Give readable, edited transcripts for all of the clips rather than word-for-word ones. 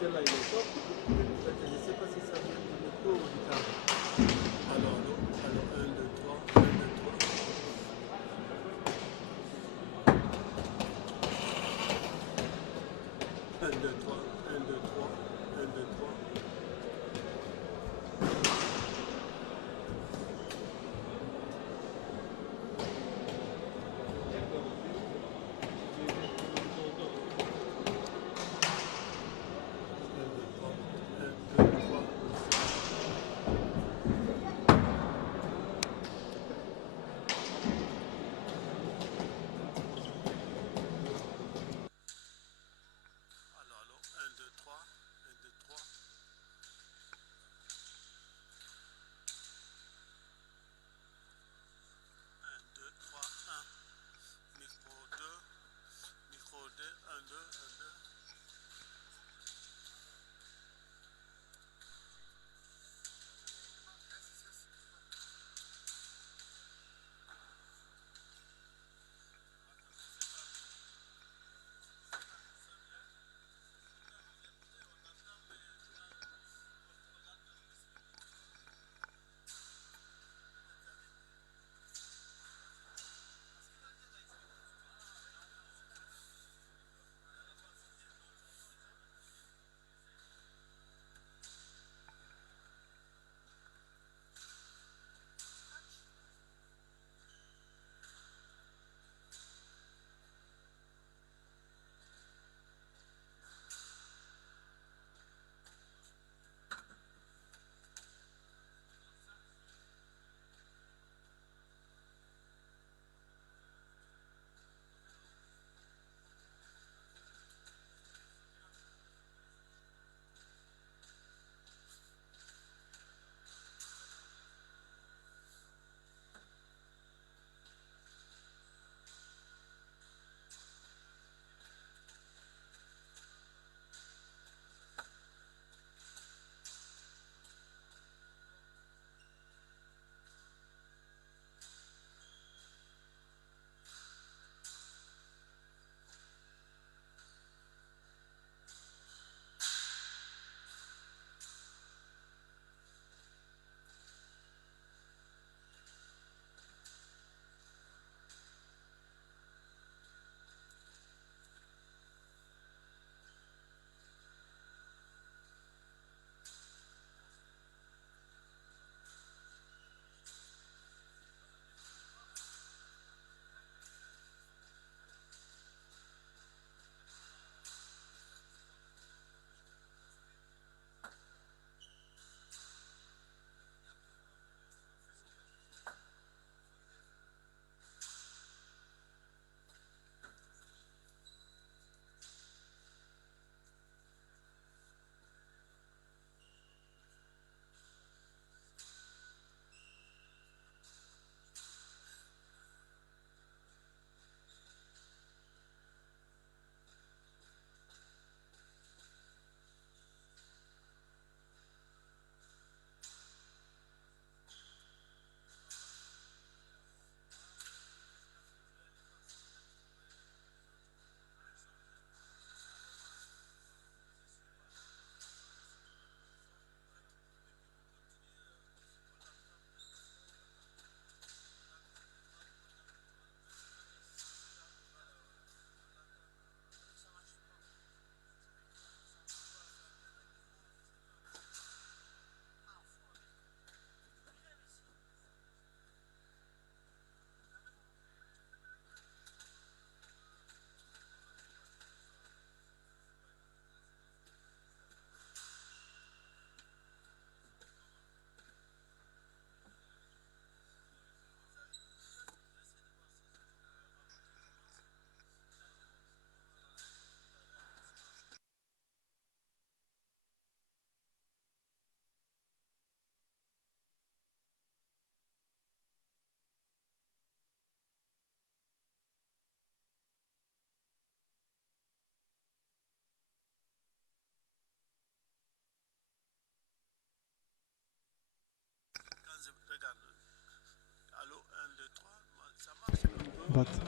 Celle-là, il est top. Je ne sais pas si ça vient du micro ou du câble. Alors, 1, 2, 3, 1, 2, 3. 1, 2, 3, 1, 2, 3, 1, 2, 3.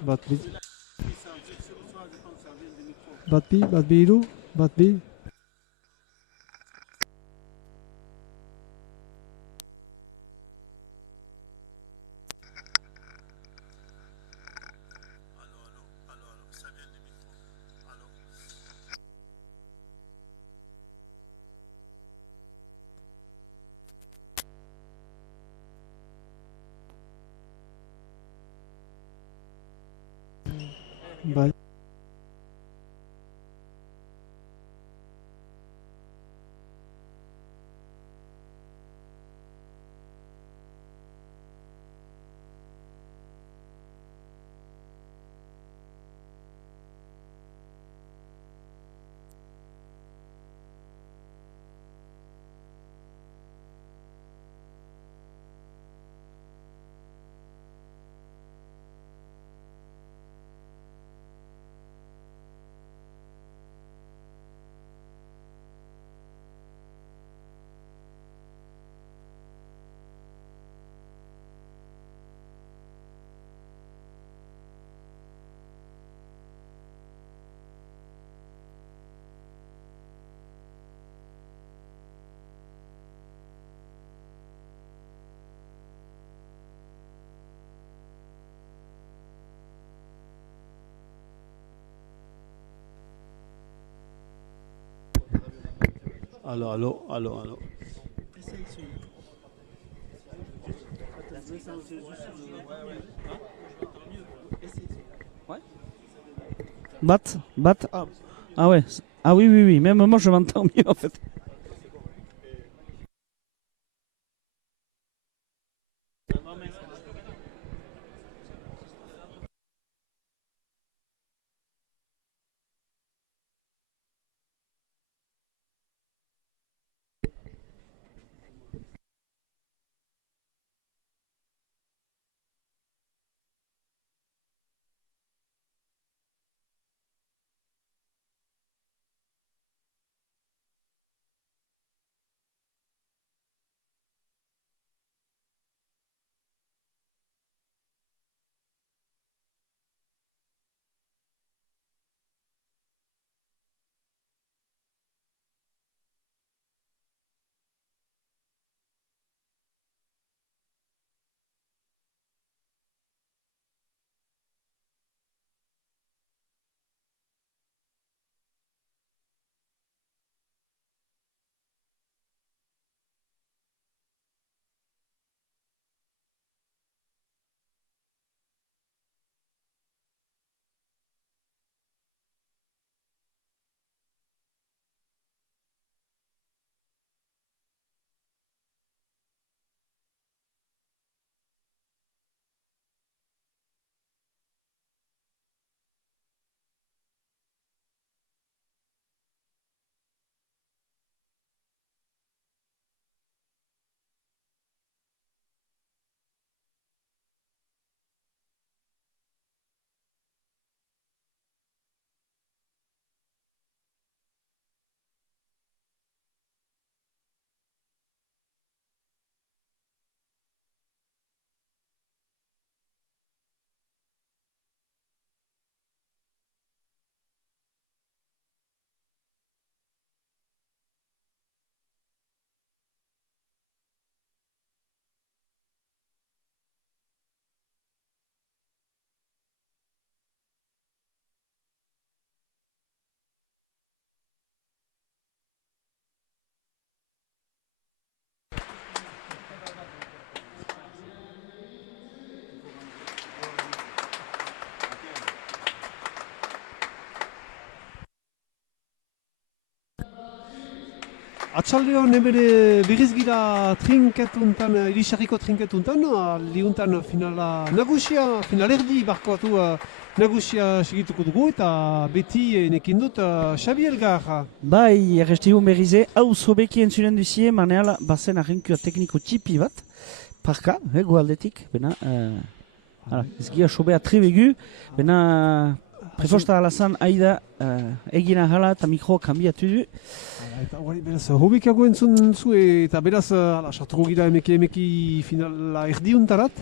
bat bi. Bat bi hiru, bat bi. Bai. Allo. Bat. Ah ouais. Ah oui. Même moi, je m'entends mieux en fait. Atxaldeon ebere berriz gira trinketuntan, irisarriko trinketuntan, liuntan finala nagusia, finalerdi barkoatu nagusia segituko dugu eta beti nekin dut Xabi Elgar. Bai, errestigun berrize, hau zobeki entzunen duzie, maneala bazen agenkua tekniko txipi bat, parka, goaldetik, bena, ez gira sobea trebegu, bena, prefosta alazan aida egina hala eta mikro kanbiatu du. Eta hori beraz, hobikago entzun zu eta beraz, sartuko gira emeki finala erdiuntarat.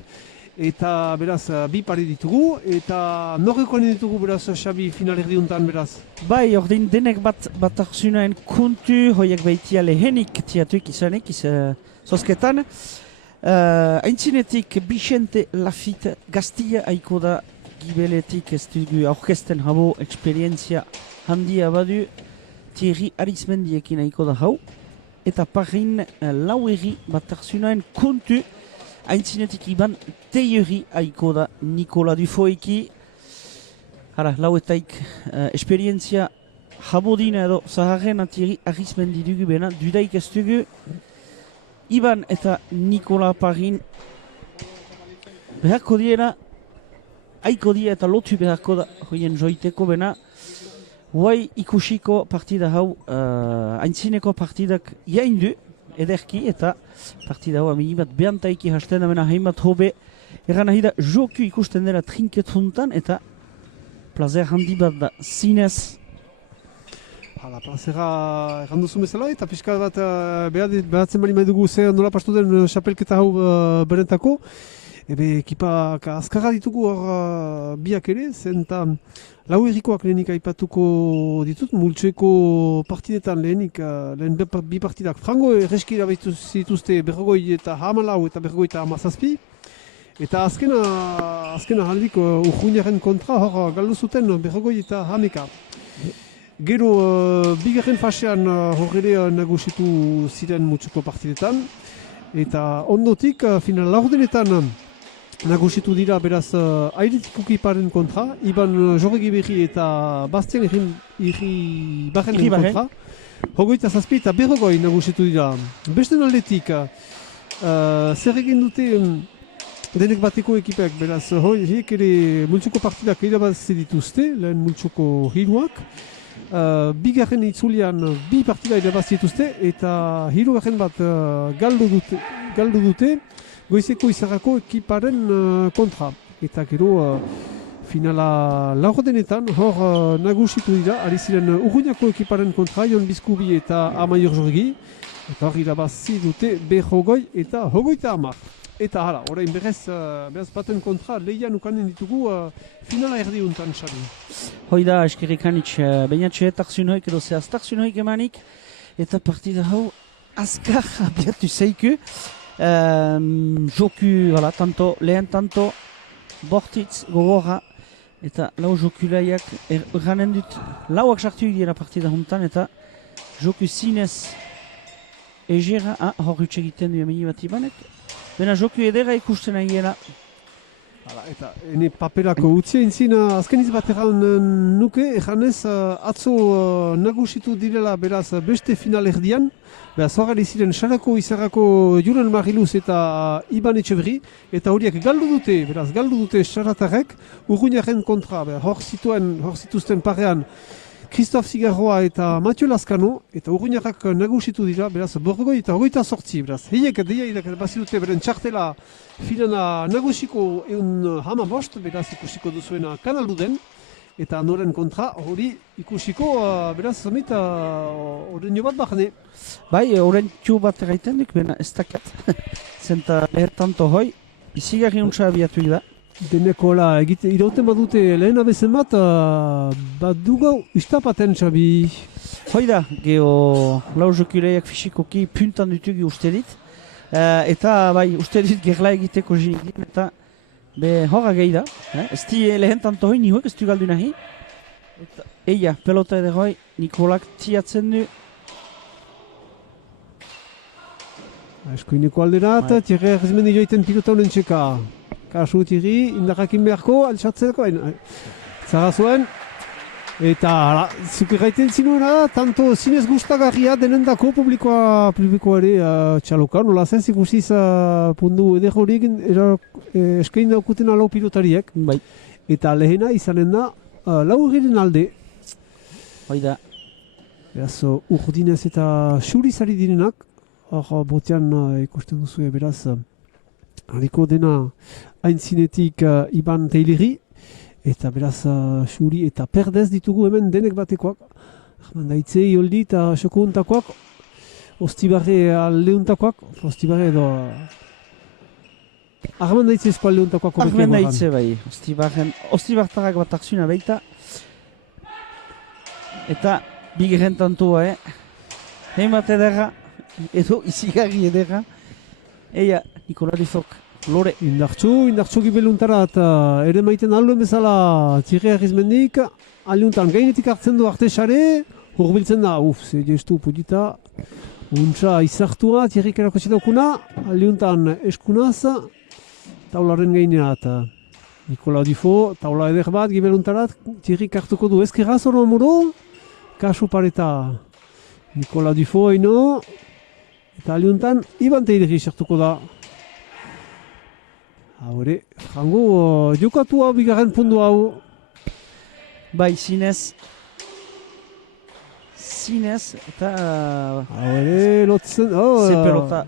eta beraz bi pari ditugu, eta norrekoan ditugu beraz Xabi finalerdi untan beraz. Bai, ordin denek bat arzunaen kuntu, hoiek behitia lehenik tiatuik izanek, zozketan. Aintzinetik Bixente Lafitte Gaztia aiko da gibeletik ez dugu aurkesten habo eksperientzia handia badu Thierry Arizmendiekin aiko da hau. Eta parin laueri bat arzunaen kuntu, aintzinetik Iban Teieri aiko da Nikola Dufoiki. Hara, lauetaik esperientzia jabodina edo zaharren Thierry Arizmendi dugu bena, dudaik ez dugu. Iban eta Nikola parin beharko diena, aiko dia eta lotu beharko da hoien joiteko bena. Guai ikusiko partida hau, aintzineko partidak jaindu, ederki, eta partida hau amini bat behantaiki hasten amena hainbat hobe. Eran nahi da joku ikusten dela trinketuntan, eta plazer handi bat da zinez. Hala, plazera erranduzu bezala, eta pixka bat behatzen bali dugu ze nola pastu den xapelketa hau berentako. Ebe ekipak azkarra ditugu hor biak ere, zenta lau errikoak lehenik aipatuko ditut, multsueko partidetan lehenik, lehen bi partidak frango erreski erabetu zituzte berrogoi eta hamalau eta berrogoi eta hamazazpi. Eta azkena haldik urruinaren kontra hor galdu zuten berrogoi eta hameka. Gero bigarren fasean hor ere nagusitu ziren multsuko partidetan. Eta ondotik final laurdenetan nagusitu dira beraz airetik ukiparen kontra, Iban Jorregi Berri eta Bastien Iribarren kontra. Hogoita zazpi eta berrogoi nagusitu dira. Besten aldetik, zer egin dute denek bateko ekipek, beraz horiek ere multsuko partidak irabazi dituzte, lehen multsuko hiruak. Bigarren itzulian bi partida irabazi dituzte eta hirugarren bat galdu dute goizeko izarrako ekiparen kontra. Eta gero finala laurdenetan hor nagusitu dira, ari ziren Urruñako ekiparen kontra, Jon Bizkubi eta Amaior Jorgi. Eta hor irabazi dute berrogoi eta hogeita hamar. Eta hala, orain berez baten kontra lehian ukanen ditugu finala erdi untan, Xabi. Hoi da, eskerrik anitz, bainatxe etartzun hoik edo zehaztartzun hoik emanik. Eta partida hau azkar abiatu zeiku. Joku, lehen tanto bortitz gogorra. Eta lau jokulaiak erranen dut lauak sartu dira partida juntan. Eta joku zinez egera, hor utxe egiten du emini bat ibanek. Bena joku edera ikusten nahiela. Eta ene paperako utzia intzina azken bat erran nuke, erranez atzo nagusitu direla beraz beste final erdian. Beraz horre ziren Sarako Izarrako Julen Mariluz eta Iban Etxeberri. Eta horiek galdu dute Saratarrek Urruñaren kontra. Hor zituzten parean Christophe Zigarroa eta Mathieu Lascano, eta Urruñarrak nagusitu dira, beraz, borgoi eta hogeita sortzi, beraz. Heiek bazi dute beren txartela filana nagusiko egun hamabost, beraz ikusiko duzuena kanaluden, eta noren kontra hori ikusiko, beraz, zamit, horren bat bahne. Bai, horren bat erraiten duk, bena ez dakat. Zenta lehen tanto hoi, izigarri untsa abiatu da. Deneko irauten badute lehen abezen bat dugau istapaten, Xabi. Hoi da, geho lau jokuleiak fisikoki puntan dutugu uste dit. Eta bai, uste dit gerla egiteko jinigin eta horra gehi da. Ez di lehen tanto hoi nihoek ez du galdu nahi. Eia, pelota edo hoi, Nikolak tiatzen du. Eskuineko alderat, Thierry Arizmendi joiten pilota honen txeka. Kasu Thierry, indarrakin beharko, altsatzeko, zara zuen. Eta, zuk erraiten zinuena, tanto zinez gustagarria denendako publikoa ere txaloka. Nola zen, ikusiz pundu edero horiek eskain daukuten alau pilotariek. Bai. Eta lehena izanen da, lau egiten alde. Hoi da. Beraz, urdinez eta xurizari direnak, hor botean ikusten duzu beraz, hariko dena aintzinetik Iban Teileri, eta beraz xuri eta perdez ditugu hemen denek batekoak. Mandaitzei holdi eta xoko untakoak, ostibarre leuntakoak, ostibarre edo Arman daitze espaldeuntakoa korrekia Armen daitze bai, Ostibartarrak bat akzuna baita. Eta bigeren tantua, Hein bat edera, edo izigarri edera. Eia, Nikola Dufok, lore. Indartxu gibeluntara eta ere maiten alduen bezala Thierry Arizmendik. Aliuntan gainetik hartzen du Artesare, horbiltzen da, ze gestu pudita. Untsa izartua, Thierry erakotsi daukuna, aliuntan eskunaz, taularen gaineat. Nikola Dufo, taula eder bat gibeluntarat, Thierry hartuko du ezkerraz hor muro, kasu pareta. Nikola Dufo ino, eta aliuntan Iban Teidegi sartuko da. Haure, frango, jokatua bigarren pundu hau. Bai, zinez, eta... Haure, lotzen, Ze pelota.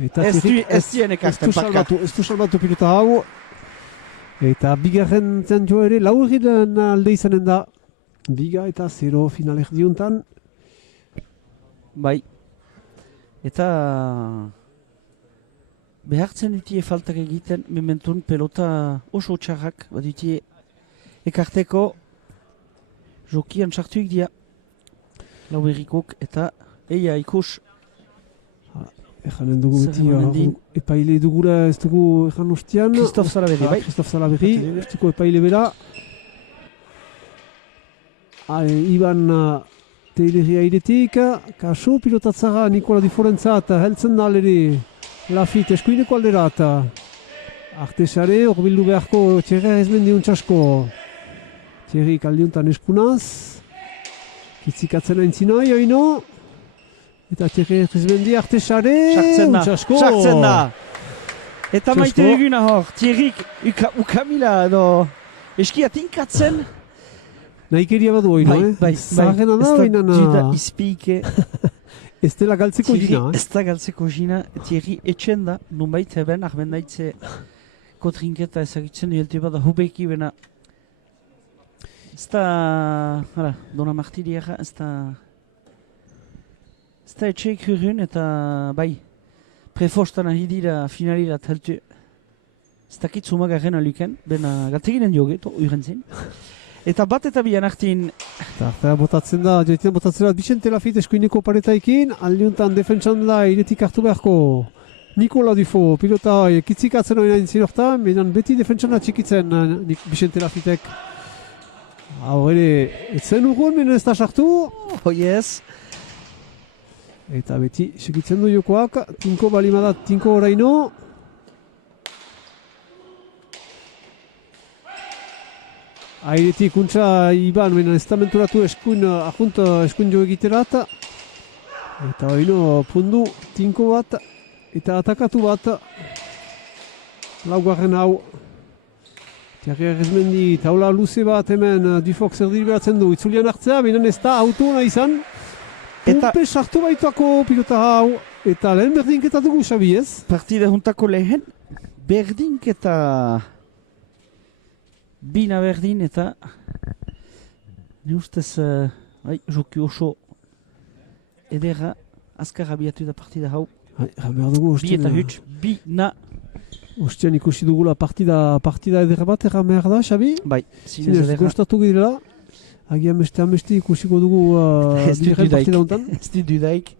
Ez dienek hartzen parka. Ez du salbatu pilota hau. Eta bigarren zentio ere, lau egiten alde izanen da. Biga eta 0 final erdiuntan. Bai. Eta... Behartzen dutie faltak egiten, mementun pelota oso txarrak, bat dutie ekarteko jokian sartuik dia. Lau errikok eta eia ikus. Ejanen dugu beti, epaile dugula ez dugu ejan ustian. Christophe Salaberri, bai. Christophe Salaberri, ustiko epaile bera. Iban Teidegi airetik, kasu pilotatzara Nikola Duforentzat, heltzen da aleri Lafit eskuineko alderat. Artesare, hor bildu beharko Thierry Arizmendi untsasko. Thierry kaldiuntan eskunaz. Kitzikatzen aintzina, joino. Eta Thierry Arizmendi Artesare, untsasko. Sartzen da. Eta maite duguna hor, Thierry ukamila edo eskia tinkatzen. Nahikeria badu hori, no? Bai. Zaharrena da, baina... Juda izpike. Ez dela galtzeko gina, Ez da galtzeko gina, Thierry etxen da, nunbait heben, ahmen daitze kotrinketa ezagitzen dueltu bada hubeki bena. Ez da, Dona Martiriera, ez da etxeik hurrun eta bai, prefostan ahi dira finalirat heltu. Ez dakit zumagarren aluken, bena galteginen diogeto, uren zen. Eta bat eta bian hartin... Eta botatzen da, jaiten botatzen da, Vicente Lafit eskuineko paretaikin, aldiuntan defentsan da iretik hartu beharko Nikola Dufo, pilota kitzikatzen hori nahin zinortan, menan beti defentsana txikitzen Vicente Lafitek. Hau ere, etzen urgun, menen ez da sartu. Yes. Eta beti segitzen du jokoak, tinko balimada, tinko oraino. Airetik untsa Iban, benen ez da menturatu eskuin jo egiterat. Eta oino pundu tinko bat eta atakatu bat. Laugarren hau. Thierry Arizmendi taula luze bat hemen Dufok zer diriberatzen du. Itzulian hartzea, benen ez da autona izan. Pumpe sartu baituako pilota hau. Eta lehen berdinketa dugu, Xabi, ez? Partida juntako lehen berdinketa... Bina berdin eta ni ustez joki oso edera azkar abiatu da partida hau. Bi eta huts, bina. Ostian ikusi dugula partida edera bat erra behar da, Xabi? Bai, zinez edera. Gostatu girela, agian beste ikusi dugu biren partida hontan. Ez du dudaik,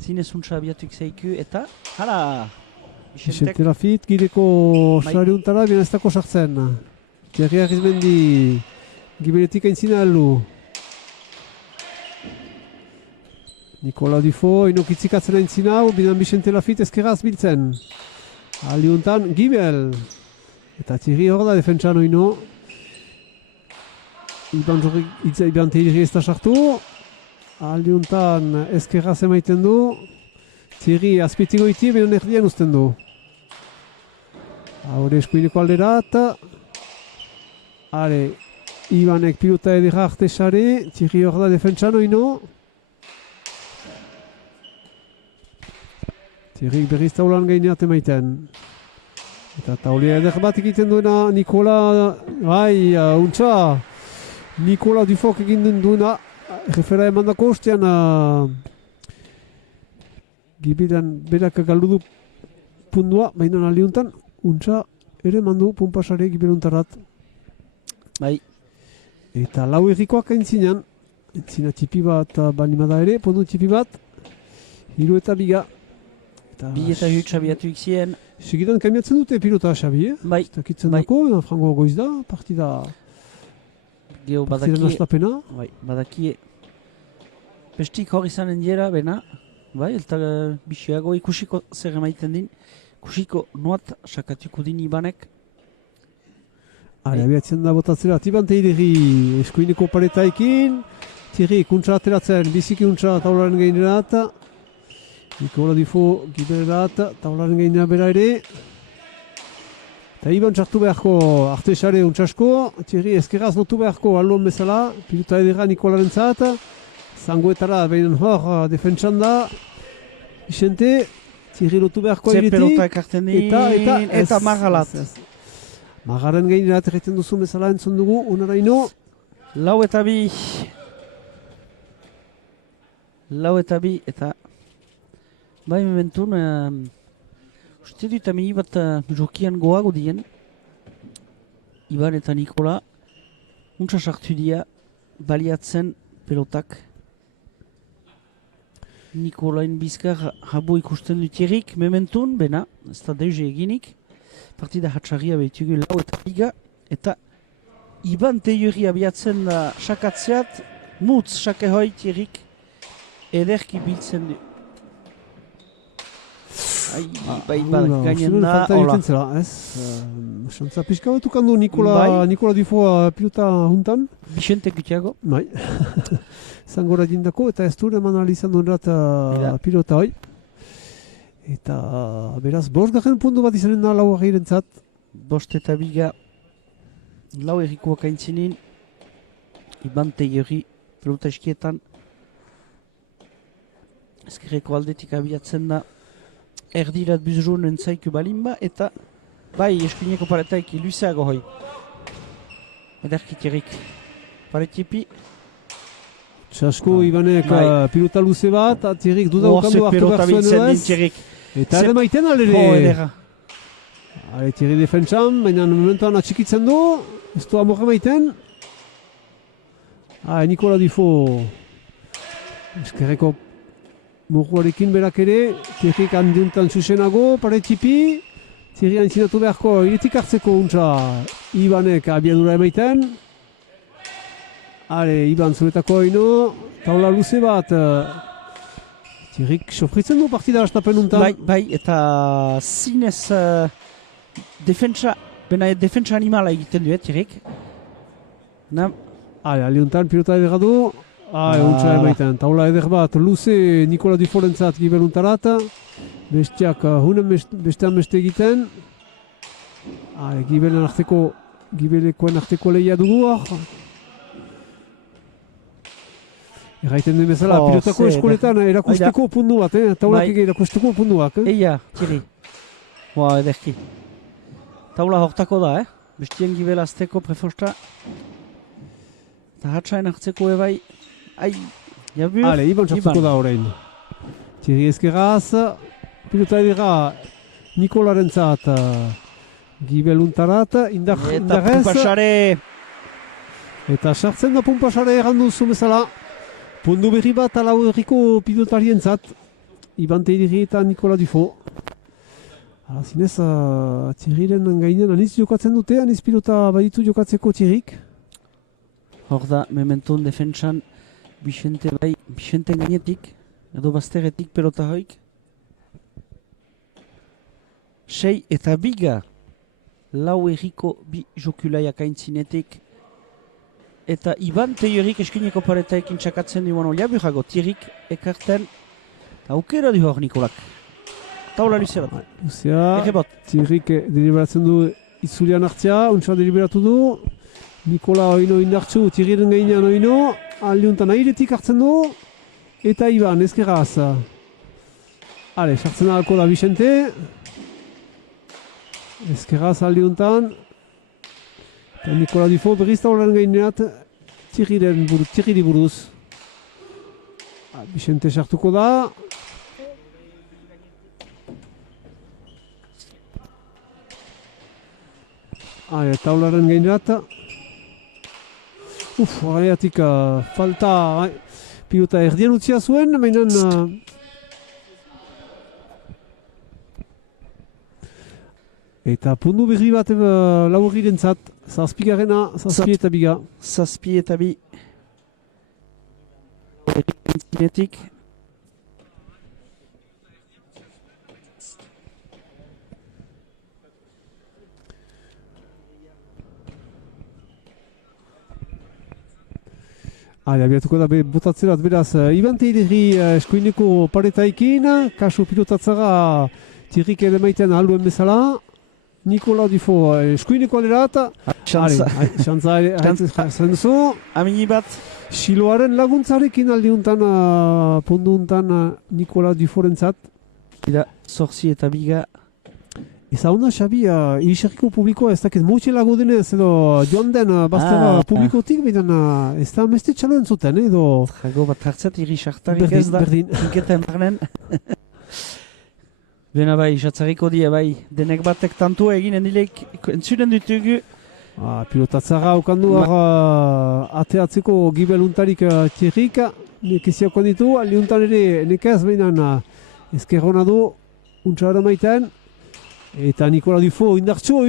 zinez untsa abiatuik zeiku eta hala! Vicente Lafit, gireko salari untara, bien ez dako sartzen. Thierry Arizmendi giberetik aintzina aldu. Nikola Dufo inokitzikatzen aintzina hau, bidan Vicente Lafit ezkeraz biltzen. Aldiuntan Gibel. Eta Thierry hor da defentsan oino. Iban Teidegi ez da sartu. Aldiuntan ezkeraz emaiten du. Thierry azpitigo iti, bidan erdian uzten du. Haure eskuineko alderat. Hale, Ibanek pilota edera Artesare, Thierry hor da defentsan oino. Thierry berriz taulan gaineat emaiten. Eta taulia eder bat egiten duena Nikola, untsa, Nikola Dufok egiten duena, refera emandako ostean, Gibidan berak galdu du pundua, baina aldiuntan, untsa ere mandu pumpasare gibeluntarat. Bai, Eta lau errikoak aintzinan, entzina txipi bat balimada ere, pondu txipi bat, 3 eta 2. Eta bi eta hutsa biatu ikzien. segidan kamiatzen dute pilota Xabi, Bai, Ez dakitzen bai. dako, frango goiz da, partida Geo partida badaki, nastapena. bai, badaki bestik hor izanen dira, bena, bai, eta bisiago ikusiko zer emaiten din, ikusiko noat sakatuko din ibanek, Ara, abiatzen da botatzera, Tiban Teiregi eskuineko paretaikin, Thierry kuntza ateratzen, biziki untza taularen gainerat, Nikola Dufo giberat, taularen gainera bera ere, eta Iban txartu beharko artesare untzasko, Thierry eskeraz notu beharko alon bezala, piluta edera Nikolaren zat, zangoetara behin hor defentsan da, Vicente, Thierry lotu beharko zer pelota airetik, ekarten din, eta magalat. Magaren gainerat erretzen duzu bezala entzun dugu, unaraino, Lau eta bi. Lau eta bi, eta bai mementun, uste dut amini bat jokian goago dien, Iban eta Nikola, untsa sartu dia, baliatzen pelotak. Nikolain bizkar habo ikusten dut Thierryk, mementun, bena, ez da deuze eginik, partida hatxarria behitugu lau eta biga, eta Iban Teiri abiatzen da sakatzeat, mutz sake hoi Thierryk, ederki biltzen du. Ai, bai, gainen da, hola. Xantza pixka bat ukandu Nikola Bai. Dufoa pilota juntan. Vicente Gutiago, Bai. Zangora jindako eta ez dure eman alizan donrat Mira. pilota hoi. Eta beraz, bosgarren puntu bat izanen da lau agirentzat. bost eta biga, lau errikoak aintzinin, Iban Teiri pelota eskietan, ezkerreko aldetik abiatzen da, erdirat buzrun entzaiku balimba, eta bai eskuineko paretaik luizeago hoi. Ederki Thierryk. Paretipi, Txasko Ibanek Bai. pilota luze bat, Thierryk duda ukandu ze hartu pelota behar zuen biltzen edo din ez. Thierryk. Eta Ze- ere maiten Jo, alere. edera. Ale, Thierry defentsan, baina momentuan atxikitzen du, ez du amorra maiten. Nikola Dufo eskerreko morguarekin berak ere, Thierryk handiuntan zuzenago, pare txipi, Thierry antzinatu beharko iretik hartzeko untza Ibanek abiadura emaiten. Iban zuretako haino, taula luze bat, Thierryk sofritzen du partida hastapen untan. Bai, eta zinez defentsa, bena defentsa animala egiten du, Thierryk. Na, Aliuntan pilota edera du. Untsa emaiten. Taula eder bat luze Nikola Duforentzat gibeluntarat. Bestiak bestean beste egiten. Gibelekoen arteko lehia dugu hor. Erraiten den bezala, Jo, pilotako ze, eskoletan erakusteko pundu bat, taulak Bai. erakusteko punduak. eia, Thierry. Boa, ederki. Taula hortako da, bestien gibela azteko prefosta. Eta hatsain hartzeko ebai, ai, jabur. Iban txartuko da orain. Thierry eskeraz, pilota edera Nikolarentzat gibeluntarat, Eta indarrez. Pumpasare. Eta sartzen da pumpasare errandu zu bezala. Pundu berri bat alau erriko pilotarientzat. Iban Teiri eta Nikola Dufo. Zinez, Thierryren gainen aniz jokatzen dute, aniz pilota baditu jokatzeko Thierryk. Hor da, mementun defentsan, Vicente gainetik, edo bazterretik pelota hoik. 6 eta biga, lau erriko bi jokulaiak aintzinetik. Eta Iban Teiorik eskineko paretaekin txakatzen du bano jaburago, Thierryk ekarten, eta aukera du hor Nikolak. Taula luze bat, Luzea, errebot. Thierryk deliberatzen du itzulian hartzea, untsa deliberatu du. Nikola oino indartzu, Thierryren gainean oino, aldiuntan airetik hartzen du, eta Iban, ezkeraz. Sartzen alko da Vicente. Ezkeraz aldiuntan. Eta Nikola Dufo berriz taularen gaineat, Thierryri buruz. Vicente sartuko da. taularen gainerat. Horregatik falta pilota erdian utzia zuen, mainan eta pundu berri bat laburrirentzat, zazpigarrena, zazpi eta biga. Zazpi eta bi. Zinetik. Abiatuko da botatzerat, beraz, Iban Teirerri eskuineko paretaikin, kasu pilotatzara tirrik ere maiten alduen bezala, Nikola Dufo eskuineko alerat, xantza zen duzu, Amini bat. Siloaren laguntzarekin aldiuntan, punduuntan Nikola Duforentzat. Ida, zorzi eta biga. Eza hona, Xabi, iriserriko publikoa ez dakit motxelago denez, edo joan den baztera publikotik, bidan ez da ameste txaloen zuten, edo... Trago bat hartzat irisartarik ez da. Berdin. Inketen barnen. Bena bai, jatzariko die bai, denek batek tantua eginen dilek, entzunen ditugu. Pilotatzara okandu ateatzeko gibeluntarik txerrik, nekeziako ditu, aldiuntan ere nekez behinan ezkerrona du, untxara maiten. Eta Nikola Dufo indartxo,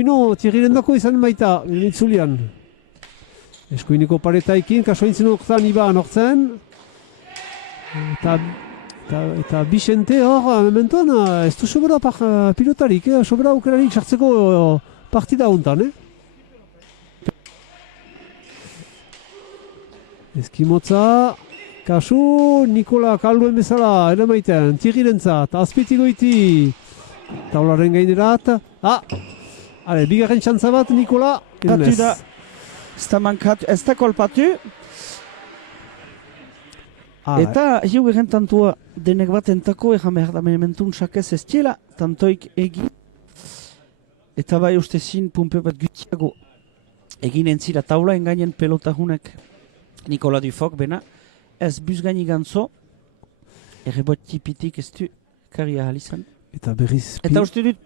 txerriren dako izan baita, nitzulian. Eskuineko paretaikin, kaso intzen horretan Iban horretzen. Eta Bixente hor, mementoan, ez du sobera pilotarik, sobera aukerarik sartzeko partida hontan, Eskimotza, kasu Nikola kalduen bezala, ere maiten, txerrirentzat, azpitigoiti. Taularen gainerat. Bigarren txantza bat, Nikola. Batu da. Ez da kolpatu. Eta hiu egen tantua denek bat entako egan behar da mementun sakez ez txela, tantoik egin. Eta bai uste zin pumpe bat gutiago egin entzira taula engainen pelota hunek Nikola Dufok bena. Ez buz gaini gantzo. Errebot tipitik ez du kari ahalizan. Eta berriz uste dut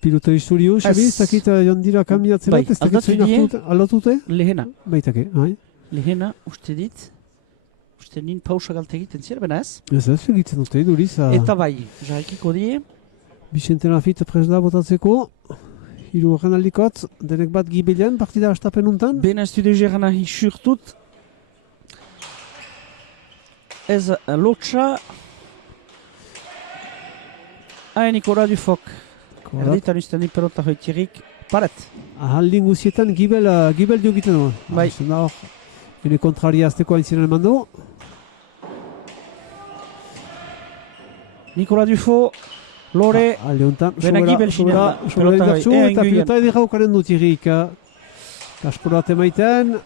pilota historio, Xabi, ez dakit joan dira kambiatzen bat, ez dakit zein aldatute? Lehena. Baitake, Lehena, uste dit, uste nin pausa galte egiten zira, bena ez? Ez egiten dute, duriz. Eta bai, jarrikiko die. Bixente Lafit presda botatzeko, hiru horren aldikot, denek bat gibelian, partida hastapen untan. Bena ez dude gerana hisurtut. Ez lotxa. Nikola Dufok. Erditan usten di pelota hoitirik. Paret. Ahaldin guzietan gibel dio egiten du. Bai. Hene kontraria azteko haintzinen eman du. Nikola Dufo, Lore, bena gibel xina. Pelota indartzu eta pilota edera ukaren dut irrik. Kasporat emaiten.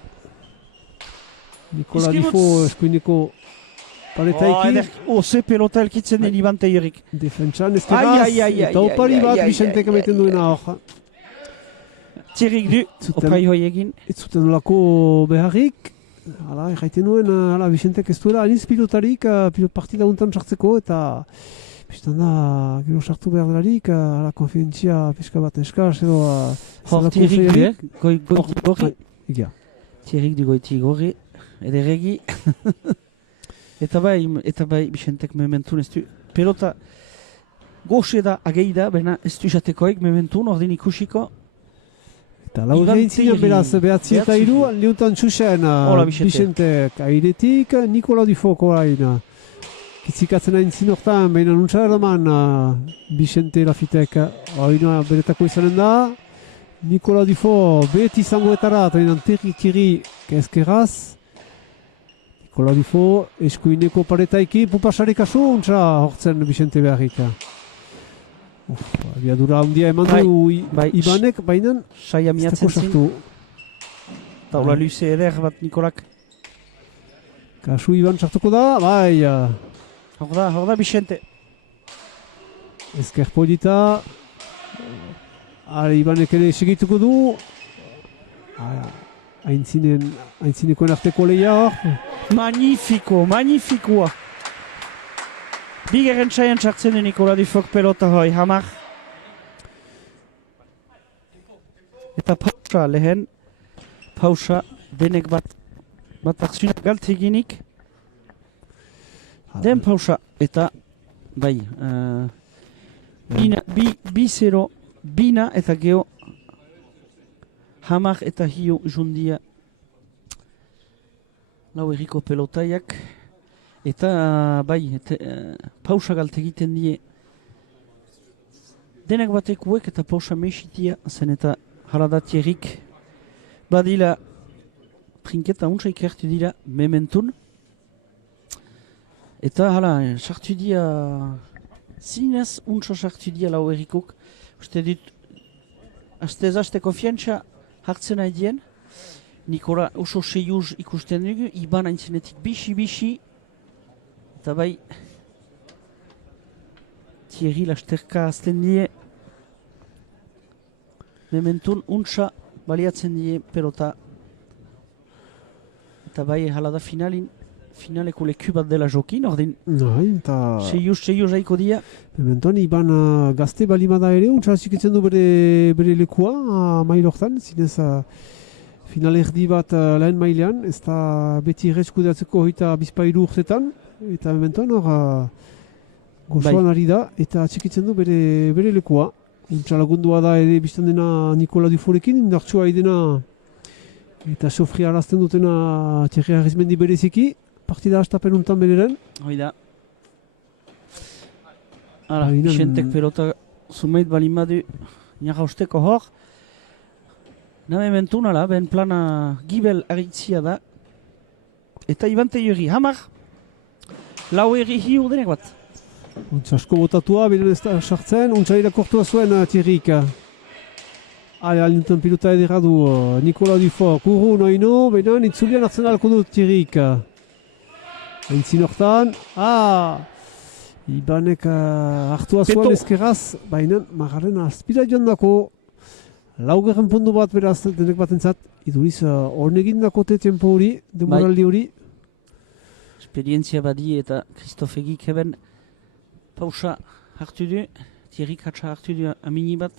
Nikola Dufo eskuineko paretaikin. Ze pelota elkitzen den Iban Teirerrik. Defentsan ezkeraz. Eta opari bat Bixentek emaiten duena hor. Txerrik du, opai hoi egin. Ez zuten olako beharrik. Erraiten nuen, Bixentek ez duela aniz pilotarik, partida untan sartzeko, eta biztan da, gero sartu behar delarik, konfidentzia pixka bat eskaz, edo... Hor Txerrik du, gorri. Txerrik du goiti gorri, ederregi. Eta bai Bixentek mementun ez du. Pelota goxe da agei da, bena ez du jatekoek mementun, ordin ikusiko. Eta lau gehitzen beraz behatzi eta iru, liutan txusen Bixentek airetik, Nikola Dufoko hain. Kitzikatzen hain zinortan, baina nuntza eraman Bixente Lafitek hain beretako izanen da. Nikola Dufo beti izangoetara, eta hain tiri ezkeraz. Nikola Dufo eskuineko paretaiki, pupasari kasu, untza hortzen Bixente beharrik. Abiadura handia eman du Ibanek, baina saia miatzen zin. Taula luze eder bat Nikolak. Kasu Iban sartuko da, bai. Hor da Bixente. Ezker polita. Ibanek ere segituko du. Aintzinekoen arteko lehia hor. Magnifikoa. Bigarren txaian txartzen du Nikola Dufok pelota hoi, hamar. Eta pausa lehen, pausa denek bat akzionak galt eginik, den pausa eta bai, bi zero, bina eta geho hamar eta hio jundia lau erriko pelotaiak eta bai, pausa galt egiten die denek batekuek eta pausa mesitia zen eta haradatierik badila trinketa untsa ikertu dira mementun eta hala sartu dia zinez untsa sartu dia lau errikok uste dit azte konfiantza hartzen haidien Nikola oso seiuz ikusten dugu iban aintzenetik bisi eta bai Thierry lasterka azten die mementun untsa baliatzen die pelota eta bai hala da finaleko leku bat dela jokin, ordin eta seiuz aiko dia. mementon iban gazte balimada ere untsa zikitzen du bere lekua mailortan, zinez final erdi bat lehen mailean, ez da beti erreskudatzeko hoita bizpairu urtetan, eta mementon hor gozoan ari da, eta atxikitzen du bere lekua. Untsa lagundua da ere biztan dena Nikola Duforekin, indartsua idena eta sofri arazten dutena Thierry Arizmendi bereziki, partida hastapen untan bereren. Hoi da. Hala, Vichentek pelota zumeit balimadu niaga usteko hor. Name mentun ala, ben plana gibel aritzia da. Eta Iban Teilhuri, hamar. Lau erri hiu denek bat. Untsa asko botatua, beren ez da sartzen, untsa irakortua zuen Thierryk. Alintan pilota edera du Nikola Dufour, kurru noino, benen itzulian hartzen alko du Thierryk. Aintzin hortan, Ibanek hartua zuen eskeraz, baina magaren azpira joan dako, laugarren pundu bat beraz denek bat entzat, iduriz hornegin dakote tempo hori, demoraldi hori. Esperientzia badi eta Christophe Egik heben pausa hartu du, Thierryk hatsa hartu du amini bat.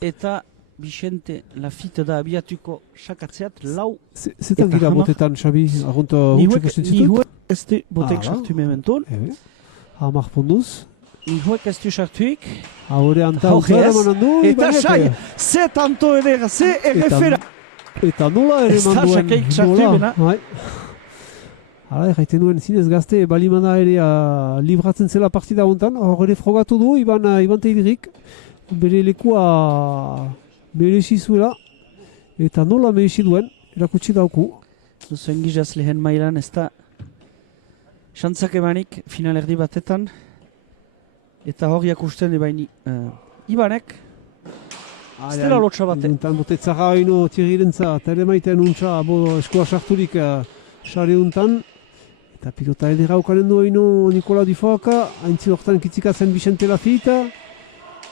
Eta Vicente Lafitte da abiatuko sakatzeat lau. Zetan gira botetan, Xabi? Arrunt hutsak estentzitut? Nihuek ez du botek sartu mementon. Hamar punduz. Nihuek ez du sartuik. Haure anta utzara manan du. Eta xai, ze tanto edera, ze errefera. Eta nola ere manduen. Ez da xakeik sartu bena. Hala, erraiten duen zinez gazte balimada ere libratzen zela partida hontan. Hor ere frogatu du, Iban Teilhuriek. Bere lekua merezi zuela, eta nola merezi duen, erakutsi dauku. Zuen gizaz lehen mailan ez da xantzak emanik final erdi batetan, eta horiak usten ebaini Ibanek, ez dela lotxa bate. Untan botetzara haino Thierryrentza, eta ere maiten untsa eskua sarturik sare untan, eta pilota edera ukanen du haino Nikola Dufourka, haintzi hortan kitzikatzen Vicente Lafitte,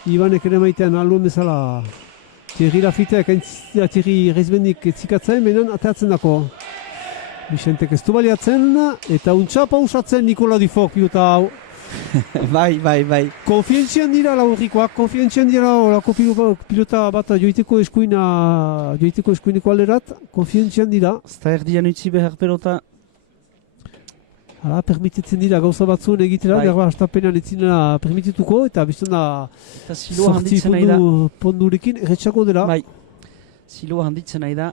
Ibanek ere maitean alduen bezala Thierry Lafitteak Thierry Arizmendik etzikatzen, benen ateatzen dako. Vicentek ez du baliatzen, eta untsa pausatzen Nikola Dufour pilota hau. Bai. Konfientzian dira laurrikoak, konfientzian dira olako pilota bat joiteko eskuineko alderat, konfientzian dira. Zta erdian utzi behar pelota. Hala, permititzen dira gauza batzuen egitera, gerba hastapenean etzinela permitituko, eta bizten da sortzi pondurekin erretxako dela. Bai, ziloa handitzen nahi da.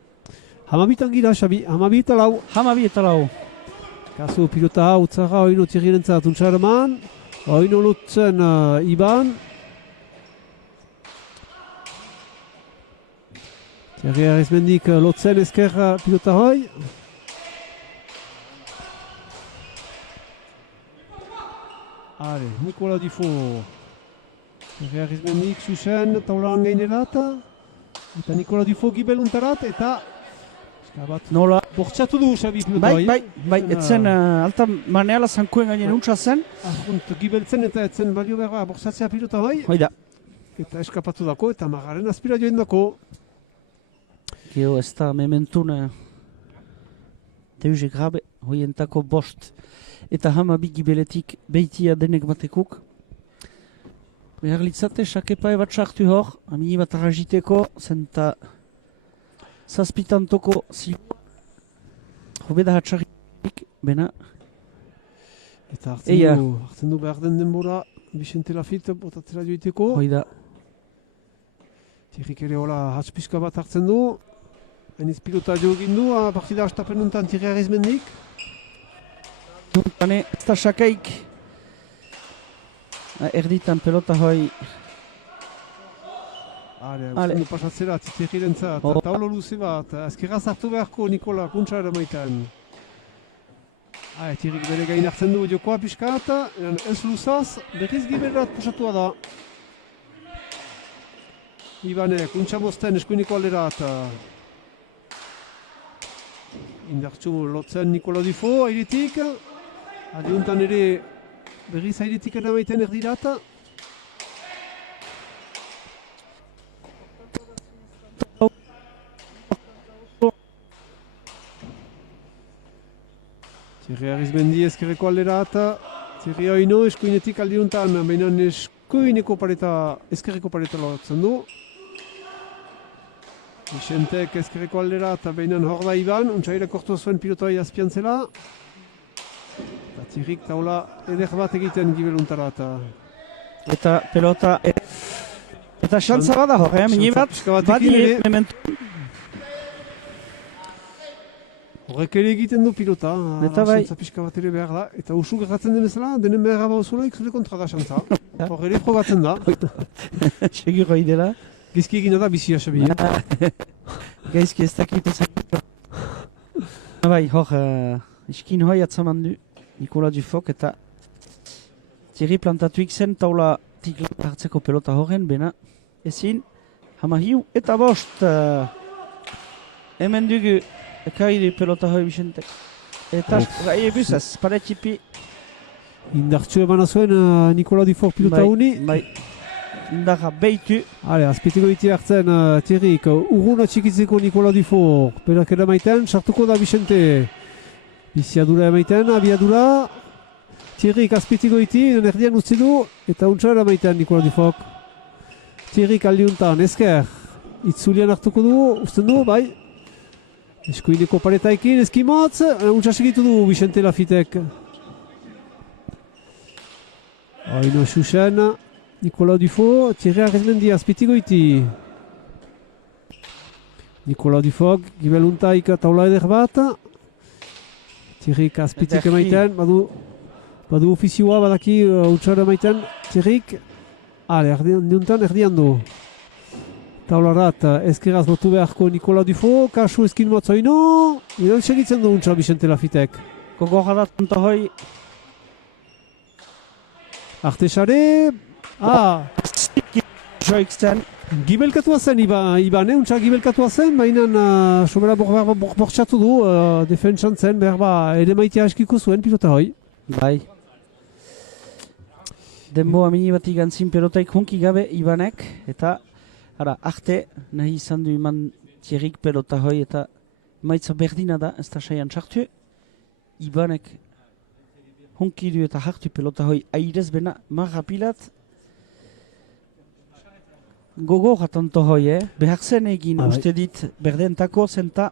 Hamabitan gira, Xabi, hamabi eta lau. Hamabi eta lau. Kasu pilota utzara oino Thierryrentzat untxaraman, oino lotzen Iban. Thierry Arizmendik lotzen esker pilota hoi. Hale, Nikola Dufour. Thierry Arizmendik zuzen taulan gainerat. Eta Nikola Dufour gibel untarat, eta nola bortxatu du Xabi pilota hoi. Bai, etzen alta maneala zankoen gainen untsa zen. Gibeltzen eta etzen balio behar bortxatzea pilota hoi. Hoi da. Eta eskapatu dako, eta magaren azpira joen dako. Gero ez da mementun teuze grabe hoientako bost. Eta hamabi gibeletik beitia denek batekuk. Behar litzate, sakepae bat sartu hor, amini bat arraziteko, zenta zazpitantoko zilu. Hobeda hatxarrik, bena. Eta Eia. hartzen du behar den denbora, Vicente Lafitte botatzera joiteko. Hoi da. Thierryk ere hola hatz bat hartzen du. Hainiz pilota jo egin du, partida hastapen untan Thierry Arizmendik. Hane, ez da sakaik. Erditan pelota hoi. Ale, Ale. usten du pasatzera, Thierry rentzat. Oh. Taulo luze bat, ezkerraz hartu beharko Nikola, kuntza eramaitan. Thierryk bere gain hartzen du jokoa pixka eta ez luzaz, berriz giberat pasatua da. Ibane, kuntza mozten eskuineko alderat. Indartxu lotzen Nikola Dufo, airetik. Adiuntan ere berriz airetik eramaiten erdirat. Thierry Arizmendi ezkerreko alderat. Thierry Oino eskuinetik aldiuntan, baina eskuineko pareta, ezkerreko pareta lotzen du. Vicentek ezkerreko alderat, baina hor da Iban, untsaire kortua zuen pilotoa azpian zela. Eta Thierryk taula eder bat egiten gibeluntarat. Eta pelota... Eta xantza bada hor, mini bat, Pixka batekin badi ere. mementu. Horrek ere egiten du pilota, Eta bai. xantza pixka bat ere behar da. Eta usu gertatzen den bezala, denen behar bauzula ikzule kontra da xantza. Hor ere probatzen da. Segur hoi dela. Gizki egina da bizia xabi. Gaizki ez dakit ezak. Bai, hor, iskin hoi atzaman du, Nikola Dufok eta Thierry plantatuik zen taula tikla hartzeko pelota horren, bena ezin, hamahiu eta bost. Hemen dugu, ekarri du pelota hoi Vicentek. Eta, gai eguzaz, paretxipi. Indartxu emana zuen Nikola Dufok pilota uni. Bai, indarra behitu. Ale, azpitiko iti hartzen Thierryk, urruna txikitzeko Nikola Dufok. Berak eramaiten, sartuko da Vicente. Biziadura emaiten, abiadura. Thierryk azpitiko iti, erdian utzi du, eta untsa eramaiten Nikola Dufok. Thierryk aldiuntan, ezker. Itzulian hartuko du, usten du, bai. Eskuineko paretaikin, eskimotz, untsa segitu du Vicente Lafittek. Oino Xuxen, Nikola Dufo, Thierry Arizmendi azpitiko iti. Nikola Dufok, gibeluntaik taula eder bat. Thierryk azpitik Ederki. emaiten, badu ofizioa badaki utxara emaiten. Thierryk, erdian du. Taularat, ezkeraz botu beharko Nikola Dufo, kasu eskin motzoino, edan segitzen du untsa Vicente Lafittek. Gogorra da tonta hoi, Artesare, joik zen. gibelkatua zen Ibane, untsa gibelkatua zen, baina sobera bortxatu du, defentsan zen, berba ere maitea eskiko zuen pilota hoi. Bai. Denbo amini bat igantzin pelotaik hunki gabe Ibanek, eta arte nahi izan du iman Thierryk pelota hoi, eta maitza berdina da, ez da saian sartu. Ibanek hunki du eta hartu pelota hoi airez bena marra pilat. Gogo ratanto hoi, behar zen egin, Bai. uste dit berdentako zenta.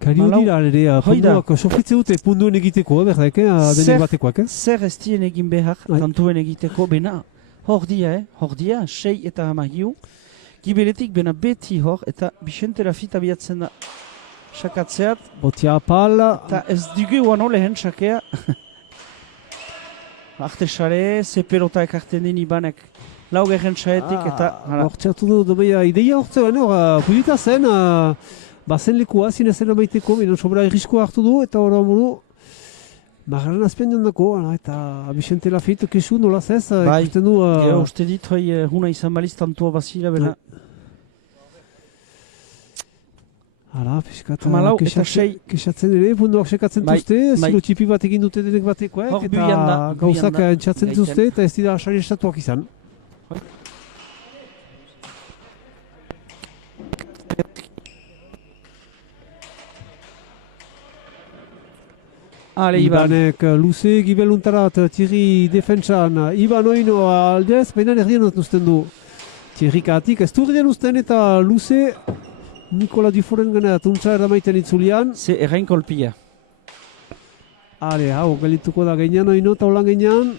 Kario Malau- dira ere, Hoi da. punduak sofritze dute punduen egiteko, berdek, denek batekoak. Zer ez dien egin behar, Bai. tantuen egiteko, bena hor dia, 6 eta hamahiu. Gibeletik bena beti hor, eta Vicente Lafitte abiatzen da sakatzeat, Botia apal, eta ez dugu uano lehen sakea. Arte sare, ze pelota ekarten den Ibanek laugerren saetik, eta bortxatu du, dobeia, ideia hortzean, pudita zen, bazen lekua, zinezela maiteko, minan sobra irriskoa hartu du, eta hori amuru, margaren azpian jondako, eta Vicente Lafitte kesu nola zez, Bai. ikusten du... gero uste dit hoi huna izan baliz tantua bazila, bena Hala, piskat, Hamalau eta sei. kexatzen ere, punduak sekatzen Bai, duzte, bai. zilo txipi bat egin dute denek batekoek, Hor eta buian da, gauzak buian da. entxatzen Gaiten. zuzte, eta ez dira asari estatuak izan. Ale, Iban. Ibanek luze gibeluntarat Thierry defentsan. Iban oino aldez, baina erdian uzten du. Thierry katik ez du erdian uzten eta luze Nikola Duforen gana tuntza eramaiten itzulian. Ze errain kolpia. Ale, hau, gelituko da gainean oino taulan gainean.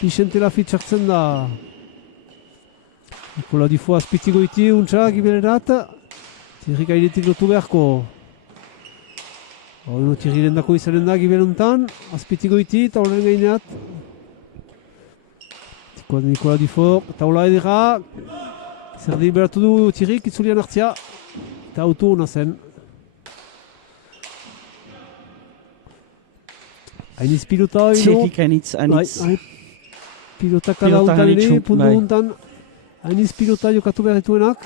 Vicente Lafitte sartzen da. Nikola Dufo azpitzigo iti, untza gibelerat. Thierry gainetik lotu beharko. Oino Thierry rendako izanen da gibeluntan. Azpitzigo iti, taulan gaineat. Nikola Dufo, taula edera. Zerdi beratu du Thierry, itzulian hartzia. Eta autu hona zen. Hainiz pilota, Thierry kainitz, anitz. Pilota kada untan ere, puntu untan. Hainiz pilota jokatu behar dituenak.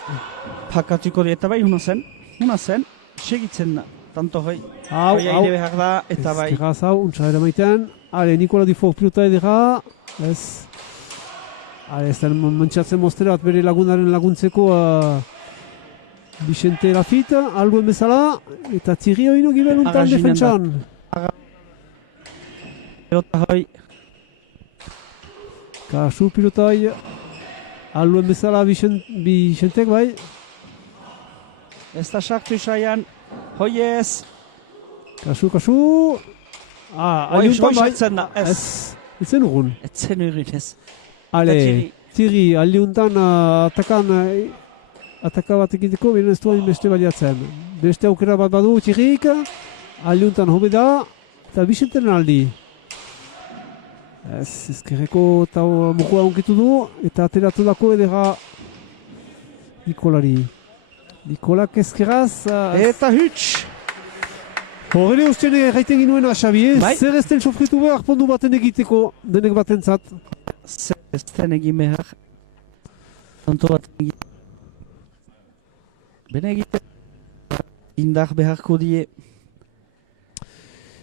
Pakatuko eta bai, huna zen, segitzen da, tanto hoi. Hau, Hoi aire behar da, eta bai. Ezkerraz hau, untsa eramaiten. Ale, Nikola Dufo pilota edera. Ez. Ale, ez den mantxatzen mozterat bere lagunaren laguntzeko Vicente Lafitte, albuen bezala. Eta Thierry oino gibeluntan Agazinen da. defentsan. Pelota hoi, Kasu pilotai. Albuen bezala Vicentek bai. ez da sartu saian, hoi ez. Kasu. Hoi Aliuntan bai. sartzen da, ez. Ez zen urgun. Ez zen urrin ez. Ale, Thierry. Thierry, aliuntan ataka bat egiteko, beren ez duan beste baliatzen. Beste aukera bat badu Thierryk, aliuntan hobe da, eta Vicenten aldi. Ez, ezkerreko eta mukua onkitu du, eta ateratu dako edera Nikolari. Nikolak ezkeraz... Eta huts! Horrele ustean erraiten ginuen Xabi, Bai. zer ez den sofritu behar pondu baten egiteko, denek batentzat. Ez den egin behar. Tanto bat egin. Bene egiten. Indar beharko die.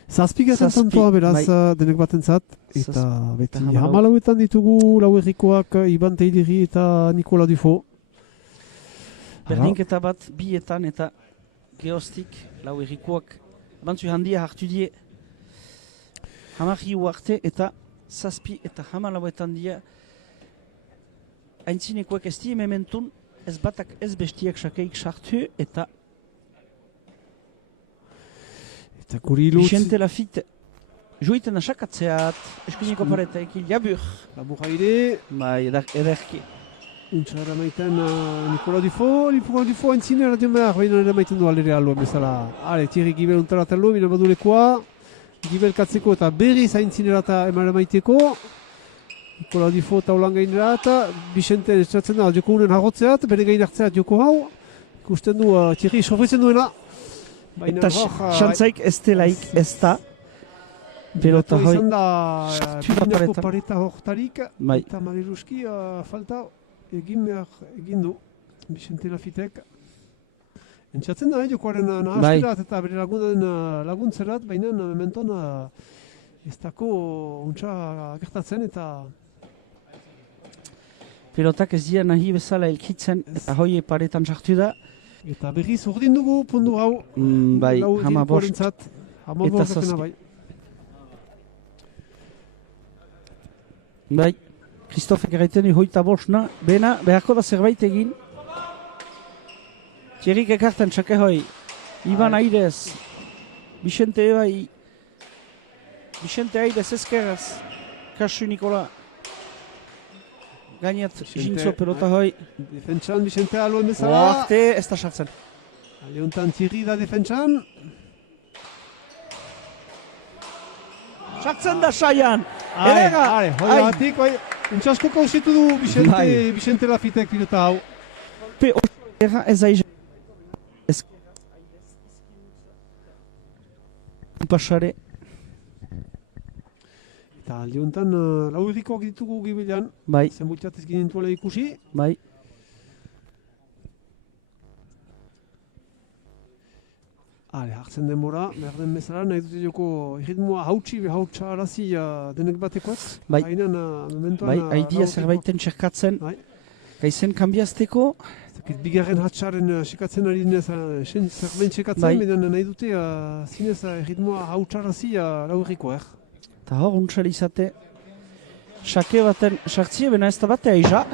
Zazpikatzen Zazpi, tantoa beraz bai. denek batentzat. Eta beti hamalau. hamalauetan ditugu lau errikoak Iban Teidiri eta Nikola Dufo. Berdinketa bat bietan eta geostik lau errikoak bantzu handia hartu die. Hamarri uarte eta zazpi eta hamalauetan dia. Aintzinekoak ez die mementun ez batak ez bestiak sakeik sartu eta Eta guri lutz. Vicente Lafitte joiten da sakatzeat eskuineko pareta ekil jabur. Labur haide. Bai, ederki. Untsa eramaiten Nikola Dufo. Nikola Dufo entzine eradion behar, baina eramaiten du aldere alua bezala. Ale, Thierry Gibel untarat alua, bina badulekoa. Gibel katzeko eta berriz aintzinerata eramaiteko. Nikola Dufo taulan gainerat. Vicente estratzen da, joko unen harrotzeat, bere gain hartzeat joko hau. Ikusten du Thierry sofritzen duena. Baina Eta xantzaik ez delaik ez da. Pelota hoi. izan da Sartu da binako pareta. pareta hortarik. Bai. Eta Maliruski falta egin du Vicente Lafittek. Entzatzen da, jokoaren nahastirat eta bere laguntzerat, baina mementon ez dako untsa gertatzen eta Pelotak ez dira nahi bezala elkitzen eta hoi paretan sartu da. eta berriz urdin dugu pundu hau. Bai, lau hama bost. errikoarentzat. Hama Eta bost zazpi. bai. Bai, Kristofek erraiten hoita bosna, bena beharko da zerbait egin. Thierryk ekarten txake hoi. Iban Aidez. Vicente bai. Vicente Aidez ezkeraz. Kasu Nikola. Gainat, jintzo pelota hoi. Defentsan Vicente aluen bezala. Oarte, ez da sartzen. Aleuntan Thierry da defentsan. Sartzen da saian! Are, Edega! hoi Ai. batik, untsasko kauzitu du Bai. Vicente Lafittek pilota hau. Pe erra ez aiz. Ez. Pasare. Eta aldeuntan lau errikoak ditugu gibilean. Bai, Zenbultzat ez ginentuela ikusi. bai. Ale, hartzen denbora, behar den bezala, nahi dute joko ritmoa hautsa arazi denek batekoak. Bai. Baina, mementoan... Bai, haidia zerbaiten txerkatzen. Bai. Gaizen kanbiazteko. Bigarren hatxaren sekatzen ari dinez, zerbait sekatzen, Bai. medan nahi dute zinez ritmoa hautsarazi laurriko, Eta hor, untsari izate, sake baten sartzie, bena ez da batea isa.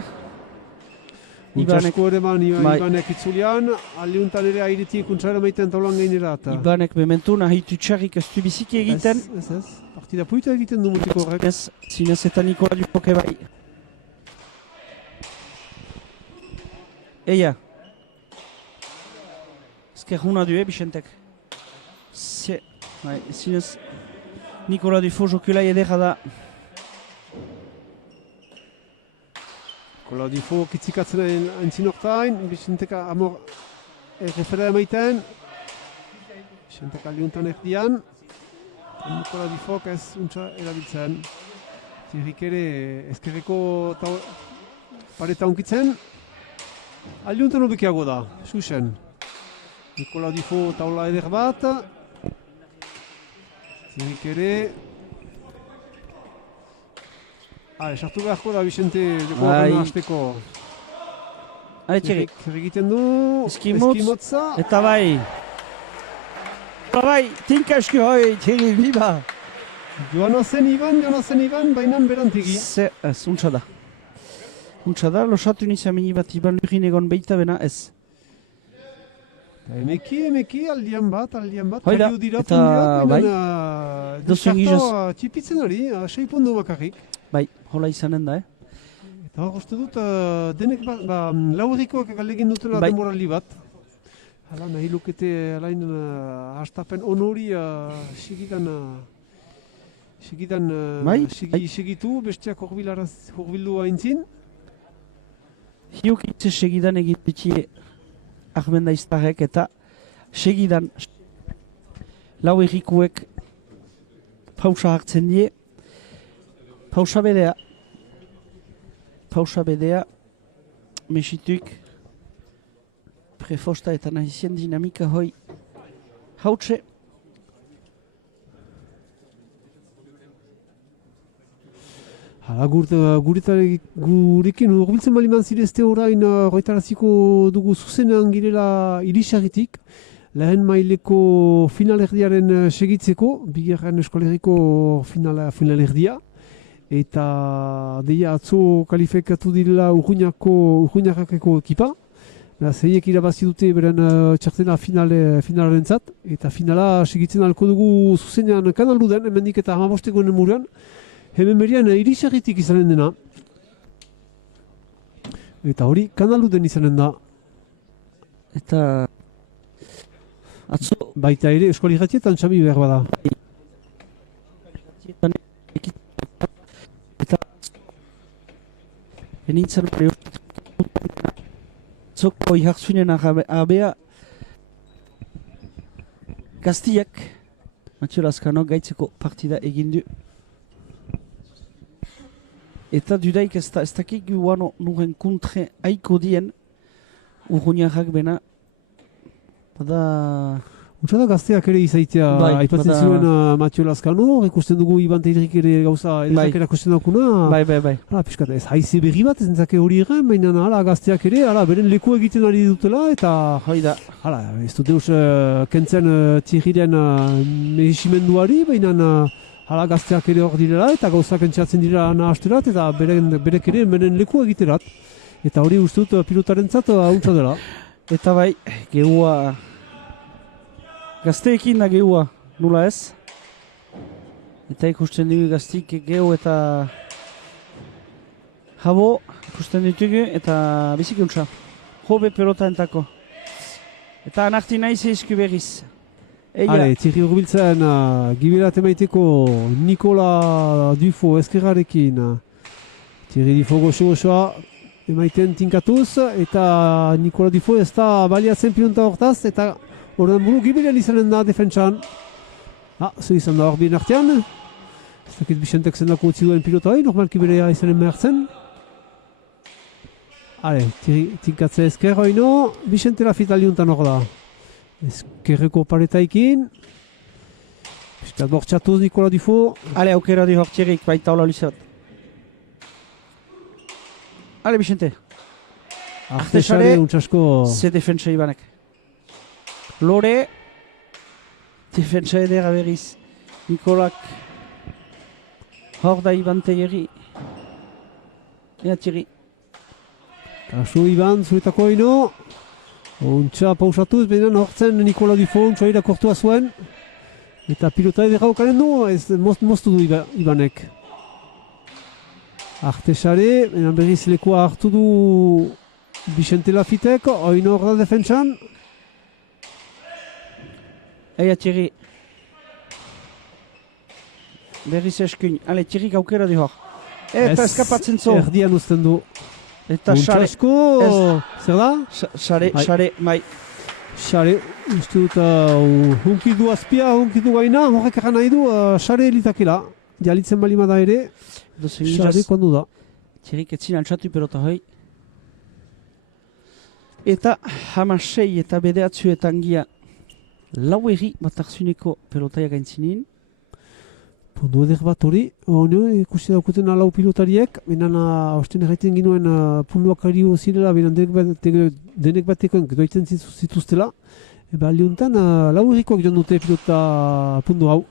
Ibanek, Untsasko ere man, Bai. Ibanek itzulian, aldiuntan ere airetik untsara maiten taulan gainera. Ibanek mementu nahitu txarrik ez du biziki egiten. Ez. Partida puita egiten du mutiko horrek. Zinez eta Nikola Dufoke bai. Eia. Ezker huna du, Bixentek. Bai, zinez Nikola Dufo jokulai edera da. Kola difo kitzikatzen aintzin hortain, Bixenteka amor errefera emaiten. Bixenteka aldiuntan erdian. Nikola Difok ez untsa erabiltzen. Zirrik ere ezkerreko pareta unkitzen. Aldiuntan hobekiago da, susen. Nikola Difo taula eder bat. Zirrik ere... sartu beharko da Bixente joko horren hasteko. Txerrik. Zer egiten du... Eskimotz. Eskimotza. Eta bai. Bai, tinka eski hoi, Txerri, biba. Joanazen Iban, bainan berantegi. Ez, untsa da. Untsa da, losatu nizamini bat Iban Lurin egon beita bena ez. Emeki, aldian bat. Hoi da, Kariu dira eta pundiak, bai. Deskarto gizoz. txipitzen ari, 6 pundu bakarrik. Bai, hola izanen da, Eta hor uste dut, denek laurikoak galdegin dutela Bai. demoraldi bat. Hala, nahi lukete alain hastapen honori segidan Bai, segitu, besteak horbildu haintzin. Hiuk itse segidan egin bitxie Ahmenda Iztarrek eta segidan lau errikuek pausa hartzen die. Pausa bedea, mesituik prefosta eta nahizien dinamika hoi hautse. Hala, gurekin urbiltzen baliman zirezte orain roitaraziko dugu zuzenean girela irisarritik. Lehen maileko finalerdiaren segitzeko, bigarren eskoleriko finalerdia. Eta deia atzo kalifikatu direla urruñakako ekipa. Zeiek irabazi dute beren txartena finalaren zat. Eta finala segitzen alko dugu zuzenean kanaldu den, hemendik eta 15 muruan. Hemen berian irisarritik izanen dena. Eta hori kanalu den izanen da. Eta atzo Baita ere eskoli ratietan txami behar bada. eta enintzen zoko ihartzunen abea Gaztiak Matxo Lazkano gaitzeko partida egin du. Eta dudaik ez dakik guano nuren kontre aiko dien urruñarrak bena bada... Untsa da gazteak ere izaitea aipatzen zuen Matxo Lazkano, ikusten dugu Iban Teidrik ere gauza edakera erakusten daukuna. Bai. Hala, piskat, ez haize berri bat ez entzake hori egen, baina hala gazteak ere, hala, beren leku egiten ari dutela, eta Hoida. hala, ez dut deus kentzen Thierryren mehizimenduari, baina hala gazteak ere hor direla, eta gauzak entxatzen dira nahasterat, eta berek ere beren leku egiterat. Eta hori uste dut pilotarentzat hauntza dela. Eta bai, gehua... Gazteekin da gehua, nula ez? Eta ikusten dugu gaztik gehu eta... Jabo ikusten ditugu eta bizikuntza. Hobe pelota entako. Eta anarti nahi zeizku berriz. Hale, Thierry urbiltzen giberat emaiteko Nikola Dufo eskerrarekin. Thierry Dufo goxo-goxoa emaiten tinkatuz, eta Nikola Dufo ez da baliatzen pilonta hortaz, eta ordan buru giberean izanen da defentsan. Zer izan da hor bien artean. Ez dakit Bixentek zendako utzi duen pilota hori, normalki berea izanen behartzen. Hale, tinkatze esker hoino, Bixente Lafita liuntan hor da. Ezkerreko paretaikin. Piskat bortxatuz Nikola Dufo. Hale, aukera di hortxerik baita hola lizat. Hale, Bixente. Artesare untsasko. Ze defentsa Ibanek. Lore. Defentsa edera berriz. Nikolak. Hor da Iban Teieri. Ea Thierry. Kasu Iban, zuretako ino. Untsa pausatuz, baina hortzen Nikola Dufo untsa irakortua zuen. Eta pilota edera okanen du, ez moztu du Ibanek. Artesare, baina berriz lekua hartu du Vicente Lafitek, oino hor da defentsan. Ea Thierry. Berriz eskuin. Ale, Thierry aukera di hor. Eta eskapatzen zo. Erdian uzten du. Eta Xare. Untsasko, zer da? Xare, mai. Xare, uste dut hunkidu azpia, hunkidu gaina, horrek egan nahi du, Xare elitakela. Dialitzen balimada ere, Xare kondu da. Thierry etzin altsatu pelota hoi. Eta hamasei eta bedeatzuetan gia lau erri bat arzuneko pelotaia gaintzinin. Pundu eder bat hori, ikusi daukuten lau pilotariek, benen osten erraiten ginuen punduak ario zirela, benen denek batekoen doitzen zituztela. Eba aldiuntan lau errikoak joan dute pilota pundu hau.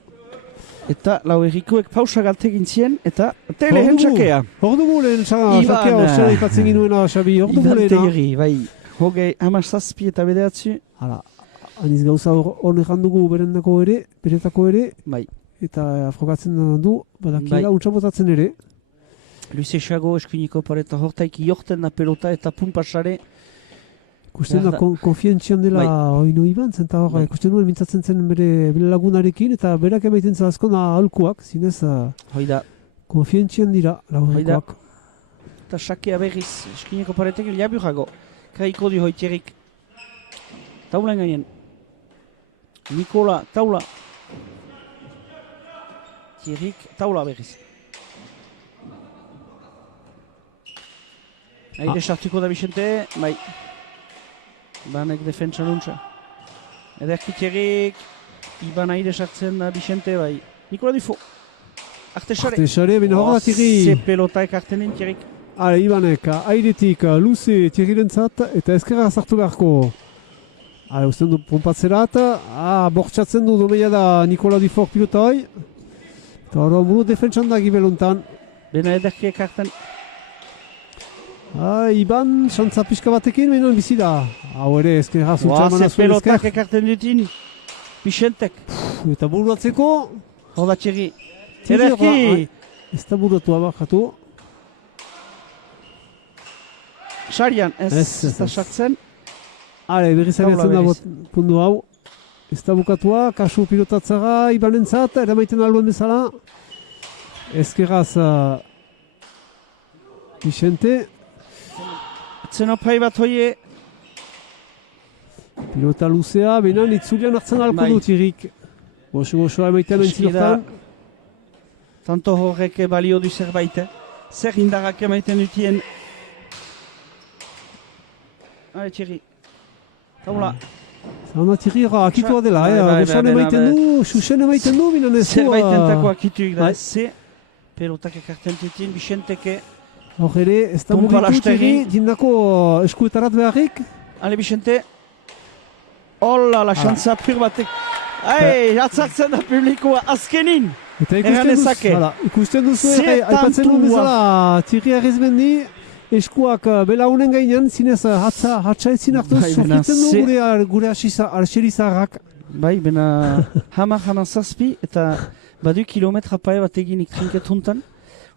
Eta lau errikoek pausa galte gintzien, eta lehen txakea. Hor dugu lehen txakea, osea ipatzen ginuen Xabi, hor dugu lehena. Iban Teieri, bai, hogei hamazazpi eta bedeatzu. Hala, aniz gauza hor jandugu beretako ere, Bai. eta afrogatzen du, badakiela untsa botatzen ere. Luis Esago eskuiniko pareta hortaiki jorten da pelota eta pumpasare. Ikusten da konfientzian dela oino Iban, zenta hor, ikusten duen mintzatzen zen bere lagunarekin, eta berak emaiten zazkona aholkuak, zinez konfientzian dira laurikoak. Eta sakea berriz, eskuiniko paretek liaburago. Kaiko di hoitierik. Taulan gainen. Nikola, taula. Thierryk, taula berriz. Aire sartuko da Vicente, bai. Banek defentsa nuntza. Ederki Thierryk, Iban aire sartzen da Vicente, bai. Nikola Dufo. Artesare. Artesare, bina hor da Thierry. Ze pelotaek artenen Thierryk. Hale, Ibanek, airetik, luze Thierryrentzat, eta ezkerra sartu beharko. Hale, usten du pompatzerat, bortxatzen du domeia da Nikola Dufo pilota hoi. Eta hor buru defentsan da gibeluntan. Bena ederkiek arten. Iban, xantza pixka batekin, behinan bizi da. Hau ere, ezkerra zuntza mana ze pelotak ekarten dutin. Vicentek. Eta bururatzeko. Hor da Thierry. Ederki. Ez da bururatu abakatu. Sarian, ez da sartzen. Hale, berriz abiatzen da pundu hau. Ez da bukatua, kasu pilotatzara Ibanentzat, eramaiten alduen bezala. Ezkerraz Vicente. Zenopai bat hoie. Pilota luzea, benan itzulian hartzen alko du Thierryk. Goxo emaiten entzilortan. Tanto horrek balio du zerbait. Zer indarrak emaiten dutien. Hale Thierry. Taula. Zahona Thierry akitua dela, goxan emaiten du, xuxen emaiten du, binan ez du. Zerbaitentako akituik da, ze pelotak ekarten dutien, Vicenteke. Hor ere, ez da mugitu Thierry, dindako eskuetarat beharrik. Hale Vicente. Hola, la xantza pur batek. Atzartzen da publikoa azkenin. Eta ikusten duzu, aipatzen duen bezala, Thierry Arrizmendi, eskuak belaunen gainean, zinez hatsa ezin hartu, sofritzen du gure arxerizarrak. Bai, bena hamar zazpi, eta badu kilometra pae bat eginik trinketuntan.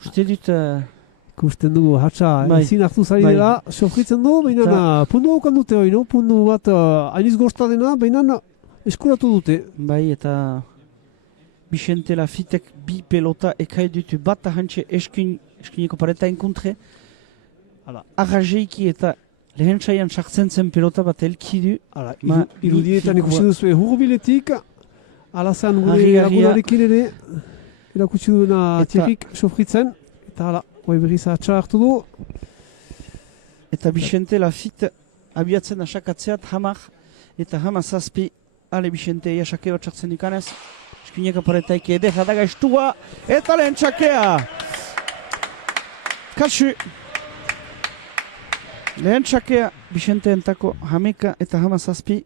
Uste dut... Ikusten dugu, hatsa ezin hartu zari dela, sofritzen du, baina pundu haukan dute hori, pundu bat hainiz gozta dena, baina eskuratu dute. Bai, eta Vicente Lafitek bi pelota ekai dutu bat ahantxe eskineko pareta enkontre. Arrajeiki eta lehen txaian sartzen zen pelota bat elkidu. Irudietan ikusi duzu hurbiletik, alazan gure lagunarekin ere, erakutsi duena Thierryk sofritzen, eta hala. Hoi berriz atxa hartu du. Eta Vicente Lafite abiatzen asakatzeat hamar eta hamazazpi. Ale Vicente iasake bat sartzen ikanez. Eskineko paretaik edera daga estua. Eta lehen txakea. Kasu. Lehen txakea Bixente entako 11 eta 17.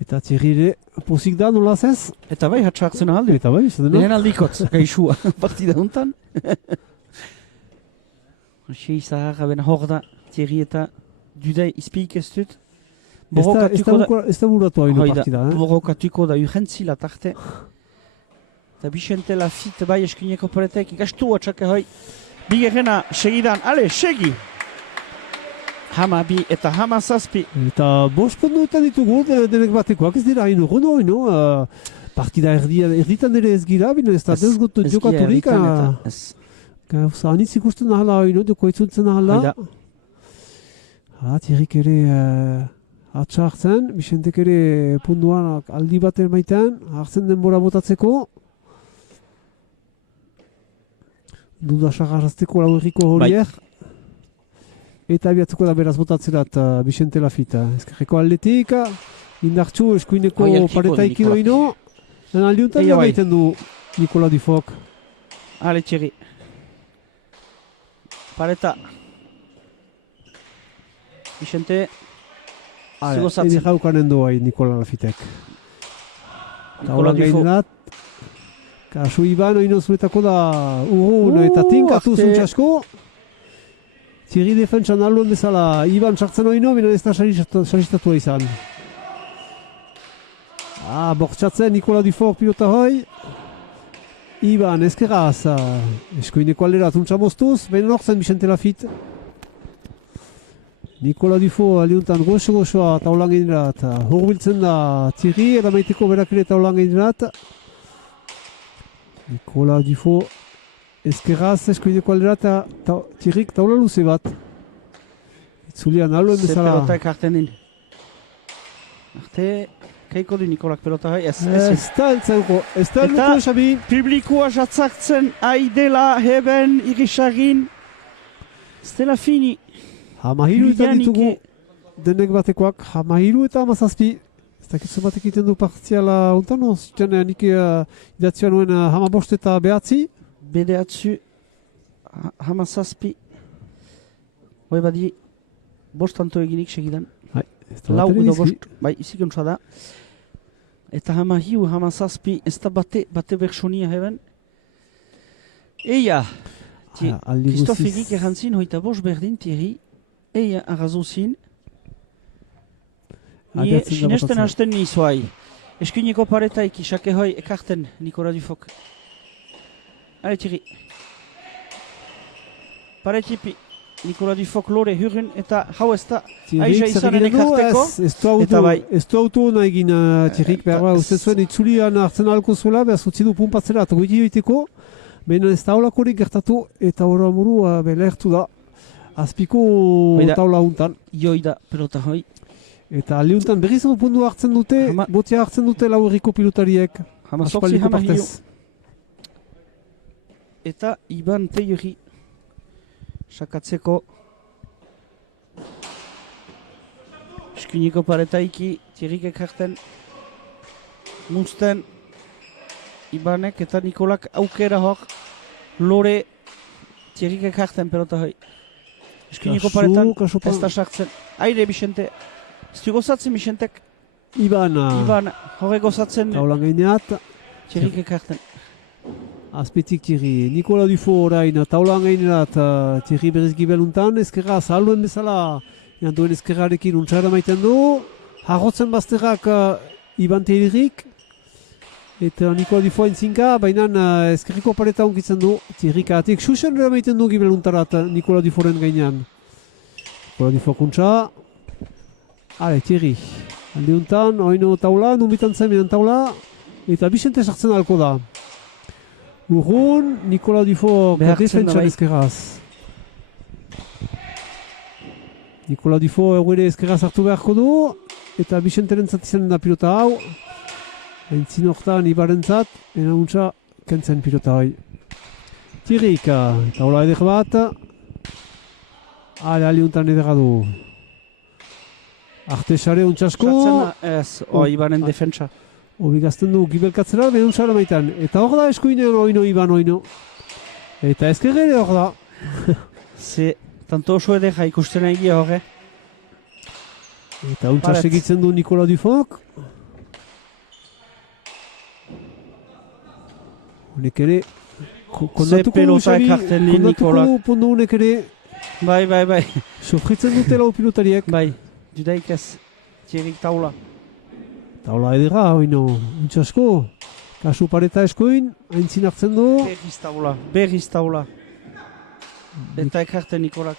Eta Thierry pozik da nola ez? Eta bai hatxartzen ahaldu. Eta bai, zaten Lehen aldikotz, gaixua, partida hontan. Sei zaharra ben hor da, Thierry eta Dudai izpiik ez dut. Ez da buratu haino partida. Borrokatuko da urgentzila tarte. Eta Bixente Lafitte bai eskineko paretek ikastu atxake hoi. Bigerrena segidan, ale, segi! Hama bi eta hama zazpi. Eta bosponduetan ditugu denek batekoak ez dira haino gono, partida erditan ere ez gira, bina ez da deus gotu jokaturik. Gauza anitz ikusten ahala haino, joko itzultzen ahala. Thierryk ere atxartzen, Bixentek ere punduan aldi bat maitean, hartzen denbora botatzeko. Duda sagarrazteko laurriko horiek. Eta abiatzeko da beraz botatzerat Bixente Lafitte. Ezkerreko aldetik, indartxu eskuineko pareta ikino ino. Aldiuntan da baiten du Nicolas Dufoc. Ale, Thierry. Pareta. Bixente. Zigozatzen. Edi jaukanen du Nicolas Lafittek. Nicolas Dufoc. Kasu Iban oino zuetako da urrun eta tinkatu zuntxasko. Thierry defentsan aluen bezala Iban sartzen oino, bina ez da saristatua izan. Bortxatzen Nicolas Dufoc pilota hoi. Iban ezkeraz eskuineko aldera tuntxa moztuz, benen orzen Bixente Lafitte. Nicolas Dufoc aliuntan goxo-goxoa taulan genirat. Horbiltzen da Thierry, eramaiteko berakire taulan genirat. Nicolas Dufoc ezkeraz eskuineko aldera eta Thierryk taula luze bat. Itzulian aluen bezala. Ze pelotak hartzen din. Arte, kaiko du Nikolak pelota hai? Ez da eltzeuko, ez da elnuko esabi. Publikoa jatzartzen aidela heben irisagin. Ez dela fini. Hamahiru eta ditugu denek batekoak, hamahiru eta hamazazpi. Ez dakitzen batek iten du partziala untan, zitzen nik idatzioa nuen hamabost eta behatzi. Bedeatzu, hamazazpi. Hoi badi, bost anto eginik segidan. Lau edo bost, bai, izik ontsa da. Eta hamahiu, hamazazpi, ez da bate bersonia heben. Eia, Christophe egik errantzin, hoita bost berdin, Thierry. Eia, arrazuzin. Nie, sinesten hasten nizuai. Eskuineko paretaik isake hoi ekarten Nicolas Dufoc. Ale, Thierry. Paretipi. Nicolas Dufoc lore hurren eta hau ez da aiza izanen ekarteko. Ez du auto nahi egin Thierryk, behar uste zuen itzulian hartzen ahalko zuela, behar zutzi du pumpatzera eta goiti joiteko. Baina ez da aulakorik gertatu eta horra muru lehertu da. Azpiko taula untan. Joida pelota hoi. Eta alde untan berriz puntu hartzen dute, botia hartzen dute lau erriko pilotariek. Aspaldiko partez. Eta Iban Thierry sakatzeko eskuineko paretaiki Thierryk ekarten musten Ibanek eta Nikolak aukera hor lore Thierryk ekarten pelota hoi. Eskuineko paretan ez da sartzen. Aire Bixente. Ez du gozatzen Bixentek? Iban horre gozatzen. Taulan gaineat. Thierryk ekarten. Azpetik Thierry. Nicolas Dufoc orain taulan gaineat Thierry berriz gibeluntan. Ezkerra zalduen bezala duen ezkerrarekin untxara maiten du. Harrotzen bazterrak Iban Thierryk. Eta Nicolas Dufoc entzinka, baina ezkerriko pareta onkitzen du. Thierryk atik xuxen dira maiten du gibeluntarat Nicolas Dufocen gainean. Nicolas Dufoc untxa. Ale, Thierry. Alde untan, oino taula, numbitan zaimenan taula. Eta Bixente sartzen alko da. Urrun, Nicolas Dufoc defentsan ezkerraz. Nicolas Dufoc eguere ezkerraz hartu beharko du. Eta Bixenteren zatizan da pilota hau. Entzin hortan Ibarentzat, ena untsa kentzen pilota hoi. Thierryk, taula eder bat. Ale, untan edera du. Artesare untsasko. Ez, Ibanen defentsa. Obigazten du gibelkatzera, behun sara maitan. Eta hor da eskuinean oino Iban oino. Eta ezkerrere hor da. Ze, tanto oso edera ikusten egia horre. Eta untsa Paret. segitzen du Nikola Dufok. Honek ere, kondatuko du pelota Xabi, ekartzen di kondatuko Nikolak. du pondo honek ere, Bai. sofritzen dute lau pilotariek. Bai, dudaik ez. Txerik taula. Taula edera, oino, untsasko. Kasu pareta eskoin, aintzin hartzen du. Berriz taula. Eta ekarten Nikolak.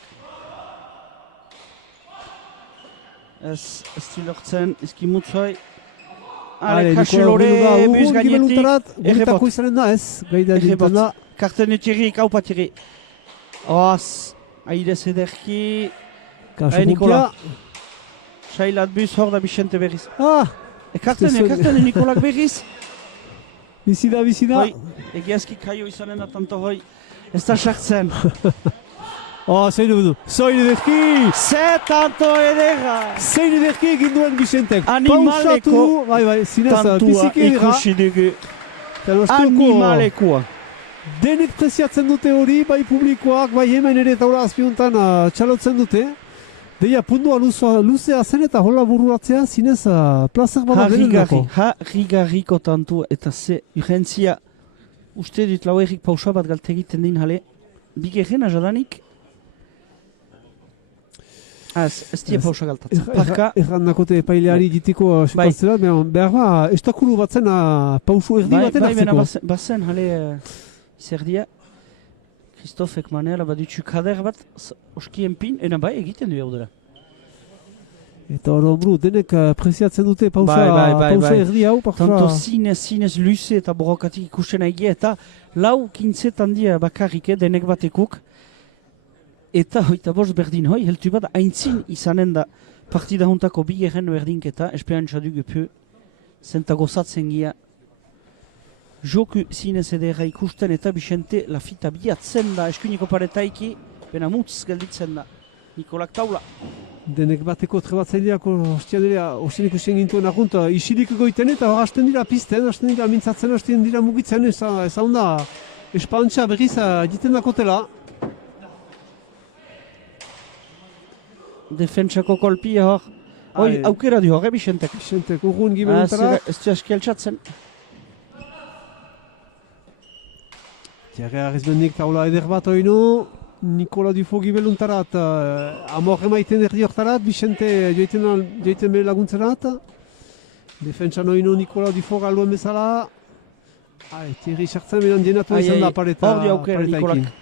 Ez du lortzen, ezkimutzoi. Ale, kaselore, buz gainetik. Guretako izanen da ez, gaida dintzen da. Karten Thierry, kaupa Thierry. Oaz, aire zederki. Kasu Nikola. puntia. Sailat buz hor da Bixente berriz. Zuen. Ekarten Nikolak berriz. Bizida. Hoi, egiazki kaio izanen da tanto hoi. Ez da sartzen. Zein du, zein ederki! Ze tanto edera! Zein ederki egin duen Bicentek. Animaleko Pausatu, bai, zinez, Tantua biziki edera. ikusi dugu. Eta nostuko, Animalekoa. denek preziatzen dute hori, bai publikoak, bai hemen ere taula azpiuntan txalotzen dute. Deia, pundua luzea zen eta hola bururatzea, zinez, plazer bada denendako. Harrigarriko tantua eta ze urgentzia. Uste dut lau errik pausa bat galte egiten din jale. Bigerren ajadanik. Ez die pausa galtatzen. Parka, Erran nakote epaileari ditiko sepatzera, behar ba, estakulu batzen pausu erdi baten bena hartzeko. bazen jale izerdia. Kristofek maneala badutxu kader bat, oskien pin, ena bai egiten du eudera. Eta hori ombru, denek preziatzen dute pausa Bai. erdi hau, Tanto zinez luze eta borrokatik ikusten egia eta lau kintzetan dia bakarrik denek batekuk. Eta hoita bost berdin hoi, heltu bat aintzin izanen da partida juntako bigerren berdinketa, esperantza dugu peu, zenta gozatzen gia. Joku zinez edera ikusten eta Bixente lafita biatzen da, eskuineko paretaiki, bena mutz gelditzen da. Nikolak taula. Denek bateko trebatzaileak ostien ikusten gintuen agunt, isilik goiten eta hasten dira pizten, hasten dira mintzatzen, hasten dira mugitzen, ez onda espantxa berriz egiten dakotela. Defentsako kolpia hor. Hoi, aukera du horre Bixentek. Bixentek urgun gibelutara. Ez du eskeltsatzen. Thierry Arizmendik taula eder bat oino, Nikola Dufo gibeluntarat, amor emaiten erdi hortarat, Bixente joiten bere laguntzerat. Defentsan oino Nikola Dufo galuen bezala. Thierry sartzen beran dienatu izan da pareta. Hor du aukera Nikolak.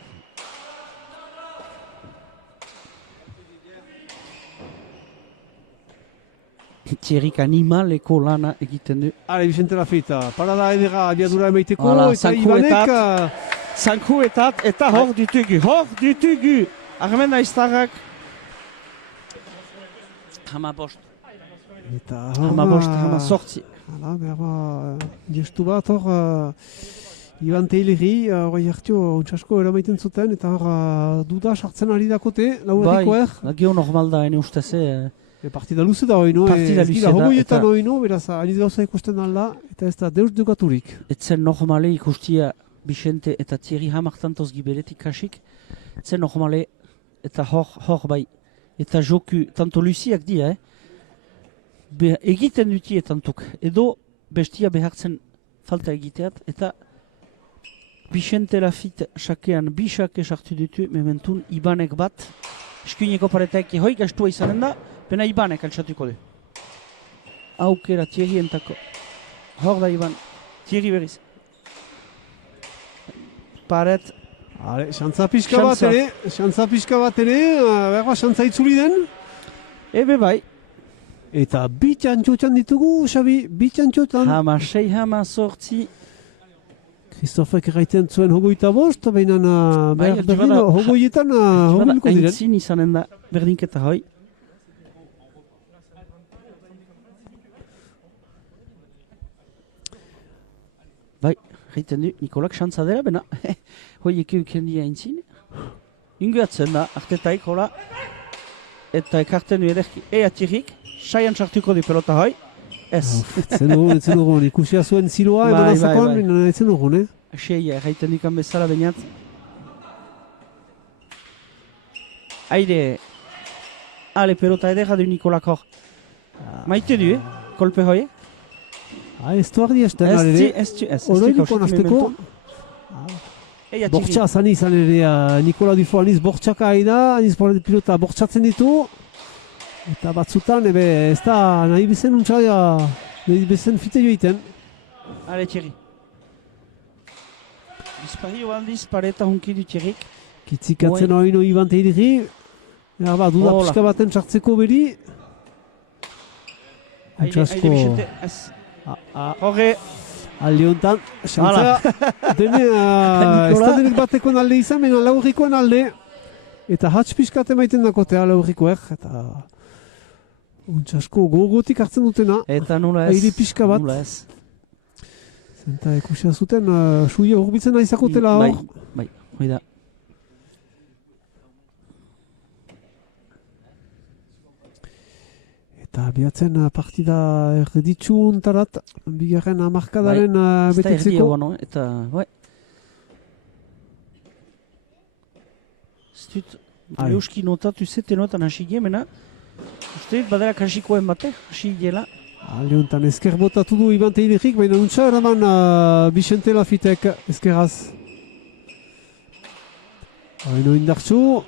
Thierryk animaleko lana egiten du. Bixente Lafita, parada edera abiadura emaiteko, Hala, eta Ibanek... Zankuetat eta hor ditugu. Armen aiztarrak. Hama bost. Hama sortzi. Hala, behar ba, gestu bat hor, Iban Teileri, hori hartio untsasko eramaiten zuten, eta hor duda sartzen ari dakote, lau errikoer. Bai, gio normal da, ene usteze. Partida luze da hori, no? Partida luze da. Hogoietan hori, no? Beraz, aniz gauza ikusten alda, eta ez da deus dugaturik. Etzen normale ikustia Bixente eta Thierry hamartantoz gibeletik kasik. Etzen normale, eta hor bai. Eta joku, tanto luziak dia, egiten dutie tantuk. Edo bestia behartzen falta egiteat, eta Bixente Lafit sakean bisake sartu ditu, mementun Ibanek bat, eskuineko paretaik hoi gastua izanen da, bena Ibanek altxatuko du. Aukera Thierry entako. Hor da Iban. Thierry berriz. Paret. Xantza pixka bat ere, behar xantza itzuli den. Ebe bai. Eta bitxantxotxan ditugu, Xabi, bitxantxotxan. Hama 6, hama sortzi. Kristofek erraiten zuen hogoita bost, baina berdin hogoietan hoguliko diren. Aintzin izanen da berdinketa hoi. Bai, egiten du, Nikolak xantza dela, bena, hoi ekeuken dia aintzin. Ingoatzen da, artetaik, hola. Eta ekarten du ederki, Thierryk, saian sartuko du pelota hoi. Ez. Etzen dugun, ikusia zuen ziloa, emanazakon, etzen dugun, Seia, erraiten dukan bezala bainat. aire. Ale, pelota edera du Nikolak hor. Maite du, kolpe hoi? Ez du ardi esten, alere. Ez. Oroinuko nazteko. Bortxa zan izan ere, Nikola Dufo aniz bortxaka aida, aniz pilota bortxatzen ditu. Eta batzutan, ez da nahi bezen untxaia, nahi bezen fite joiten. Ale, Thierry. Bizpari aldiz pareta hunki du Thierrik. Kitzikatzen hori no Iban Teiriri. Duda pixka baten sartzeko beri. Aire Bixente, ez. Horre. Alde honetan, xantzea, ez da denek batekoen alde izan, baina laurrikoen alde. Eta hatz pixkate maiten dakotea laurrikoek, eta untxasko gogotik hartzen dutena. Eta nula ez. Aire pixka bat. Nula ez. Zenta ikusia zuten, suia urbitzen aizakotela hor. Bai, hoi da. Eta bihatzen partida erditzu untarat, bigarren amarkadaren betetzeko. Ez da erdi hau, eta, bai. Ez dut, euski notatu zete notan hasi gemena. Uste dut, badera kasikoen bate, hasi gela. Leontan ezker botatu du Iban Teilerik, baina nuntza eraman Bixente Lafitek ezkeraz. Haino indartxu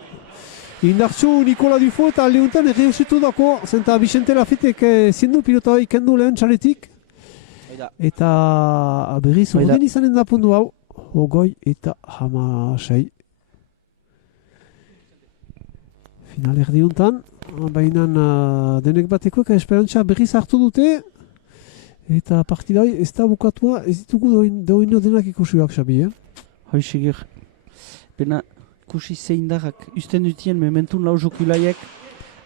Nikola Dufo eta Leontan erreusitu dako, zenta Bixente Lafitek zindu pilota ikendu lehen txaletik. Eta berriz orden izanen da pundu hau, ogoi eta hamasei. Final erdiuntan. Baina denek batekoek esperantza berriz hartu dute eta partida hori ez da bukatua, ez ditugu doino denak ikusiak, Xabi, Hoi segir. Bena ikusi zein darrak usten dutien mementun lau jokulaiek.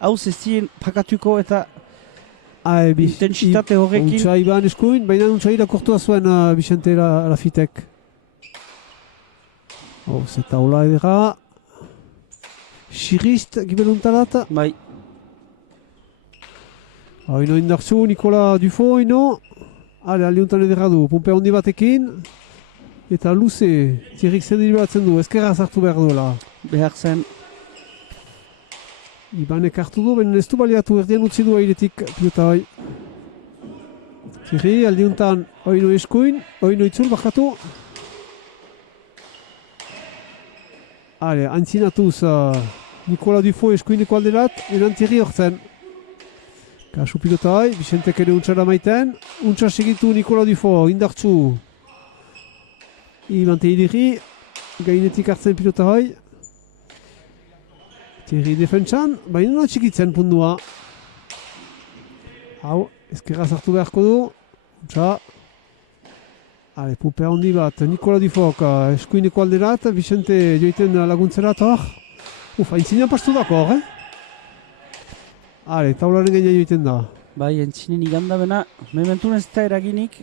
Hau zestien pakatuko eta intensitate horrekin. Untsa iban eskuin, baina untsa irakortua zuen Bixente Lafitek. Zeta hola edera. Xirist gibeluntarat. Bai. Haino indartzu, Nikola Dufo, ino. Aldeuntan edera du, pumpe handi batekin. Eta luze, Thierrik zendiberatzen du, ezkerraz hartu behar duela. Behar zen. Ibanek hartu du, benen ez du baliatu erdian utzi du airetik pilota hoi. Thierri, aldeuntan, oino eskuin, oino itzul bakatu. Antzinatuz, Nikola Dufo eskuineko alderat, enan Thierri hortzen. Kasu pilota hai, Bixentek ere untsara maiten. Untsar segitu Nikola Dufo, indartzu. Iban Teiriri, gainetik hartzen pilota hai. Thierri defentsan, baina txikitzen pundua. Hau, ezkerraz hartu beharko du. Untsa. Pupe handi bat, Nikola Dufok eskuineko alderat, Bixente joiten laguntzerat hor. Aintzinean pastu dako hor, taularen gaina joiten da. Bai, entzinen iganda bena, mementun ez da eraginik.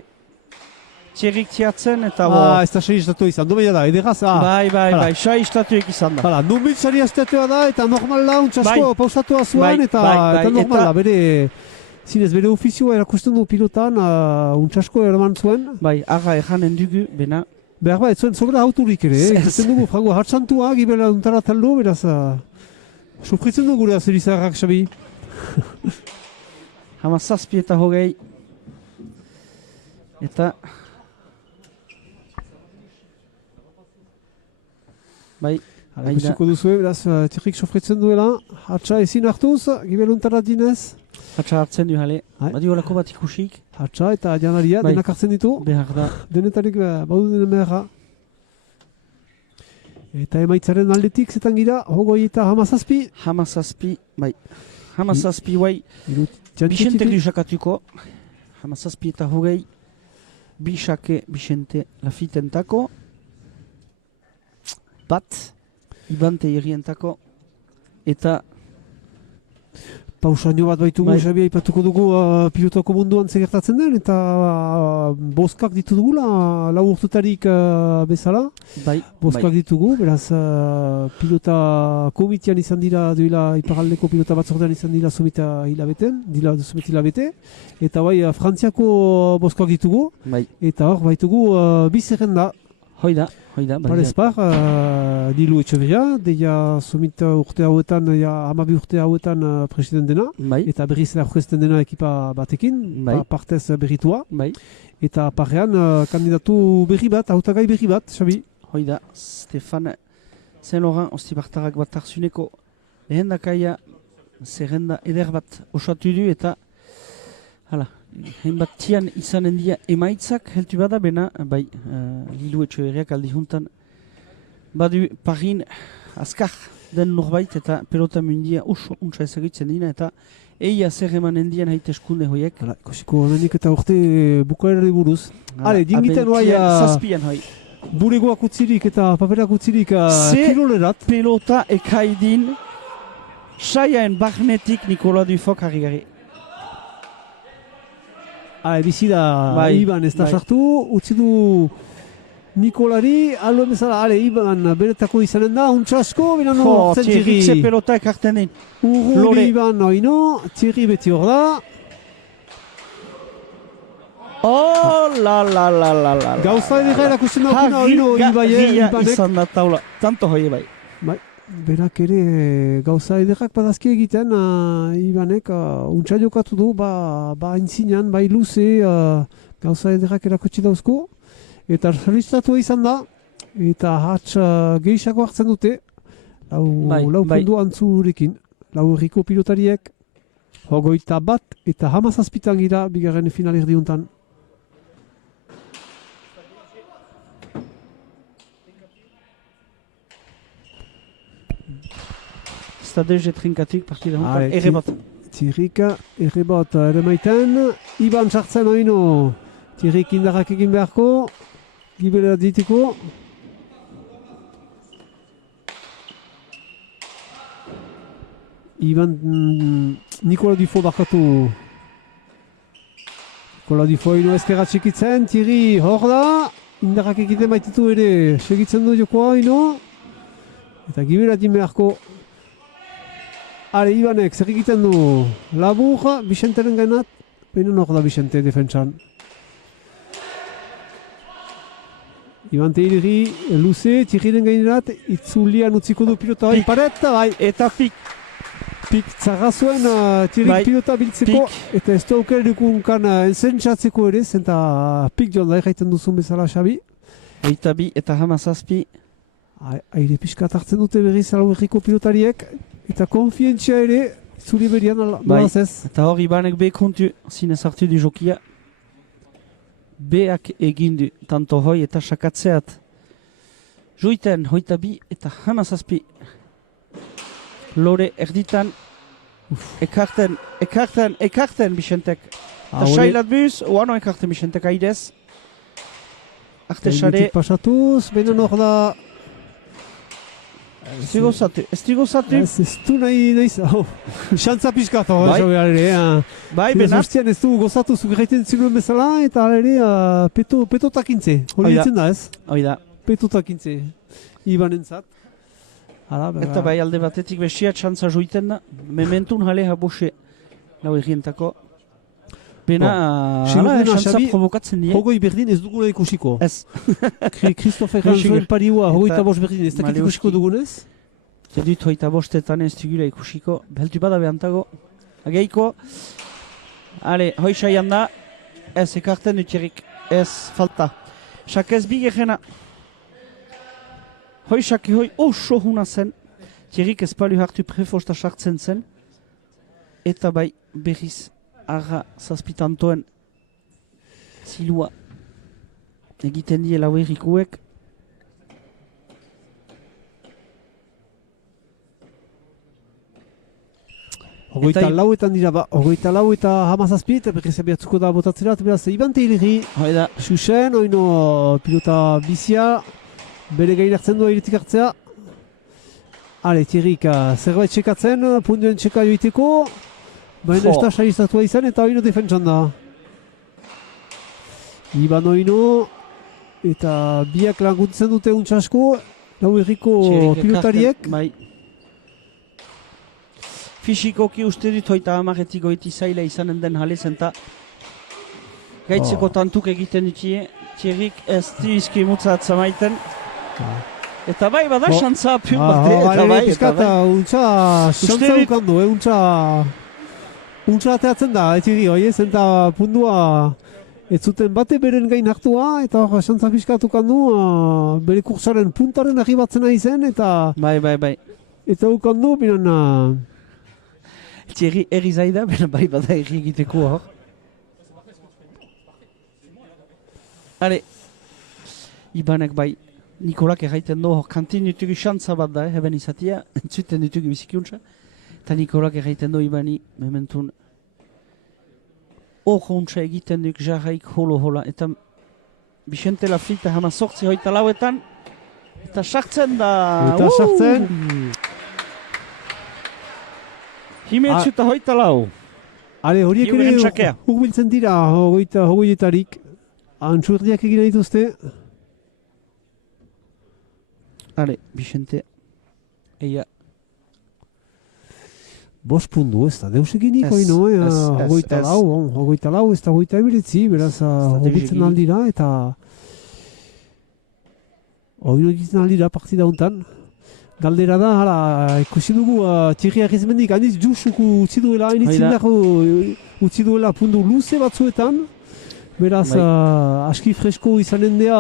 Txerrik txiatzen eta ez da sari estatu izan, du da, edegaz. Bai, sari estatuek izan da. Numbit sari estatua da, eta normal da, untsasko pausatua zuen, eta normal da, bere... Zinez, bere ofizioa erakusten du pilotan, untsasko eraman zuen. Bai, aga ejanen dugu, bena. Behar ez zuen sobra auturik ere, ikusten dugu, frango, hartzantua, gibela untara taldo, beraz, sufritzen dugu gure azerizarrak, Xabi. Hamazazpi eta hogei. Eta... Bai, ikusiko duzu, beraz, Thierrik sofritzen duela, hatsa ezin hartuz, gibela untara dinez. Hatsa hartzen du jale, badi holako bat ikusik. Hatsa eta janaria, denak hartzen ditu. Behar da. Denetarik badu denen beharra. Eta emaitzaren aldetik zetan gira, hogoi eta hamazazpi. Hamazazpi, bai. Hamazazpi, bai. Bixentek du sakatuko. Hamazazpi eta hogei. Bixake, Bixente, Lafitentako. Bat. Iban Teirrientako. Eta... Pausaino bat baitugu, Xabi, aipatuko dugu pilotako munduan zegertatzen den, eta boskak ditu dugula, lau urtutarik bezala. Boskak ditugu, beraz pilota komitean izan dira, duela iparaldeko pilota batzordean izan dira zumeta hilabete, eta bai, Frantziako boskak ditugu, eta hor baitugu bizerrenda, Hoi da. Parez par, Nilu Etxeberria, deia sumit urte hauetan, hamabi urte hauetan president dena, Bai, eta berriz aurkezten dena ekipa batekin, Bai. partez berritua, bai. eta parrean kandidatu berri bat, hautagai berri bat, Xabi. Hoi da, Stefan Saint-Laurent Ostibartarrak bat arzuneko lehendakaia zerrenda eder bat osatu du eta hala, hainbat tian izanen dia emaitzak heltu bada bena, bai, Lilu Etxeberriak aldi juntan badu parin azkar den norbait eta pelota mundia oso untsa ezagutzen dina eta eia zer emanen dian haite eskunde hoiek. Hala, ikusiko lehenik eta urte bukaerari buruz. Hale, dingiten hoaia Zazpian hoi. buregoak utzirik eta paperak utzirik Ze- kirolerat. Pelota ekaidin saiaen bagnetik Nikola Dufok harri. Hale, bizida Bai, Iban ez da bai. sartu, utzi du Nikolari, aldo bezala, hale, Iban beretako izanen da, untsa asko, bina no, Thierry ze pelota ekarten din. Urruli Lore. Iban oino, Thierry beti hor da, Oh la. gauza edera erakusten daukuna oino Harrigarria Ibanek. izan da taula. Tanto hoi bai. Bai, berak ere gauza ederrak badazki egiten, Ibanek untsa jokatu du, ba aintzinean, bai luze, gauza ederrak erakutsi dauzko, eta salistatu izan da, eta hatz gehiago hartzen dute, lau bai. puntu antzurekin, lau herriko pilotariek, 21 eta 17 gira bigarren final erdiuntan. Stadege trinkatuik partida hontan. Hale, Ere bat. Tirika, erre bat ere maiten, Iban sartzen oino, Tirik indarrak egin beharko, gibela ditiko. Iban, Nikola Dufo barkatu. Nikola Dufo ino ezkerra txikitzen, Tiri hor da, indarrak egiten baititu ere, segitzen du jokoa ino, eta gibela din beharko. Hale, Ibanek, zer egiten du labur, Bixenteren gainat, baina hor da Bixente defentsan. Iban Teiriri, luze, Tiriren gainerat, itzulian utziko du pilota bai Pik. paret, bai, Eta pik. pik zarra zuen Tirik Bai, pilota biltzeko, pik. eta ez da auker dukunkan entzentsatzeko ere, zenta pik joan da erraiten duzun bezala Xabi. Eita bi eta hamazazpi. Aire pixkat hartzen dute berriz alau herriko pilotariek, eta konfientzia ere, zuri berian nolaz ez. Eta hor Ibanek be kontu zinez hartu du jokia. Beak egin du tanto hoi eta sakatzeat. Joiten hoita bi eta hamazazpi. Lore erditan. Ekarten Bixentek. Eta sailat buz, oano ekarten Bixentek aidez. Arte sare, pasatuz, baina hor da... ez du gozatu. Ez du nahiz, xantza pixkat hor, Bai. Xabi, ere. Bai, benat. Hostian ez du gozatu zugerraiten zinuen bezala, eta ere petotakintze. Hori Hoi da. ditzen da ez? Hoi da. Petotakintze. Ibanentzat. Hala, Eta bai alde batetik bestia txantza joiten da. Mementun jale habose lau egientako. Bena, Sigurena, txantza Xabi, provokatzen die. Hogoi berdin ez dugula ikusiko. Ez. Christopher Hoi Ranzoen pariua, hogeita Eta bost berdin, ez dakit Maleuski. ikusiko dugunez? Zedut hoita bostetan ez dugula ikusiko. Beltu bada behantago. Ageiko. Ale, hoi saian da. Ez ekarten dutierik. Ez falta. Sakez bigegena. Hoi sake hoi oso huna zen. Tierik ez palu hartu prefosta sartzen zen. Eta bai berriz arra zazpitantoen zilua egiten die lau errikuek. Hogeita lauetan dira, hogeita lau eta hamazazpi, eta berriz abiatzuko da botatzerat, beraz, Iban Teiriri, Hoi da, Xuxen, oino pilota bizia, bere gain hartzen du airetik hartzea. Hale, Thierrik, zerbait txekatzen, punduen txeka joiteko, baina ez da saizatua izan eta oino defentsan da. Iban oino, eta biak laguntzen dute untsasko, lau herriko Txerik pilotariek. ekarten, bai. Fisikoki uste dut hoita amaretik goiti zaila izanen den jale zenta gaitzeko tantuk egiten dutie Thierryk ez dizki mutzatza maiten. Eta bai, bada xantza pion Ah, bat, eta bai, eta Piskata, bai. untxa, xantza dukandu, untxa ateatzen da, etxiri hoi ez, eta pundua ez zuten bate beren gain hartua, eta hor, xantza piskatukandu, bere kursaren puntaren arribatzen nahi zen, eta Bai. eta ukandu, binan, Thierry erri zaida, bera bai, bada erri egiteko hor. Hale, Ibanek bai, Nikolak erraiten du hor kantin ditugu xantza bat da, heben izatia, entzuten ditugu bizikiuntza. Eta Nikolak erraiten du Ibani, mementun, hor hontza egiten duk jarraik holo-hola. Eta Bixente Lafite hama sortzi hoita lauetan, eta sartzen da. eta sartzen. Himetsu eta hoita lau. Ale, horiek Iuren ere txakea. hurbiltzen dira, hogoietarik, antxurdiak egin dituzte. Hale, Bixente, eia. Bost pundu ez da, deus eginik Ez, oino, ez, hogeita ez. lau, hogeita lau, ez da hogeita emiretzi, beraz, deus hobitzen egin. aldira, eta oino egiten aldira partida hontan. Galdera da, hala, ikusi dugu, Thierry Arizmendik, aniz justuku utzi duela, Hoi da. initzindako utzi duela pundu luze batzuetan, beraz, Bai. aski fresko izanen dea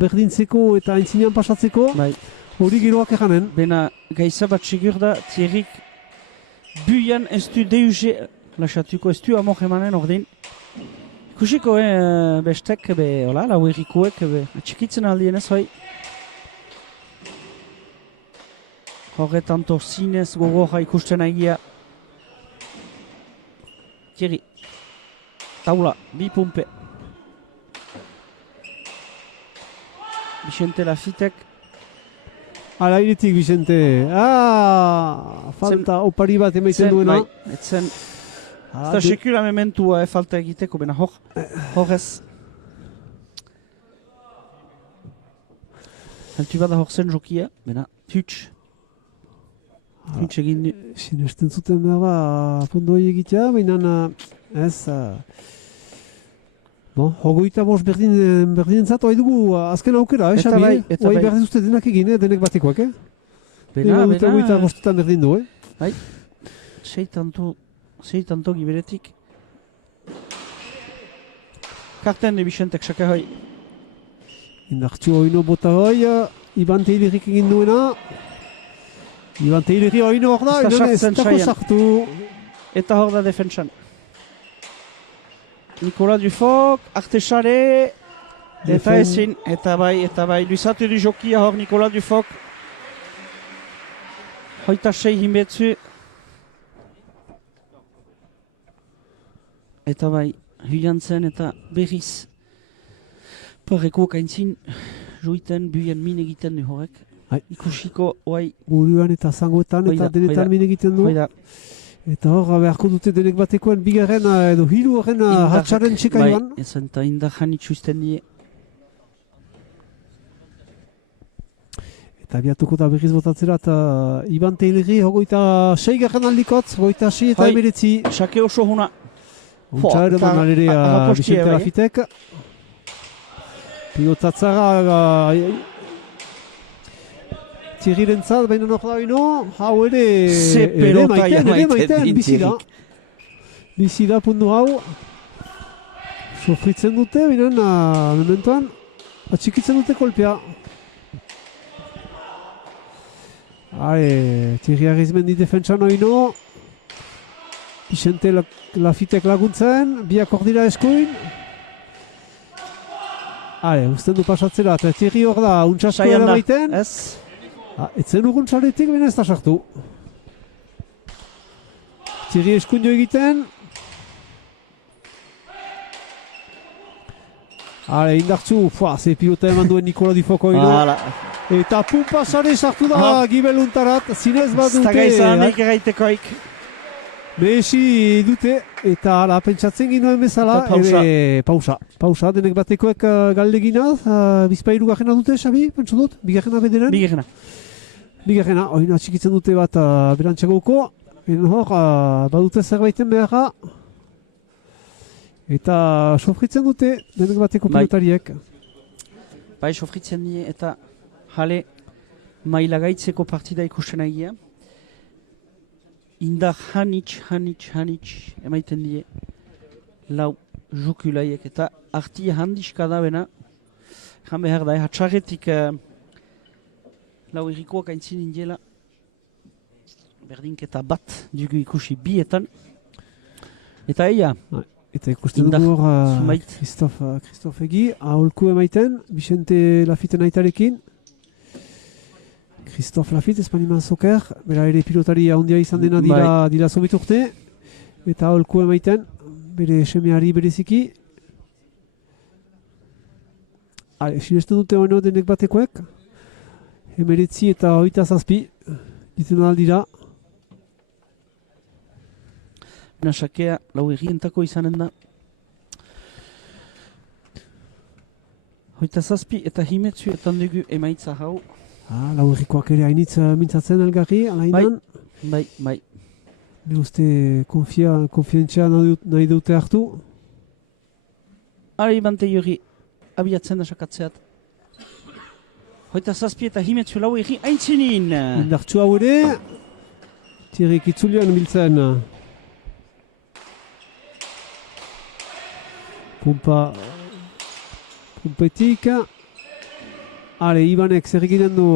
berdintzeko eta aintzinean pasatzeko, Bai. hori geroak eganen. Bena gaiza bat sigur da, Thierryk buian ez du deuze lasatuko, ez du amor emanen ordin. Ikusiko, bestek, hola, lau errikuek, atxikitzen aldien ez, hoi. Horretan torzinez gogorra ikusten aigia. Thierry. Taula, bi pumpe. Bixente Lafitek. Ala iretik, Vicente. Falta opari bat emaiten duena. Bai, etzen, Ah, ez da sekula mementua falta egiteko, bena horrez. Haltu bada hor zen jokia, bena huts. Huts egin du. Sinesten zuten behar pundu hori egitea, baina ez... Hogeita bost berdinentzat, hori dugu azken aukera, Eta Xabi? bai, eta Hori bai. behar dizute denak egin, denek batekoak, Bena, Hogeita bostetan berdin du, sei tanto giberetik. Karten de Bixentek xake hoi. Indartxu oino bota hoi, Iban Teilerik egin duena. Iban Teileri oino hor da, Ez da inan ez sartzen dako saian. sartu. Eta hor da defentsan. Nicolas Dufoc, Artesare, eta ezin, eta bai, luizatu du jokia hor Nicolas Dufoc. Hoita sei hinbetzu. Eta bai, huiantzen eta berriz. Parreko kaintzin, joiten buien min egiten du horrek. Bai. Ikusiko, oai, Guruan eta zangoetan Hoi da, eta denetan hoi da. min egiten du. hoi da, Eta hor, beharko dute denek batekoen bigarren edo hiru horren hatxaren txeka joan. bai, ezen eta indarjan itxusten die. Eta biatuko da berriz botatzera eta Iban Teileri hogeita 6 aldikotz, hogeita 6 eta Bai. emeretzi. Xake oso huna. Untxa ere eta man alere agapostie, Vicente bai. Lafitek. Pilotatzara Thierryren zat, baina hor da bino, hau ere Ze pelota ere maiten maiten, din bizi da. Thierryk. Bizi da puntu hau. Sofritzen dute, baina mementoan atxikitzen dute kolpea. Thierry Arizmendi defentsan oino. Vicente Lafitek laguntzen, biak hor dira eskuin. Usten du pasatzera, eta Thierry hor da, untxasko Saian ere da, baiten. ez? Etzen ugun txaretik, baina ez da sartu. Thierry eskuin jo egiten. Indartzu, ze pilota eman duen Nicolas Dufoc oino. Hala. Eta pumpa sare sartu da Aha. gibeluntarat, zinez bat Ez da dute. gaizanik eraitekoik. Behesi dute, eta ala, pentsatzen ginoen bezala, Eta pausa. pausa. Pausa, denek batekoek galdegina, bizpairu gajena dute, Xabi, pentsu dut, bigarrena bederen. Bigarrena. Bigarrena, oina txikitzen dute bat berantxagoko, hor, badute zerbaiten beharra, eta sofritzen dute, denek bateko Bai. pilotariek. bai sofritzen die eta jale maila gaitzeko partida ikusten egia. Indar hanitz emaiten die lau jukulaiek eta artia handiska da bena. Jan behar da, hatxarretik lau errikoak aintzin indiela. Berdinketa bat dugu ikusi bietan. Eta eia. Eta ikusten dugu hor Christophe Egi, aholku emaiten, Vicente Lafite naitarekin. Christophe Lafite, Espaniman Soker, bera ere pilotari handia izan dena dira sobiturte. Eta aholku emaiten, bere semeari bereziki. Sinesten dute hoeno denek batekoek. 19 eta 27 ditzen aldira. Sakea lau egientako izanen da. 27 eta himetzu etan dugu emaitza hau. Lau errikoak ere hainitz mintzatzen elgarri, alainan. Bai. Ne uste konfientzia nahi dute hartu. Ara ibante jori abiatzen da sakatzeat. 27 eta himetzu lau egi aintzinin. Indartsu hau ere, Thierry Kitzulian biltzen. Pumpetik. Ibanek zer egiten du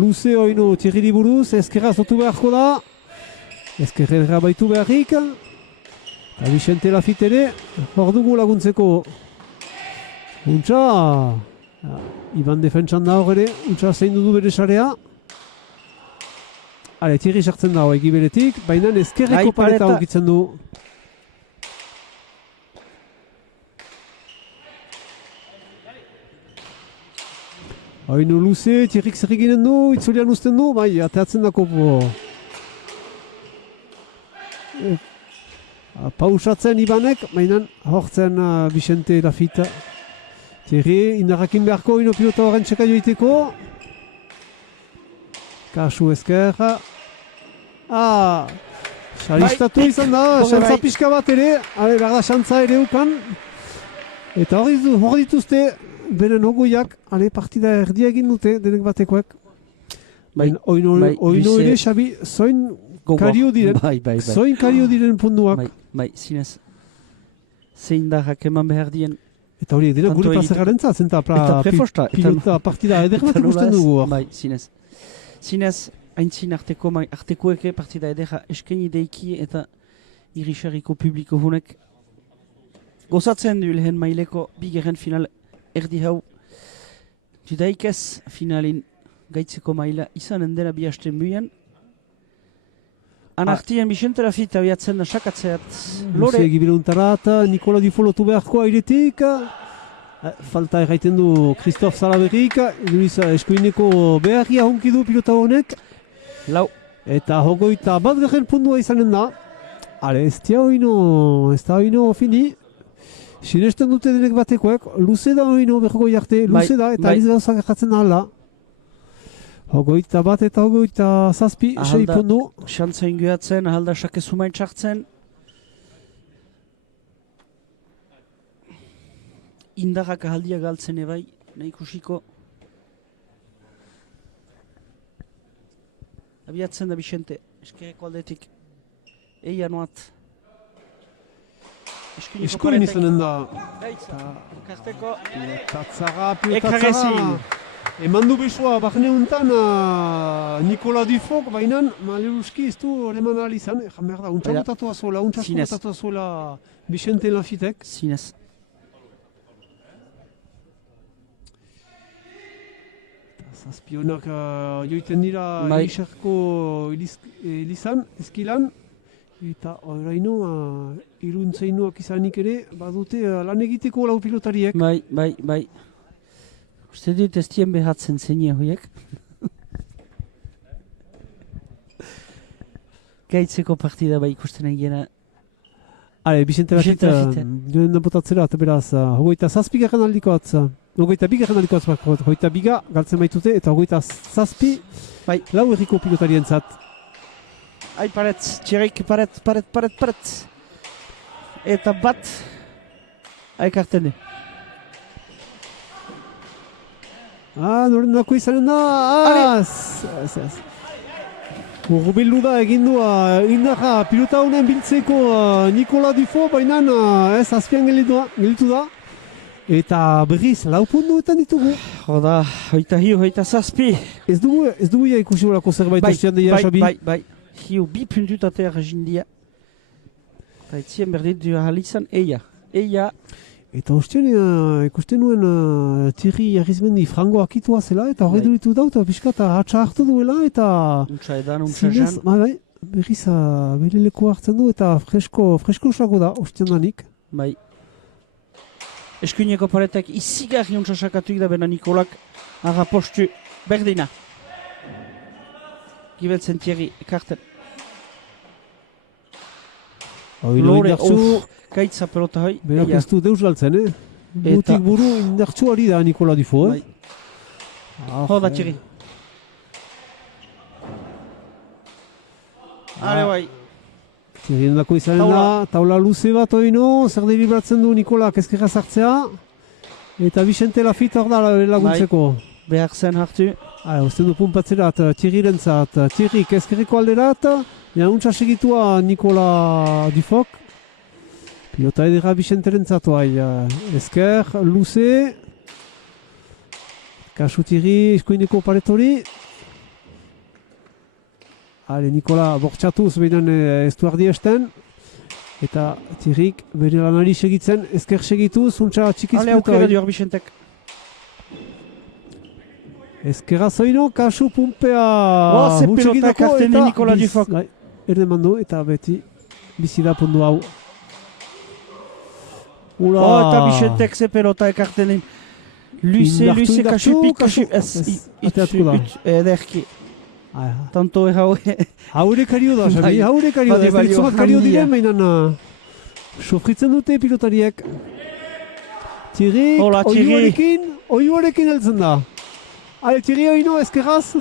luze oino Thierry buruz, ezkerra zotu beharko da. Ezkerra baitu beharrik. Eta Vicente Lafite ere, hor dugu laguntzeko. Untxa, Iban defentsan da hor ere, untxa zein du bere sarea. Thierry sartzen da egi beretik, baina ezkerreko paleta aukitzen du. Oino luze, Thierryk zer eginen du, itzulian usten du, bai, ateatzen dako pausatzen Ibanek, baina hortzen Vicente Lafite. Thierry, indarrakin beharko, ino pilota horren txeka joiteko. Kasu ezkerra. Xaristatu izan da, xantza pixka bat ere, berda xantza ere ukan. Eta hor dituzte, beren ogoiak, partida erdia egin dute, denek batekoek. Oino ere, Xabi, zoin kario diren. Zoin kario diren punduak. Bai, zinez. Zein da eman behar dien. Eta horiek dira gure pasegaren zatzen, eta pilota partida eder bat ikusten dugu. Bai, zinez. Zinez, haintzin artekoeke partida edera eskeni deiki eta irixariko publiko hunek gozatzen du lehen maileko bigeren final erdi hau. Judaikez finalin gaitzeko maila izanen dela bi hasten buian. Anartien Vicente Lafite abiatzen da sakatzeat. Luze egibiluntarat, Nikola Dufolotu beharko airetik. Falta erraiten du Christophe Salaberrik. Luis eskuineko beharria honki du pilota honek. Lau. Eta hogoita bat garen pundua izanen da. Ez da oino fini. Sinesten dute denek batekoek. Luze da oino berroko jarte. Luze da eta aliz gauzak erratzen da hala. Hogoita bat eta hogoita zazpi, sei pundu. Xantza inguatzen, ahalda sake sumain txartzen. Indarrak ahaldia galtzen ebai, nahi ikusiko. Abiatzen da Vicente, eskerreko aldetik. Eia noat. Eskuin izanen da. Elkarteko. Ekarazin. Eman du besoa barneuntan Nikola Dufok, baina maleruski ez du eman ahal izan. Ejan behar da, untsa botatu azuela, botatu azuela Vicente Lafitek. Zinez. Zazpionak joiten dira Elisarko Elizan, Eskilan. Eta oraino iruntzeinuak izanik ere badute lan egiteko lau pilotariek. Bai. Uste dut ez dien behatzen zeinia hoiek. Gaitzeko partida bai ikusten egiena. Vicente Lafite joan botatzera, eta beraz, hogeita zazpigarren aldikoatz. Hogeita bigarren aldikoatz, hogeita biga galtzen baitute, eta hogeita zazpi lau erriko pilotarien zat. Paretz, Txerik, paret. Eta bat, aikartene. Noren dako izanen da. Urbildu da egin du indarra pilota honen biltzeko Nikola Dufo, baina ez azpian gelitu da. Eta berriz, lau puntuetan ditugu. Hoda, hoita hiu, hoita zazpi. Ez dugu ja ikusi horako zerbait ostean deia, Xabi? Bai. Hiu bi puntutatea jindia. Eta etzien berdit du ahalizan Eia. Eta ostean ikusten nuen Thierry Arizmendi frango akitua zela, eta horre duritu da, eta pixka eta hatsa hartu duela, eta... Untsa edan, untsa jan. Bai, berriz bere leku hartzen du, eta fresko usago da, ostean danik. Bai. Eskuineko paretak izigarri untsa sakatuik da bena Nikolak agapostu berdina. Gibeltzen Thierry ekarten. Lore, gaitza pelota hoi. Berak ez du deus galtzen, Butik buru indartsu ari da Nikola Dufo, Hoda Thierry. Are bai. Thierry endako izanen da, taula luze bat oino, zer debibratzen du Nikolak ezkerra sartzea. Eta Vicente Lafite hor da laguntzeko. Behar zen hartu. Usten du pumpatzerat Thierry rentzat. Thierry ezkerreko alderat, untsa segitua Nikola Dufok. Pilota edera Vicente rentzatu ezker, luze. Kasu Thierry eskuineko paretori. Nikola bortxatuz behinan ez du ardi esten. Eta Thierryk bere lanari segitzen, ezker segituz, untsa txikiz pilota. Aukera duar Vicentek. Ezkerra zoino, kasu pumpea Ze pelota ekarten Nikola Dufok. Erden mandu eta beti bizida pundu hau. Eta Vicentek ze pelota ekarten den. Luze, kasu. Ederki. Tanto hau. Haure kario da, Xabi, haure kario da. Ez dritzumat kario diren, mainan sofritzen dute pilotariek. Thierry, oiuarekin heltzen da. Thierry oino ezkerraz,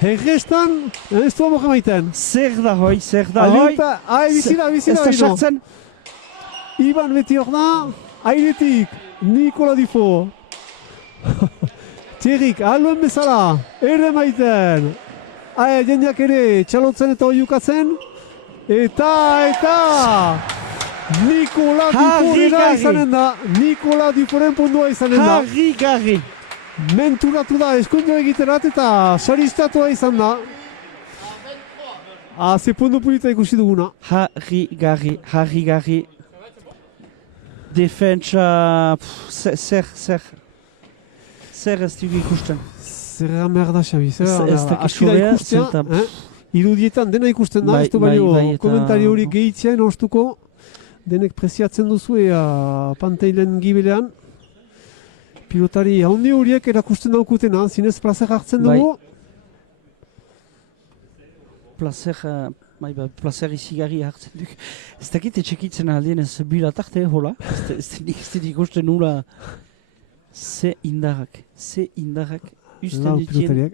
herrestan, ez du amorre maiten. Zer da hoi. Bizida Ez da sartzen. Iban beti hor da, airetik, Nikola Dufo. Thierryk, aluen bezala, ere maiten. Jendeak ere txalotzen eta oiukatzen. Eta Nikola Duforena izanen da. Nikola Duforen pundua izanen da. Harri. Menturatu da eskundio egiterat eta saristatua izan da. Ze pundu pulita ikusi duguna. Harri. Defentsa... Zer ez dugu ikusten. Zerra merda, Xabi, Ez askida ikustea, irudietan dena ikusten da, ez du balio komentari hori gehitzen ostuko, denek preziatzen duzu panteilen gibelean. Pilotari haundi horiek erakusten daukutena, zinez plazer hartzen dugu. Plazer izigarri hartzen duk. Ez dakit etxekitzen aldien ez bilatarte, hola. Ez dut ikusten nula. Ze indarrak. Usten dutien.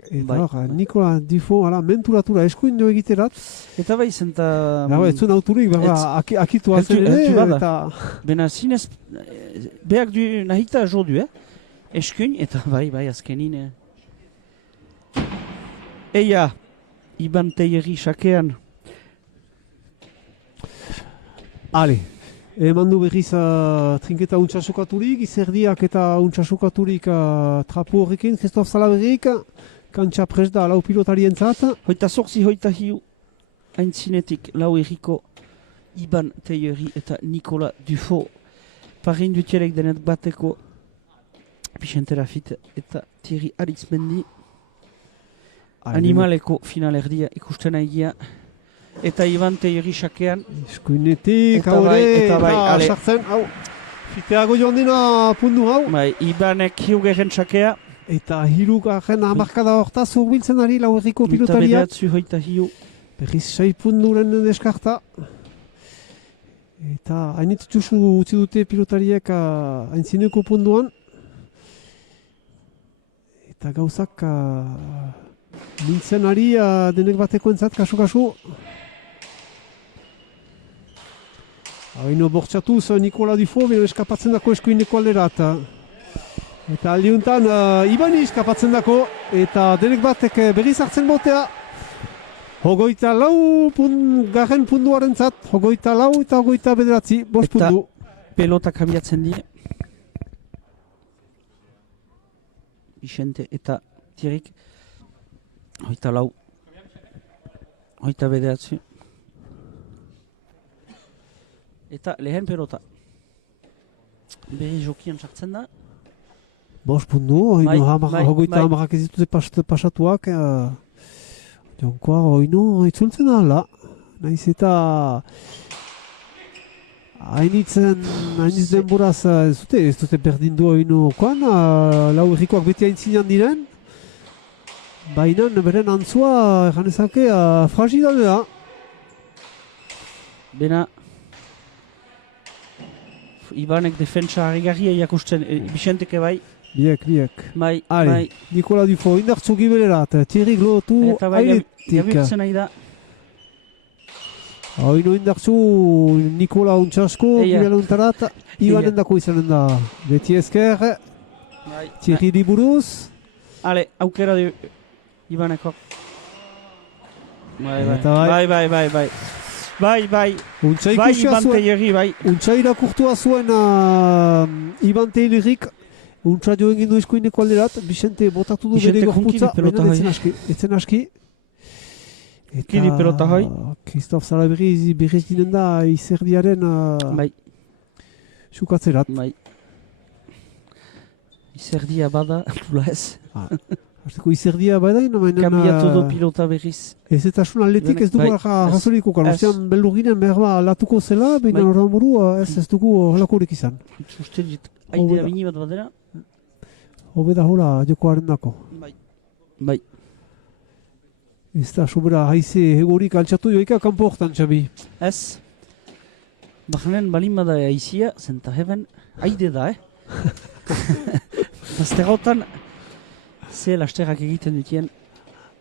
Nikola Dufo, menturatura eskuin jo egiterat. Eta bai zenta... Ez zuen auturik, akitua zen ere. Bena zinez, behar du nahita jodu, eskuin, eta bai azkenin. Eia, Iban Thierry sakean. Eman du berriz trinketa untxasukaturik, izerdiak eta untxasukaturik trapu horrekin, Christophe Salaberrik, kantxa pres da lau pilotarien zat. Hoita zorzi, hoita hiu, aintzinetik lau erriko Iban Thierry eta Nikola Dufo. Parin dutielek denet bateko Vicente Lafite eta Thierry Arizmendi. Animaleko finalerdia ikusten aigia. Eta Iban Thierry sakean. Eskuinetik, haure, sartzen, hau. Fiteago joan dena pundu hau. Ibanek hiugerren sakea. Eta hirugarren hamarkada hortaz urbiltzen ari lau erriko pilotariak. Eta hoita hiu. Berriz 6 punduren deskarta. Eta hainitutxusu utzi dute pilotariek haintzineko punduan. Eta gauzak nintzen ari denek bateko entzat, kasu. Haino bortxatuz Nikola Dufo, bero eskapatzen dako eskuineko alderat. Eta aldiuntan Ibani eskapatzen dako, eta denek batek berriz hartzen botea. Hogoita lau garren punduaren zat, hogoita lau eta hogoita bederatzi, bost Eta pundu. pelota kabiatzen die. Vicente eta Tirik. Hoita lau. Hoita bederatzi. Eta lehen pelota. Berri jokian sartzen da. Bost pundu, Bai, hogoita bai. hamarak ez ditute pasatuak. Jonkoa, oino, itzultzen ala. Naiz eta hainitz denboraz ez dute berdindu oinokoan. Lau errikoak beti haintzinean diren. Baina beren antzua erganezake fragilidadea. Bena Ibanek defentsa harrigarria jakusten, Vicenteke bai. Biek. Bai, Ale, bai. Nikola Dufo, indartzu gibelerat, Thierry lotu Eta bai, ailetik. gabiltzen nahi da. Oino indartzu Nikola Untxasko, Eia. gibela untarat, Ibanen Eia. dako izanen da. Beti esker, Bai. Thierry Liburuz. Ale, aukera du Ibaneko. Bai, Eta bai. bai. Bai, Untxa bai, ikusia Iban zuen, Teieri, bai. untxa irakurtua zuen Iban Teilerik, untxa joen gindu izkoineko alderat, Vicente botatu du Vicente bere junkiri gorputza, pelota baina hai. etzen aski. Kiri pelota hai. Christophe Salaberri berriz ginen da izerdiaren Bai, sukatzerat. bai. Izerdia bada, lula ez. Azteko izerdia badain, baina Kambiatu du pilota berriz. ez eta asun atletik ez dugu Bai, razoriko, ez. Ostean beldur ginen behar ba latuko zela, baina Bai. horren buru ez dugu holakorik izan. Uste dit, Hobe aidea da. bini bat badera. Hobe da hola jokoaren dako. Bai. Ez da sobera haize hegorik altxatu joika kanpo hortan, Xabi. Ez. Bahnen balin bada aizia, zenta heben, aide da, Bazterrotan, ze lasterrak egiten dutien.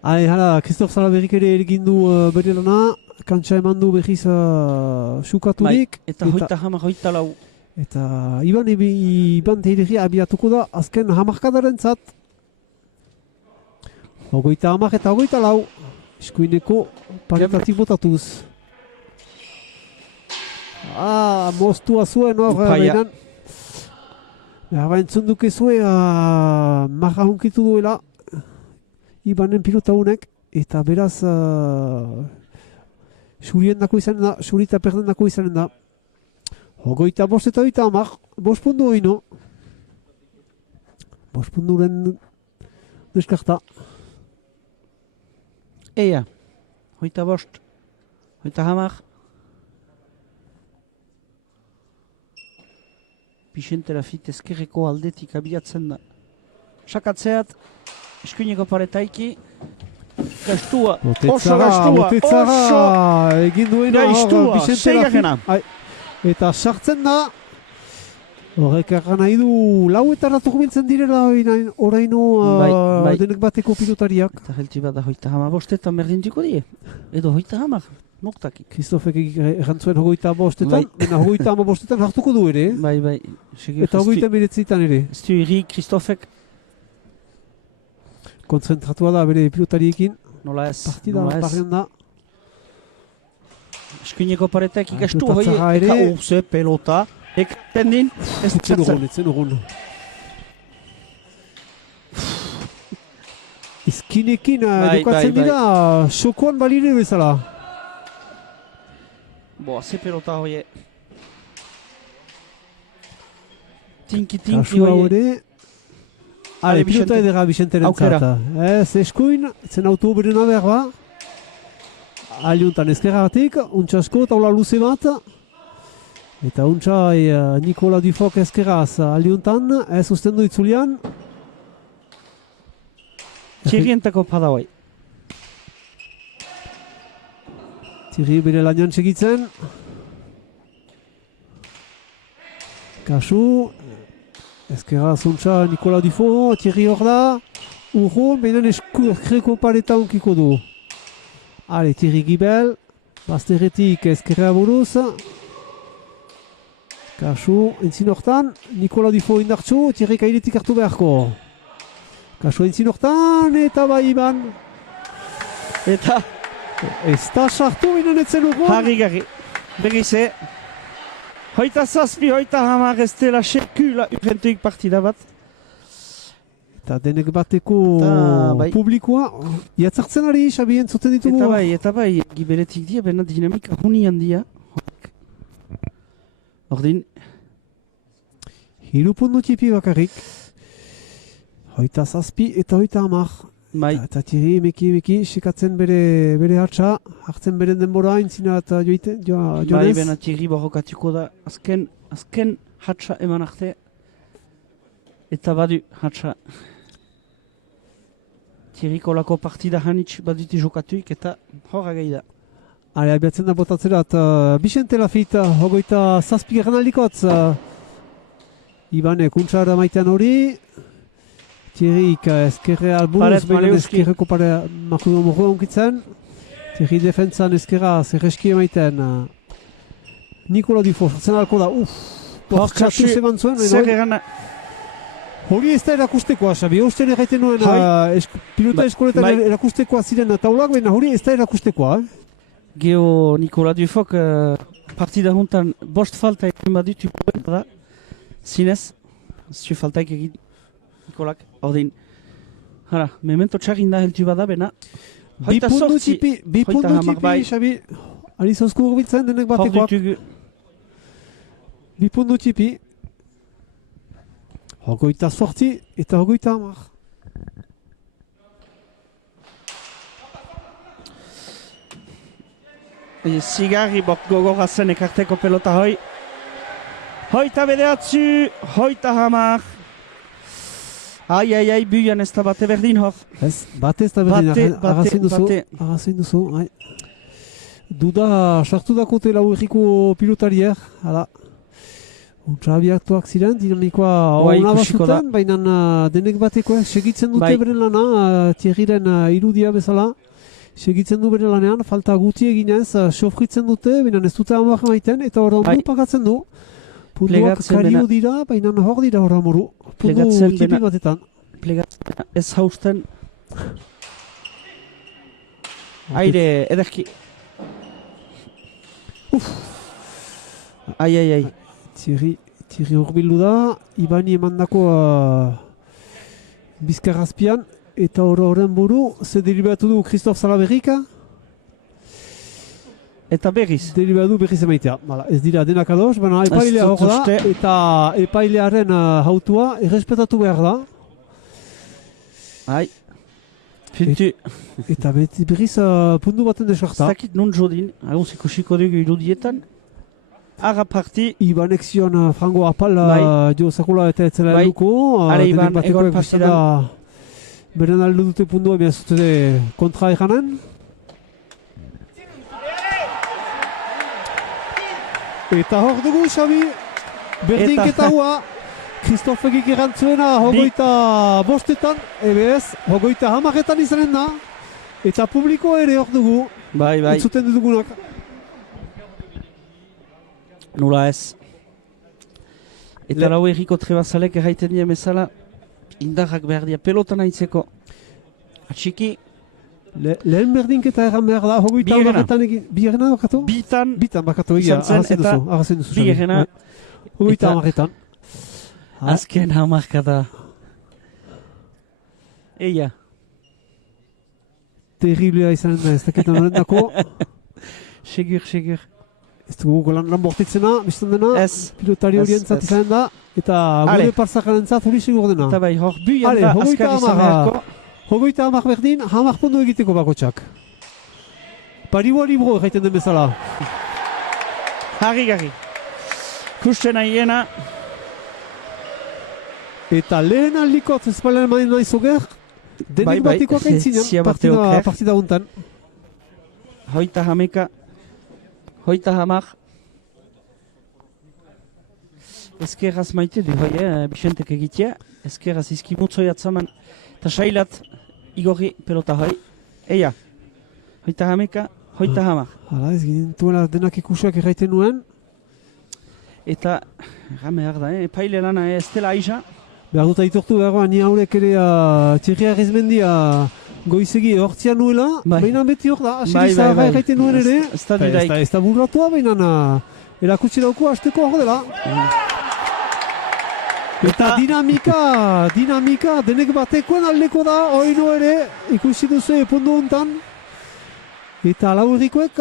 Hala, Christophe Salaberrik ere egin du bere lana, kantxa eman du berriz sukaturik. Eta hoita hamar, hoita lau. Eta Iban Teileria abiatuko da azken hamarkadaren zat. Hogeita hamar eta hogeita lau. Eskuineko paritatik botatuz. Moztua zuen hor, Upaia. behinan. Entzun duke zuen, marra hunkitu duela. Ibanen pilota honek. Eta beraz, surien dako izanen da, surita perden dako izanen da. Hogeita bost eta hogeita hamar, bost pundu oino. Bost punduren deskarta. Eia, hoita bost, hoita hamar. Vicente Lafit ezkerreko aldetik abiatzen da. Sakatzeat, eskuineko paretaiki. Gastua, oso gastua, Botetzara, egin duena hor, Gaiztua, Vicente seigarrena. Lafit. Eta sartzen da, horrek erran nahi du, lau eta ratuko biltzen direla oraino Bai. denek bateko pilotariak. Eta helti bat da hoita hamar bostetan berdintiko die. Edo hoita hamar, noktakik. Kristofek errantzuen hogeita bostetan, Bai. baina hogeita hamar bostetan hartuko du ere. Bai. Eta hogeita miretzitan ere. Ez du irri Kristofek, Kontzentratua da bere pilotariekin. nola ez, Partida nola ez. barrian da. Eskuineko paretak ikastu Pelota hoi, txarra ere. eka urze pelota. Ekten din, ez Etzen txatzen. urgun. Izkinekin jokatzen bai. dira, sokoan balire bezala. Boa, ze pelota hoi. Tinki Kasua hoi. hori. Ale, pilota Vicente. edera Vicenteren Aukera. zata. Ez eskuin, zen auto berena behar ba. Aliuntan ezkerratik, untxasko, taula luze bat. Eta untxa Nikola Dufok ezkerraz aliuntan, ez usten du itzulian. Txirrientako pada hoi. Thierry bere lanian segitzen. Kasu. Ezkerra zuntza Nikola Dufo, Thierry hor da. Urrun, benen eskurkreko pareta unkiko du. Thierry Gibel. Bazterretik ezkerra buruz. Kasu, entzin hortan, Nikola Dufo indartxu, Thierry Kailetik hartu beharko. Kasu entzin hortan, eta bai Iban. Eta Ez da sartu binen etzen ugon. harri-garri. Berrize. Hoita zazpi, hoita hamar ez dela sekula urrentuik partida bat. Eta denek bateko Eta bai. publikoa. Iatzartzen ari, Xabi, entzuten ditugu. Eta bai, gibeletik dia, bena dinamika huni handia. Ordin, Hiru puntu tipi bakarrik. Hoita zazpi eta hoita hamar. bai, Eta Thierry emeki, sekatzen bere hatsa, hartzen beren denbora, entzina eta bai, joanez. bena Thierry borrokatuko da, azken hatsa eman arte. Eta badu hatsa. Thierry kolako partida hanitz baduti jokatuik eta horra gai da. Ale, abiatzen da botatzerat, Bixente Lafit, hogeita zazpi aldikotz. Ibane, kuntsara maitean hori. Thierry eskerre alburuz, Paret baina Maleuski. eskerreko pare makudo morro onkitzen. Thierry defentzan eskerra zerreski emaiten. Nikola Dufo, sortzen alko da, Hor txartu zeban zuen. Zer egan, Hori ez da erakustekoa, Xabi, usten erraiten nuen pilota Bai, eskoletan bai. erakustekoa ziren taulak, baina hori ez da erakustekoa. Geo Nikola Dufok partida juntan bost falta egin badutu da. Zinez, zu faltaik egin Nikolak. Ordin, hara, memento txarrin da heltu bada bena. Bi puntu tipi, hamar bai. Xabi. Ari zauzku urbiltzen denek Hor batekoak. ditugu, Bi puntu tipi. Hogeita sortzi eta hogeita hamar. Zigarri bok gogorra zen ekarteko pelota hoi. Hoita bedeatzu, hoita hamar. Ai, buian ez da bate berdin hor. Ez, bate ez da berdin, Bate, arrazen duzu. bate. Arrazen duzu, ai. Duda, sartu dakote lau erriko pilotarier, hala. Untsa abiatuak ziren, dinamikoa Bai, ona ikusiko da. bazuten, baina denek bateko segitzen dute Bai. beren lana, Thierryren irudia bezala. Segitzen du bere lanean, falta guti eginez, sofritzen dute, baina ez dute hamar maiten, eta horra Bai. moru pagatzen du. Puntuak Plegatzen kario bena. dira, baina hor dira horra moru. Puntu Plegatzen tipi bena. batetan. Plegatzen ez hausten. Aire, ederki. Ai. Thierry urbildu da, Ibani emandako bizkarrazpian, eta horren buru, ze deliberatu du Christophe Salaberrika, Eta berriz. deliberatu berriz emaitea. Bala, ez dira denak ados, baina epailea dut hor da, uste. eta epailearen hautua errespetatu behar da, Ai. Fintu. eta berriz puntu baten deskarta. Zakit nun jodin, aguns ikusiko dugu irudietan. Ara parti, Ibanek zion frango apal Bai. jo zakula eta etzela Bai. helduko. Are, Denek Iban, batekoek egon bistan da beren alde dute puntua, baina zute kontra eganen. Eta hor dugu, Xabi, berdinketa hua. Christophe Egik erantzuena hogeita bostetan, ebez, hogeita hamaretan izanen da. Eta publiko ere hor dugu, bai. entzuten dugunak. Nula ez. Eta lau erriko trebazalek erraiten dien bezala, indarrak behar dira pelotan aitzeko. Atxiki, Lehen berdinketa erran behar da, hogeita Bigarrena. hamaretan egin. Bigarrena bakatu? bitan, Bitan bakatu egia, Izan zen, arrazen duzu. Xabi. bigarrena, Bai. Hogeita eta- hamaretan. azken hamarkada. Eia, Terriblea izanen da, ez daketan horren dako. segur. Ez dugu lan bortitzena, biztan dena. Ez, Pilotari Ez, horientzat ez. izanen da. Eta Ale. gure parzakarentzat hori sigur dena. eta bai, hor buian Ale, da hogeita azkar izan hamara. beharko. Hogeita hamak berdin, hamak puntu egiteko bakotxak. Pariboa libro egiten den bezala. Harri. Kusten aiena, Eta lehen aldikot ezpailan main nahi zoger, denek Bai, batikoak zi- aintzinen zia bate oker. partida hontan. hoita hameka, hoita hamar. Ezkerraz maite du, bai, Bixentek egitea. Ezkerraz izkimutzoi atzaman. Eta sailat, igorri pelota hoi. Eia, hoita hameka, hoita hamar. Hala, ez ginen duela denak ikusiak erraiten nuen. Eta, behar da, epaile lana ez dela aiza. Behar dut aitortu behar ni haurek ere Thierry Arizmendia goizegi hortzian nuela, baina beti hor da, asiri zaharra erraiten nuen ere. Ez da burratua, baina erakutsi dauko hasteko hor dela. Eta dinamika, denek batekoen aldeko da, oino ere, ikusi duzu epundu hontan. Eta lau errikoek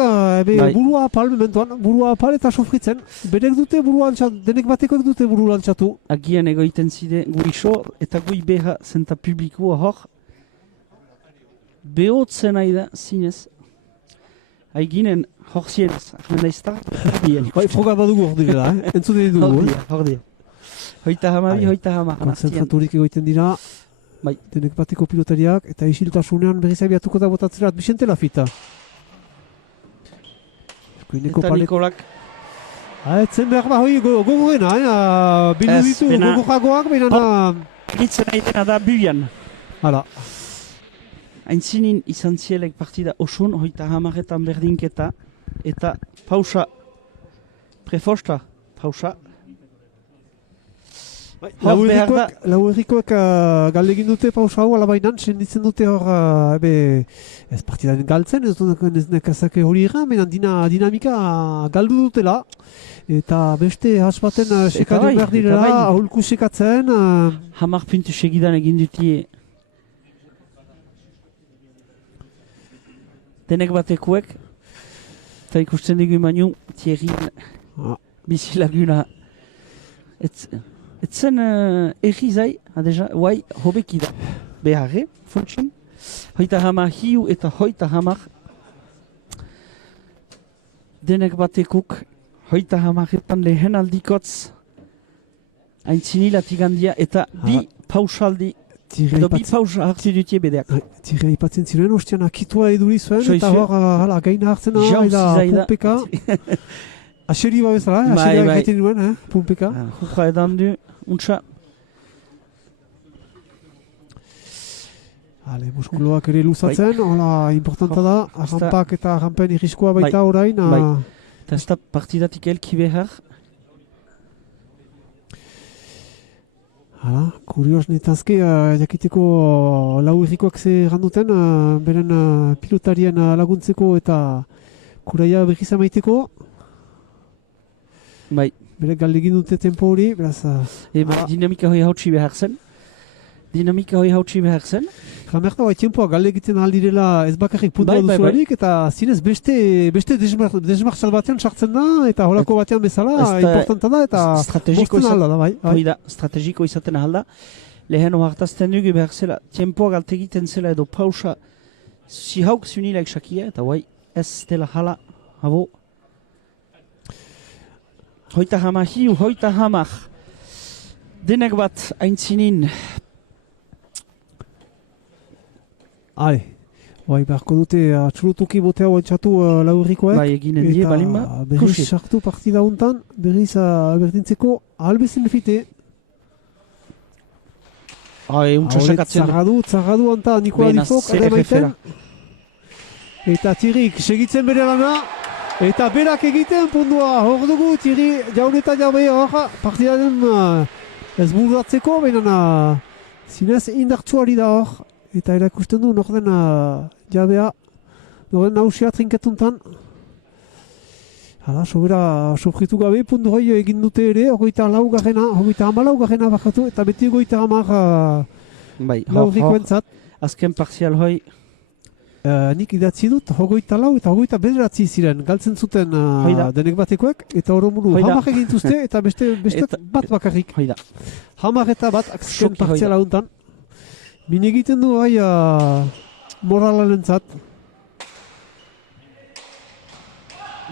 burua apal, mementoan, burua apal eta sofritzen. Berek dute burua antxatu, denek batekoek dute burua antxatu. Agian egoiten zide guri so, eta gui beha zenta publikoa hor. Behotzen nahi da, zinez. Aiginen, hor zienez, ahmenda izta. Froga badugu hor direla, entzune dugu. Hor dia. Hoita hamabi, hoita hamar. Konzentraturik egoiten dira. Denek bateko pilotariak, eta isiltasunean berriz abiatuko da botatzerat Vicente Lafita. Eta Nikolak. Etzen behar ba, gogorena, bildu ditu, gogoragoak, baina... Gitzen nahi dena da buian. Hala. Aintzinin izan zielek partida osun, hoita hamaretan berdinketa, eta pausa, prefosta, pausa. Lau errikoek galdegin dute pausa hau alabainan, senditzen dute hor, ez partidaren galtzen, ez nekazake hori egan, baina dinamika galdu dutela, eta beste hasbaten sekadu behar direla, aholku sekatzen. Hamar puntu segidan egin dutie denek batekuek, eta ikusten dugu baino, Thierry bizilaguna. Etzen erri zai, adeja, guai, hobeki da. Beharre, funtsin. Hoita hamar hiu eta hoita hamar. Denek batekuk, hoita hamaretan lehen aldikotz. Aintzinilatik handia eta bi pausaldi. Edo bi pausa hartzi dutie bedeak. Thierry aipatzen ziren, ostean akitua eduri zuen, eta hor gaina hartzen da, pumpeka. Aseri babezala, aseri gaiten duen, pumpeka. Jukra edan du. Untsa. Muskuloak ere luzatzen, hola, importanta da, arrampak eta arrampen irriskoa baita orain. Eta ez da partidatik elki behar. Hala, kurios netazke, jakiteko lau irrikoak ze randuten, beren pilotarien laguntzeko eta kuraia berriz amaiteko. Bai. Bere galdegin dute tempo hori, beraz... Dinamika hoi hautsi behar zen. Jamerta bai tempoa galdegiten aldirela ez bakarrik puntua duzuelik, eta zinez beste desmarxal batean sartzen da, eta holako batean bezala, importanta da, eta bosten alda da, bai. Hoi da, strategiko izaten alda. Lehen ohartazten dugu behar zela, tempoa galtegiten zela edo pausa zihauk zunilaik sakia, eta bai ez dela hala, habo. Hoita hamar hiu, hoita hamar. Denek bat aintzinin. Bai, beharko dute atxurutuki botea oantxatu laurrikoek. Bai, eginen die, balin ba. Eta berriz sartu partida hontan, berriz berdintzeko ahalbezen lefite. Untsa sakatzen. Zarradu anta Nikola Difok, ere maiten. Eta Thierryk segitzen bere lana. Eta berak egiten pundua hor dugu, Thierry jaun eta jabe hor partidaren ez burratzeko, baina zinez indartsuari da hor. Eta erakusten du norden jabea, norden nausia trinketuntan. Hala, sobera sofritu gabe, pundu hoi egin dute ere, hogeita hamalau garrena bakatu, eta beti hogeita hamar laurrikoentzat. Azken parzial hoi. Nik idatzi dut, hogeita lau eta hogeita bederatzi ziren, galtzen zuten denek batekoek, eta horomuru hamar egintuzte, eta beste bat bakarrik. Hamar eta bat azken partziala hontan. Min egiten du moralalentzat.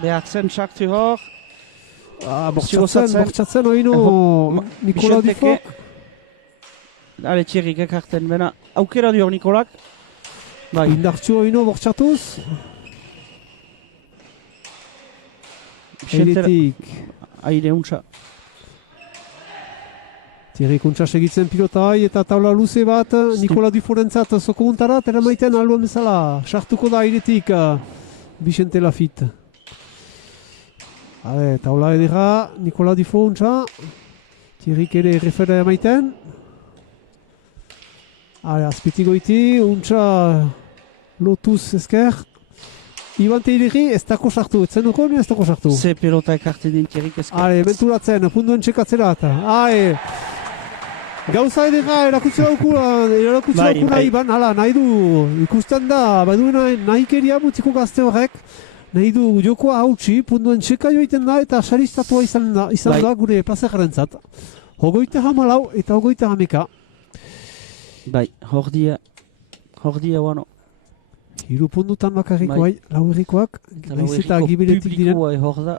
Behar zen sartu hor. Bortxatzen oino Nikola Difok. Ale Thierryk ekarten, bena aukera du hor Nikolak. Indartxu oino bortxatuz. Eiletik. Aire untsa. Thierry kuntza segitzen pilotai eta taula luze bat Nikola Duforentzat zoko untara, tera maiten alboan bezala. Sartuko da airetik Vicente Lafit. Taula edera, Nikola Difo untxa. Thierryk ere refera emaiten. Azpiti goiti, untxa lotuz ezker. Iban Teiriri ez dako sartu, etzen duko ez dako sartu. Ze pelota ekartzen din Thierryk ezker. Menturatzen, punduen txekatzera eta. Gauza edera erakutze daukuna Iban, nahi du ikusten da, nahi keria mutziko gazte horrek, nahi du jokoa hautsi, punduen txeka joiten da eta saristatua izan da gure plazerrentzat. 34 eta 34. Bai, hordia guano. 3 puntutan bakarrikoa, lau errikoak, naiz eta gibiletik diren. Publikoa hor da.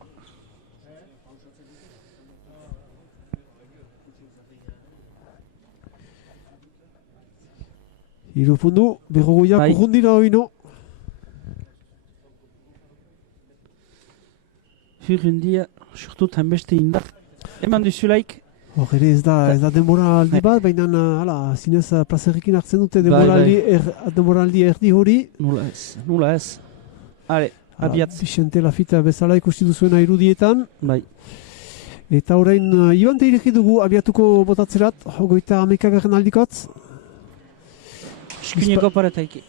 Hiru puntu, berrogoiak urrundira oino. Hurrundia, surtut hanbeste indar. Eman duzulaik. Hor ere ez da denbora aldi bat, baina zinez plazerrekin hartzen dute denbora aldi erdi hori. Nula ez. Ale, abiat. Bixente Lafita bezala ikusti duzuena irudietan. Bai. Eta orain, Iban Teiriri dugu abiatuko botatzerat, 31 aldikotz. Eskuineko paretaiki.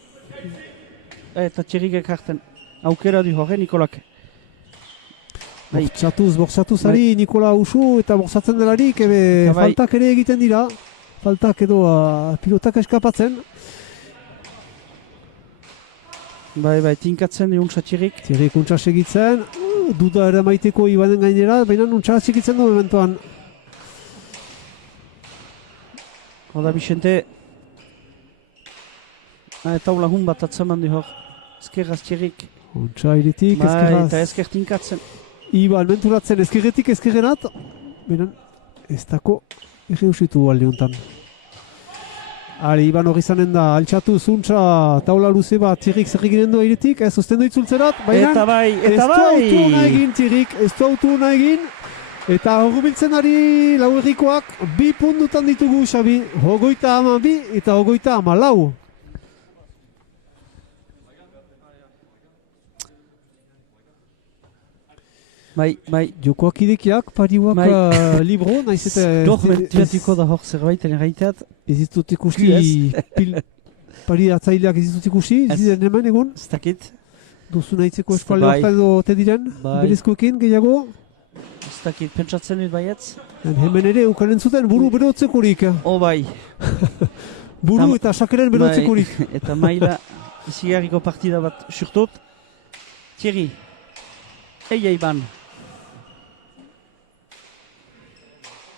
Eta Thierryk ekarten. Aukera du horre Nikolak. Bortzatuz ari Nikola Usu eta bortzatzen delarik faltak ere egiten dira. Faltak edo pilotak eskapatzen. Bai, tinkatzen du untsa Thierryk. Thierryk untsa segitzen. Duda ere maiteko Ibanen gainera, baina untsa segitzen du momentuan. Oda Bixente. Eta ulahun bat atzaman du hor. Ezkerraz Thierryk. Untsa iretik, ezkerraz. Eta ezker tinkatzen. Iban menturatzen ezkerretik ezkerrenat. Benen ez dako erreusitu alde honetan. Iban hori zanen da, altxatu zuntza taula luze bat Thierryk zer eginen du airetik, ez ostendu itzultzerat, baina ez du autu hona egin Thierryk, ez du autu hona egin. Eta horbiltzen ari lau errikoak, 2 puntutan ditugu Xabi, 32 eta 34. Bai. Jokoak idekiak, pariuak libro, nahiz eta... Duatuko da hor zerbait, erraiteat. Ez ditut ikusti, pari atzaileak ez ditut ikusti, ez diren hemen egun. Ez dakit. Duzu nahitzeko eskualde horretan edo te diren, berezkoekin, gehiago. Ez dakit, pentsatzen dut baietz. Hemen ere, ukaren zuten buru berotzekorik. Bai. Buru eta sakeren berotzekorik. Eta maila, izigarriko partida bat surtot. Thierry. Eia Iban.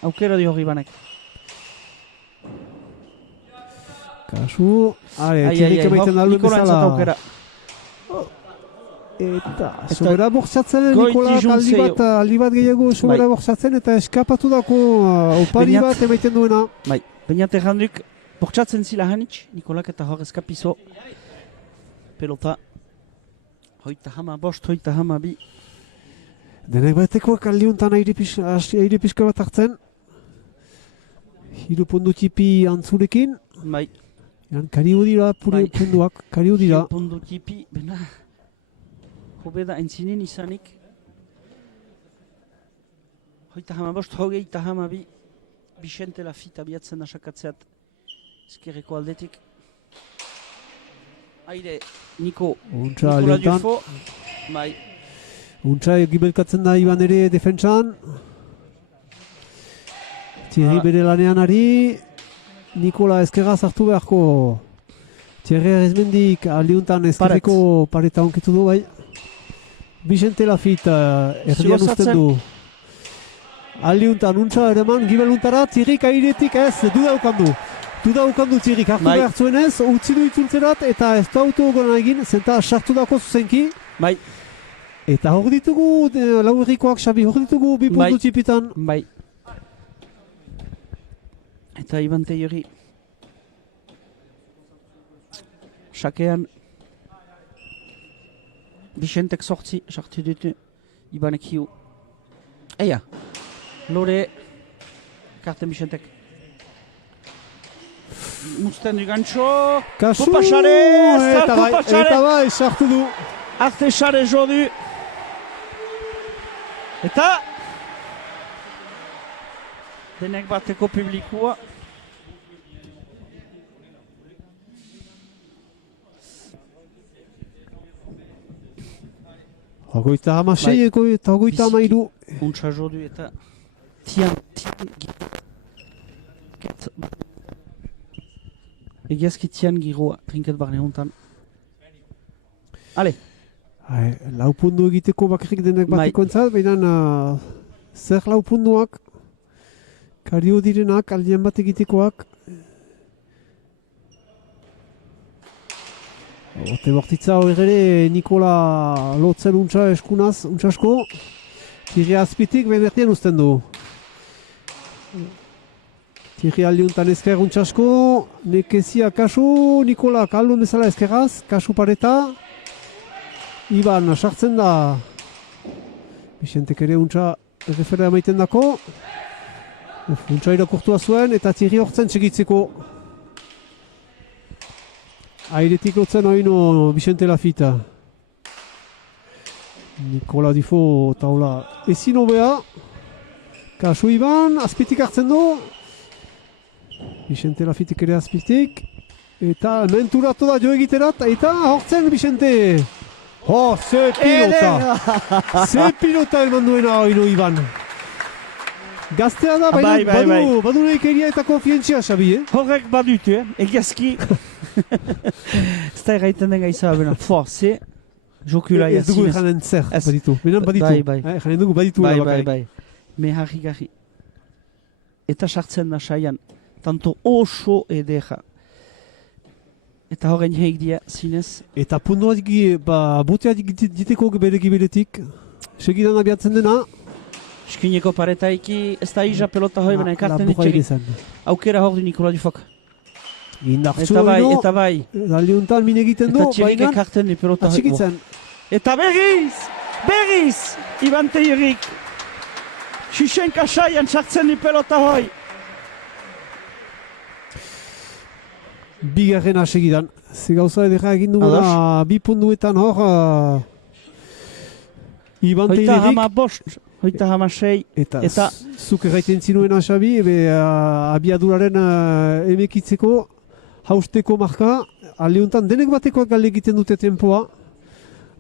Aukera di hori Ibanek. Kasu. Thierryk emaiten daluen bezala. Eta sobera bortzatzen Nikola aldi bat gehiago sobera bortzatzen eta eskapatu dako opari bat emaiten duena. Bai, baina terranduk bortzatzen zila hanitz, Nikolak eta hor eskapizo. Pelota. Hoita hama bost, hoita hama bi. Denak batekoak aldiuntan aire pixka bat hartzen. 3 puntu tipi antzurekin. Bai. Kariu dira, punduak, kariu dira. 3 puntu tipi, bena. Hobeda entzinen izanik. Hoita hama bost, hogeita hama bi. Bixente Lafita biatzen asakatzeat. Ezkerreko aldetik. Aire, Nikola Dufo. Bai. Untsa gibelkatzen da Iban ere defentsan. Thierry bere lanean ari. Nikola ezkerra zartu beharko. Thierry Arizmendik aldiuntan ezkerreko pareta onkitu du bai. Bixente Lafita erdian usten du. Aldiuntan untsa ereman gibeluntara. Thierryk airetik ez duda ukandu Thierryk hartu behar zuenez. Utsi du itzultzerat eta ez du auto gona egin. Zenta sartu dako zuzenki. Bai. Eta hor ditugu, lau errikoak, Xabi, hor ditugu 2 puntu tipitan. Bai. Eta Iban Teiriri. Sakean. Bixentek sortzi, sartu dutu. Ibanek hiu. Eia. Lore. Karten Bixentek. Musten du gantxo. Kasu! Eta bai, sartu du. Arte xare jodu. Eta denek bateko publikua. Hogeita hamasei eta hogeita hamairu. Untsa jodu eta tian egiazki tian giroa trinket barne hontan. Ale, Lau pundu egiteko bakarrik denek Bai. bateko entzat, baina zer lau punduak, kario direnak, aldean bat egitekoak. Ote bortitza hori ere Nikola lotzen untsa eskunaz, untsasko. Tiri azpitik benertien uzten du. Tiri aldiuntan ezker untsasko, nekezia kasu, Nikola kaldu bezala ezkeraz, kasu pareta. Iban sartzen da. Bixentek ere untsa erreferea maiten dako. Untsa irakurtua zuen eta tiri hortzen segitzeko. Airetik lotzen haino Bixente Lafita. Nikola Difo taula ezin hobea. Kasu Iban, azpitik hartzen du. Bixente Lafitik ere azpitik. Eta menturatu da jo egiterat. Eta hortzen Bixente. Ze pilota! Ze pilota elman duena haino Iban. Gaztea da, baina badu nahikeria eta konfientzia, Xabi, horrek badutu, egiazki. Ez da erraiten den gaiza, bena, ze jokula Ez dugu jazinez. janen zer, Ez. baditu. Benan baditu. Bai. Janen dugu baditu. Bai. Me harri. Eta sartzen da saian, tanto oso edeja. Eta horrein heik dia, zinez. Eta puntua botea diteko bere giberetik. Segidan abiatzen dena. Eskineko paretaiki, ez da iza pelota hoi, bena ekarten ditxegi. Aukera hor du Nikola Dufok. Indartsu Eta bai. Daldiuntan min egiten du, Eta txerik ekarten di pelota hoi. atxikitzen. Eta berriz, Iban Teirik. Xixenka saian sartzen di pelota hoi. Bigarrena segidan. Ze gauza edera egin duguna, bi punduetan hor... Iban Hoita Teirik. hama bost, hoita hama sei. Eta zuk erraiten zinuena, Xabi, abiaduraren emekitzeko, hausteko marka, aldeuntan denek batekoak galde egiten dute tempoa,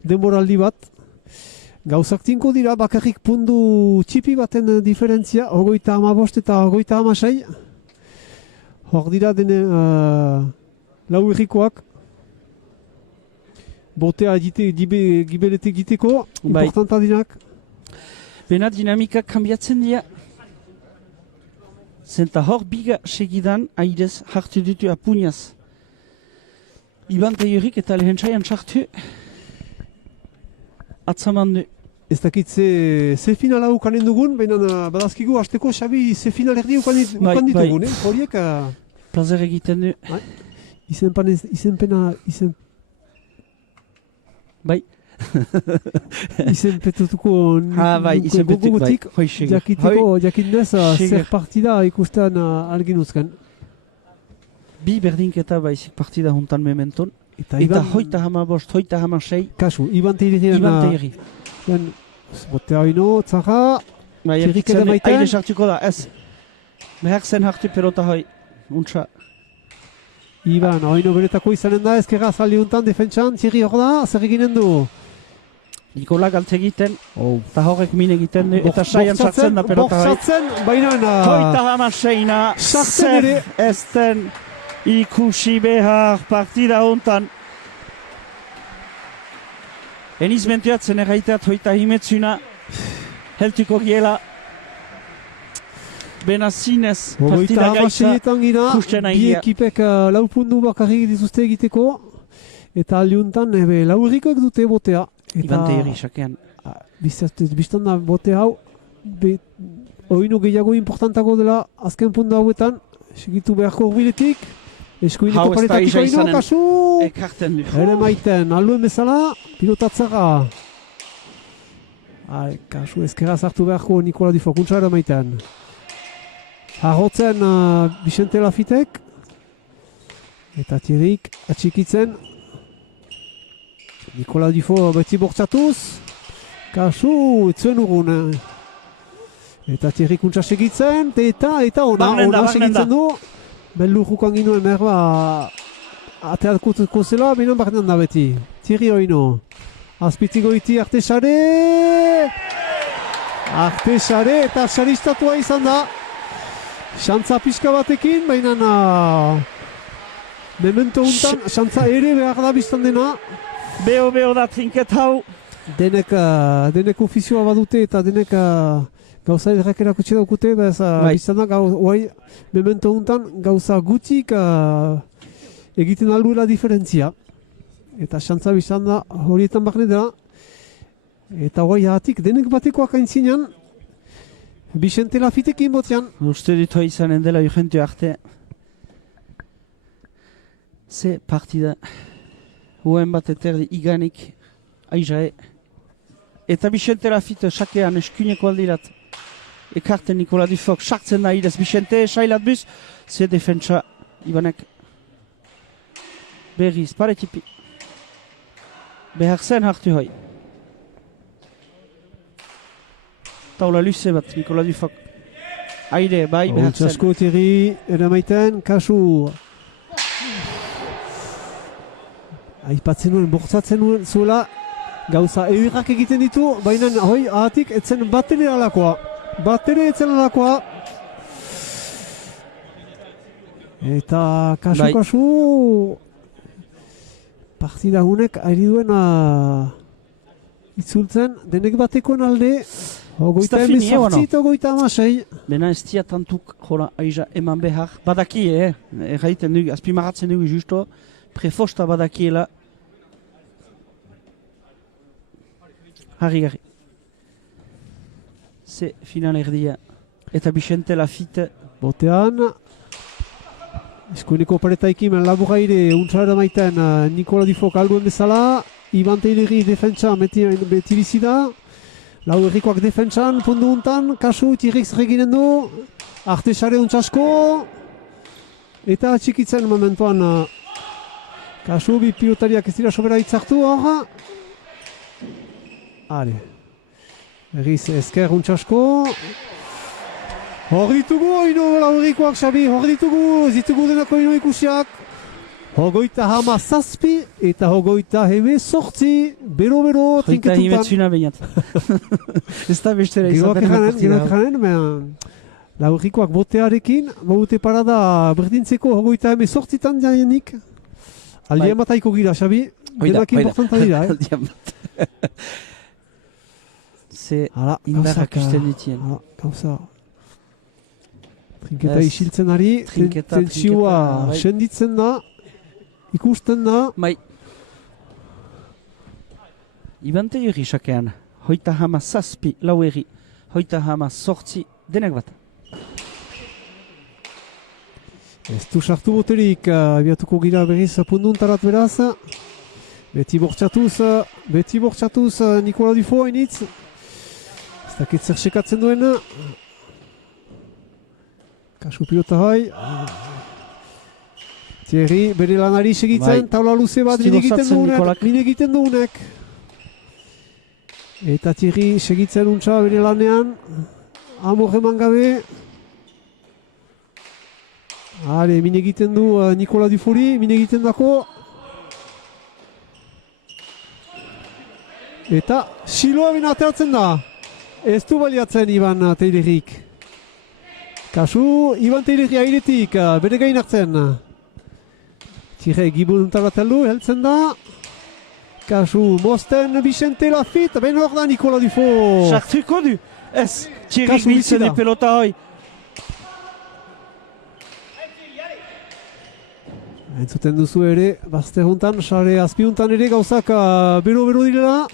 denboraldi bat. Gauzak tinko dira, bakarrik pundu txipi baten diferentzia, hogeita hamabost eta hogeita hamasei. Hor dira dene lau errikoak. Botea gibeletek giteko, importanta dinak. Bena dinamika kambiatzen dira. Zenta hor biga segidan aidez hartu dutu apuñaz. Iban Teirik eta lehen saian sartu. Atzaman du. Ez dakit ze finala ukanen dugun, baina badazkigu hasteko Xabi ze final erdi ukan ditugun, horiek... Plazer egiten du. Bai. Izenpetutuko gogotik, jakinez zer partida ikusten algin uzken. Bi berdinketa baizik partida hontan mementon. Eta hoita hama bost, hoita hama sei. Kasu, Iban Teiri. Botea haino, tzaha, Teirik ere maiten. Aire sartuko da, ez. Behar zen hartu pelota hoi. Untsa. Iban, haino beretako izanen da, ezkerra zaldiuntan defentsan, Tiri hor da, zer eginen du? Nikola galte egiten, eta horrek min egiten du, eta saian sartzen da pelota hoi. Bortzatzen, baina... Hoita hama seina, zer ezten ikusi behar partida hontan. Eniz mentuatzen erraiteat hoita himetzuna, heltuko giela. Bena zinez, partida gaitza kusten bi aigia. ekipek lau pundu bakarrik dituzte egiteko, eta aldiuntan lau errikoek dute botea. Iban Teiri sakean. Biztan da bote hau, oinu gehiago importantago dela azken puntu hauetan, segitu beharko urbiletik, eskuineko paretakiko ino, kasu! Ekarten du. Ere maiten, alduen bezala, pilotatzara. Kasu ezkerra zartu beharko Nikola Dufok, untsa ere maiten. Harrotzen Bixente Lafitek, eta Teirik atxikitzen. Nikola Dufok beti bortzatuz, Kasu, etzuen urgun. Eta Thierry kuntza segitzen, eta ona segitzen du. Bellu jukan ginuen merba ateakutuko zela, binen barnean da beti. Thierry oino. Azpitzigo iti Artesare eta saristatua izan da. Xantza pixka batekin, baina memento untan, xantza ere behar da biztan dena. Beho da trinket hau. Denek ofizioa badute eta denek gauza edrak erakutsi daukute, biztan da, memento untan gauza gutik egiten alduela diferentzia. Eta xantza biztan da horietan barne dela. Eta guai hatik denek batekoak aintzinean Vicente Lafitekin botean. Uste dut hoi izanen dela urgentu arte. Ze partida. Huen bat eterdi iganik aizae. Eta Vicente Lafite sakean eskuneko aldirat. Ekarten Nikola Dufok sartzen da idaz Vicente sailat buz. Ze defentsa Ibanek. Berriz paretipi. Behar zen hartu hoi. Taula luze bat, Nikola Dufok. Aire, bai, behar zen. Txasko Thierry, eramaiten, kasu. Aipatzen nuen, bortzatzen nuen zuela. Gauza edirrak egiten ditu, baina hoi ahatik etzen batere alakoa. Batere etzen alakoa. Eta kasu. Partida hunek ari duena itzultzen, denek batekoen alde. Ogoita emezortzi eta ogoita amasei. Bena ez tia tantuk jola aiza eman behar. Badaki, erraiten dugu, azpimaratzen dugu justo, prefosta badakiela. Harri. Ze final erdia. Eta Vicente Lafite. Botean. Eskuineko paretaikin laburaire untsara maiten Nikola Dufok alduen bezala. Iban Teileri defentsa beti bizida. Lau errikoak defentsan, pundu untan, kasu Thierryk zerreginen du. Artesare untsasko. Eta txikitzen momentuan. Kasu bi pilotariak ez dira sobera itzartu hor. Hale. Erriz ezker untsasko. Hor ditugu oino lau errikoak, Xabi, hor ditugu. Zitugu denako oino ikusiak. Hogoita hama zazpi eta hogoita hemezortzi. Bero, trinketutan. Hoita himetzuna behinat. Ez da bestera izaten. Gero janen, laurrikoak botearekin, baute parada berdintzeko hogoita hemezortzitan jaienik. Aldian bat haiko gira, Xabi. Denak importanta dira, Aldian bat. Ze indarrak usten ditien. Gauza. Trinketa isiltzen ari, tentsioa senditzen da. Ikusten da. Bai. Iban Teileri sakean. Hoita hama zazpi lau erri. Hoita hama sortzi denak bat. Ez du sartu boterik, abiatuko gira berriz punduntarat beraz. Beti bortxatuz Nikola Dufo hainitz. Ez dakit zer sekatzen duen. Kasu pilota hai. Thierry, bere lanari segitzen, taula luze bat min egiten duunek. Eta Thierry segitzen untsa bere lanean. Amor eman gabe. Hale, min egiten du Nikola Dufori, min egiten dako. Eta siloa bina ateratzen da. Ez du baliatzen Iban Teilerik. Kasu, Iban Teileri airetik, bere gain hartzen. Thierry gibuntarat heltzen da. Kasu, mosten Vicente Lafite, ben hor da Nikola Dufo. Sartuko du. Ez, Thierry biltzen di pelota hoi. Entzuten duzu ere, bazte hontan, sare azpiuntan ere gauzak bero direla.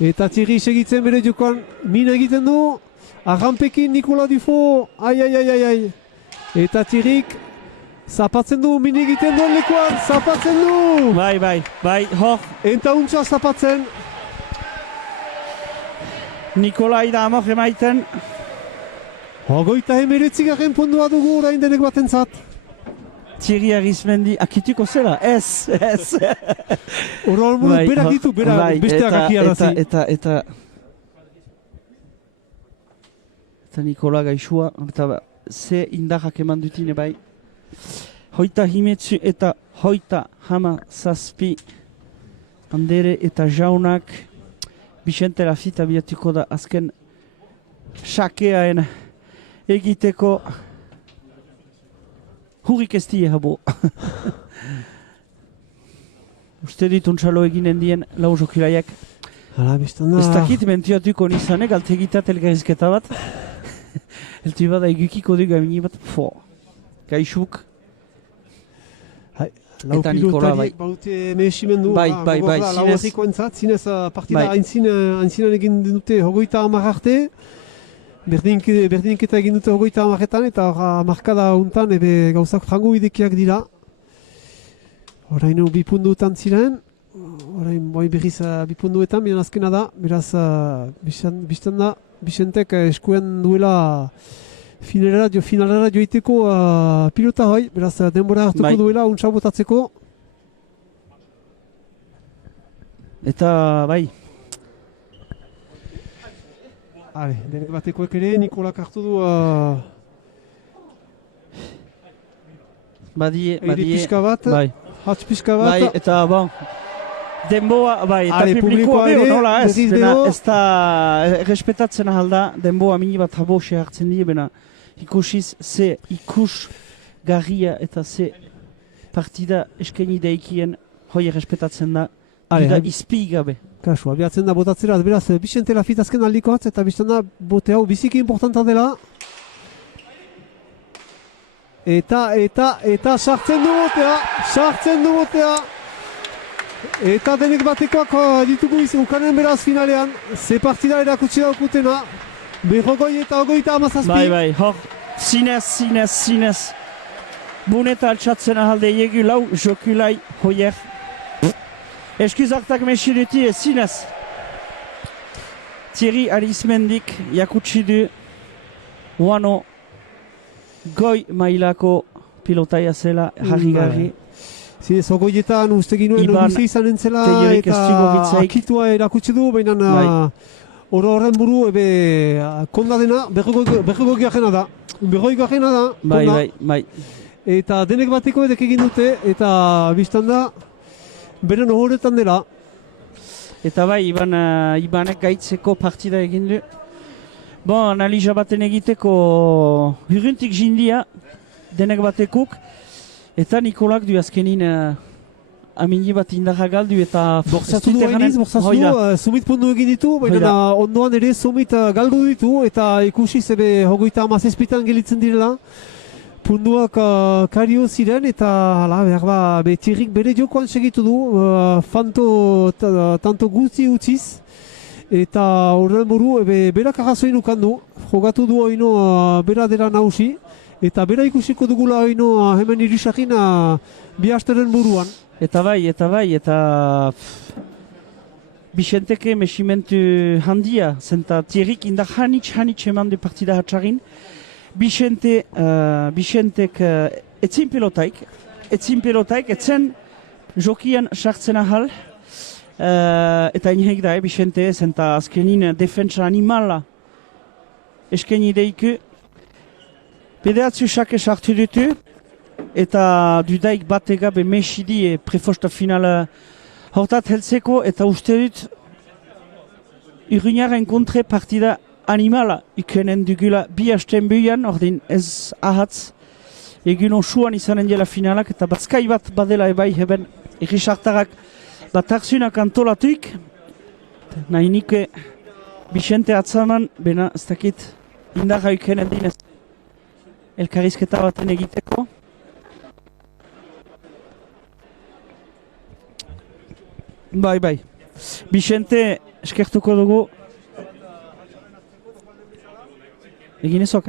Eta Thierry segitzen bere jokoan min egiten du. Arrampekin Nikola Dufo, ai. Eta Thierryk zapatzen du, min egiten duen lekuan, zapatzen du! Bai, hor. Eta untsa zapatzen. Nikolai da amor emaiten. Hogoita hemeretzigarren pundua dugu orain denek batentzat. Thierry Arizmendi akituko zela, ez. Horren berak ditu, besteak aki arazi. Eta eta Nikola gaixua, eta ze indarrak eman dutine bai. Hoita himetzu eta hoita hama zazpi Andere eta jaunak Bixente Lafita biatuko da azken sakeaen egiteko hurrik ez die habo. Uste dit untsalo eginen dien lau jokilaiak. Hala, biztan da. Ez dakit mentuatuko nizanek, altegitat elgarrizketa bat. Eltu bada egukiko du gamini bat, gaixuk. Lau Eta Nikola, bai. pilotariek baute mehesimendu. Bai, zinez. Lau herriko entzat, zinez partida Bai. aintzinan egin dute 30 arte. Berdinketa egin dute 30 amarretan, eta markada untan ebe gauzak frango idekiak dira. Orain bi punduetan ziren, orain boi berriz bi punduetan, bian azkena da, beraz biztan da, Bisentek eskuen duela finalera joiteko pilota hoi, beraz denbora hartuko Bai. duela untsa botatzeko. Eta bai, Hale, denek batekoek ere, Nikolak hartu du badie, eire pixka bat, bai. hatz pixka bat. Bai, eta bon, denboa, bai, eta Ale, publikoa publikoa beho, ere, nola ez, berriz bena, beho. ez da respetatzen ahalda, denboa mini bat habose hartzen die, bena ikusiz ze ikusgarria eta ze partida eskaini daikien hoi respetatzen da, Ale, da hai- izpi gabe. Kasu, abiatzen da botatzera, beraz, Bixente Lafita azken aldiko hatz, eta biztan da bote hau biziki importanta dela. Eta sartzen du botea. Eta denek batekoak ditugu ukanen beraz finalean. Ze partida erakutsi daukutena. Berrogoi eta ogoita amazazpi. Bai, hor, zinez. Buneta altsatzen ahalde iegu lau, jokulai, hoier. Eskuzartak mesiruti zinez. Thierry Arizmendik jakutsi du Uano goi mailako pilotaia zela harrigarri. Zinez, ogoietan uste ginuen Iban luze izan entzela Teiorik eta Estigogitzaik. akitua erakutsi du, baina Bai. horren buru konda dena berrogoi garrena da. Bai, konda. bai. Eta denek bateko edek egin dute, eta biztan da, beren horretan dela. Eta bai, Ibanek gaitzeko partida egin du. Bon, analiza baten egiteko huruntik jindia, denek batekuk. Eta Nikolak du azkenin amini bat indarra galdu eta Borzatu du hainiz, Sumit pundu egin ditu, baina Hoida. ondoan ere Sumit galdu ditu, eta ikusi zebe 37 gelitzen direla. Punduak kario ziren, eta hala, behar ba, Thierryk bere jokoan segitu du, tanto guzti utziz, eta horren buru, berak arrazoin ukandu, jogatu du oino bera dela nausi, eta bera ikusiko dugula oino hemen irisakin bi asteren buruan. Eta Bixenteke mesimentu handia, zenta Thierryk indar hanitz eman du partida hatxarin. Bixentek etzin pelotaik, etzen jokian sartzen ahal, eta inheik da, Bixente, zenta azkenin defensa animala eskeni deiku. Pedeatzu sake sartu dutu, eta dudaik bat egabe mesidi prefosta final hortat heltzeko, eta uste dut Iruñaren kontre partida animala ikenen dugula bi hasten buian, ordin ez ahatz egun osuan izanen dela finalak, eta batzkai bat badela ebai heben irrisartarak bat hartzunak antolatuik, nahi nike Bixente atzaman, bena ez dakit indarra ikenen dinez elkarrizketa baten egiteko. Bai. Bixente eskertuko dugu. Egin ezok,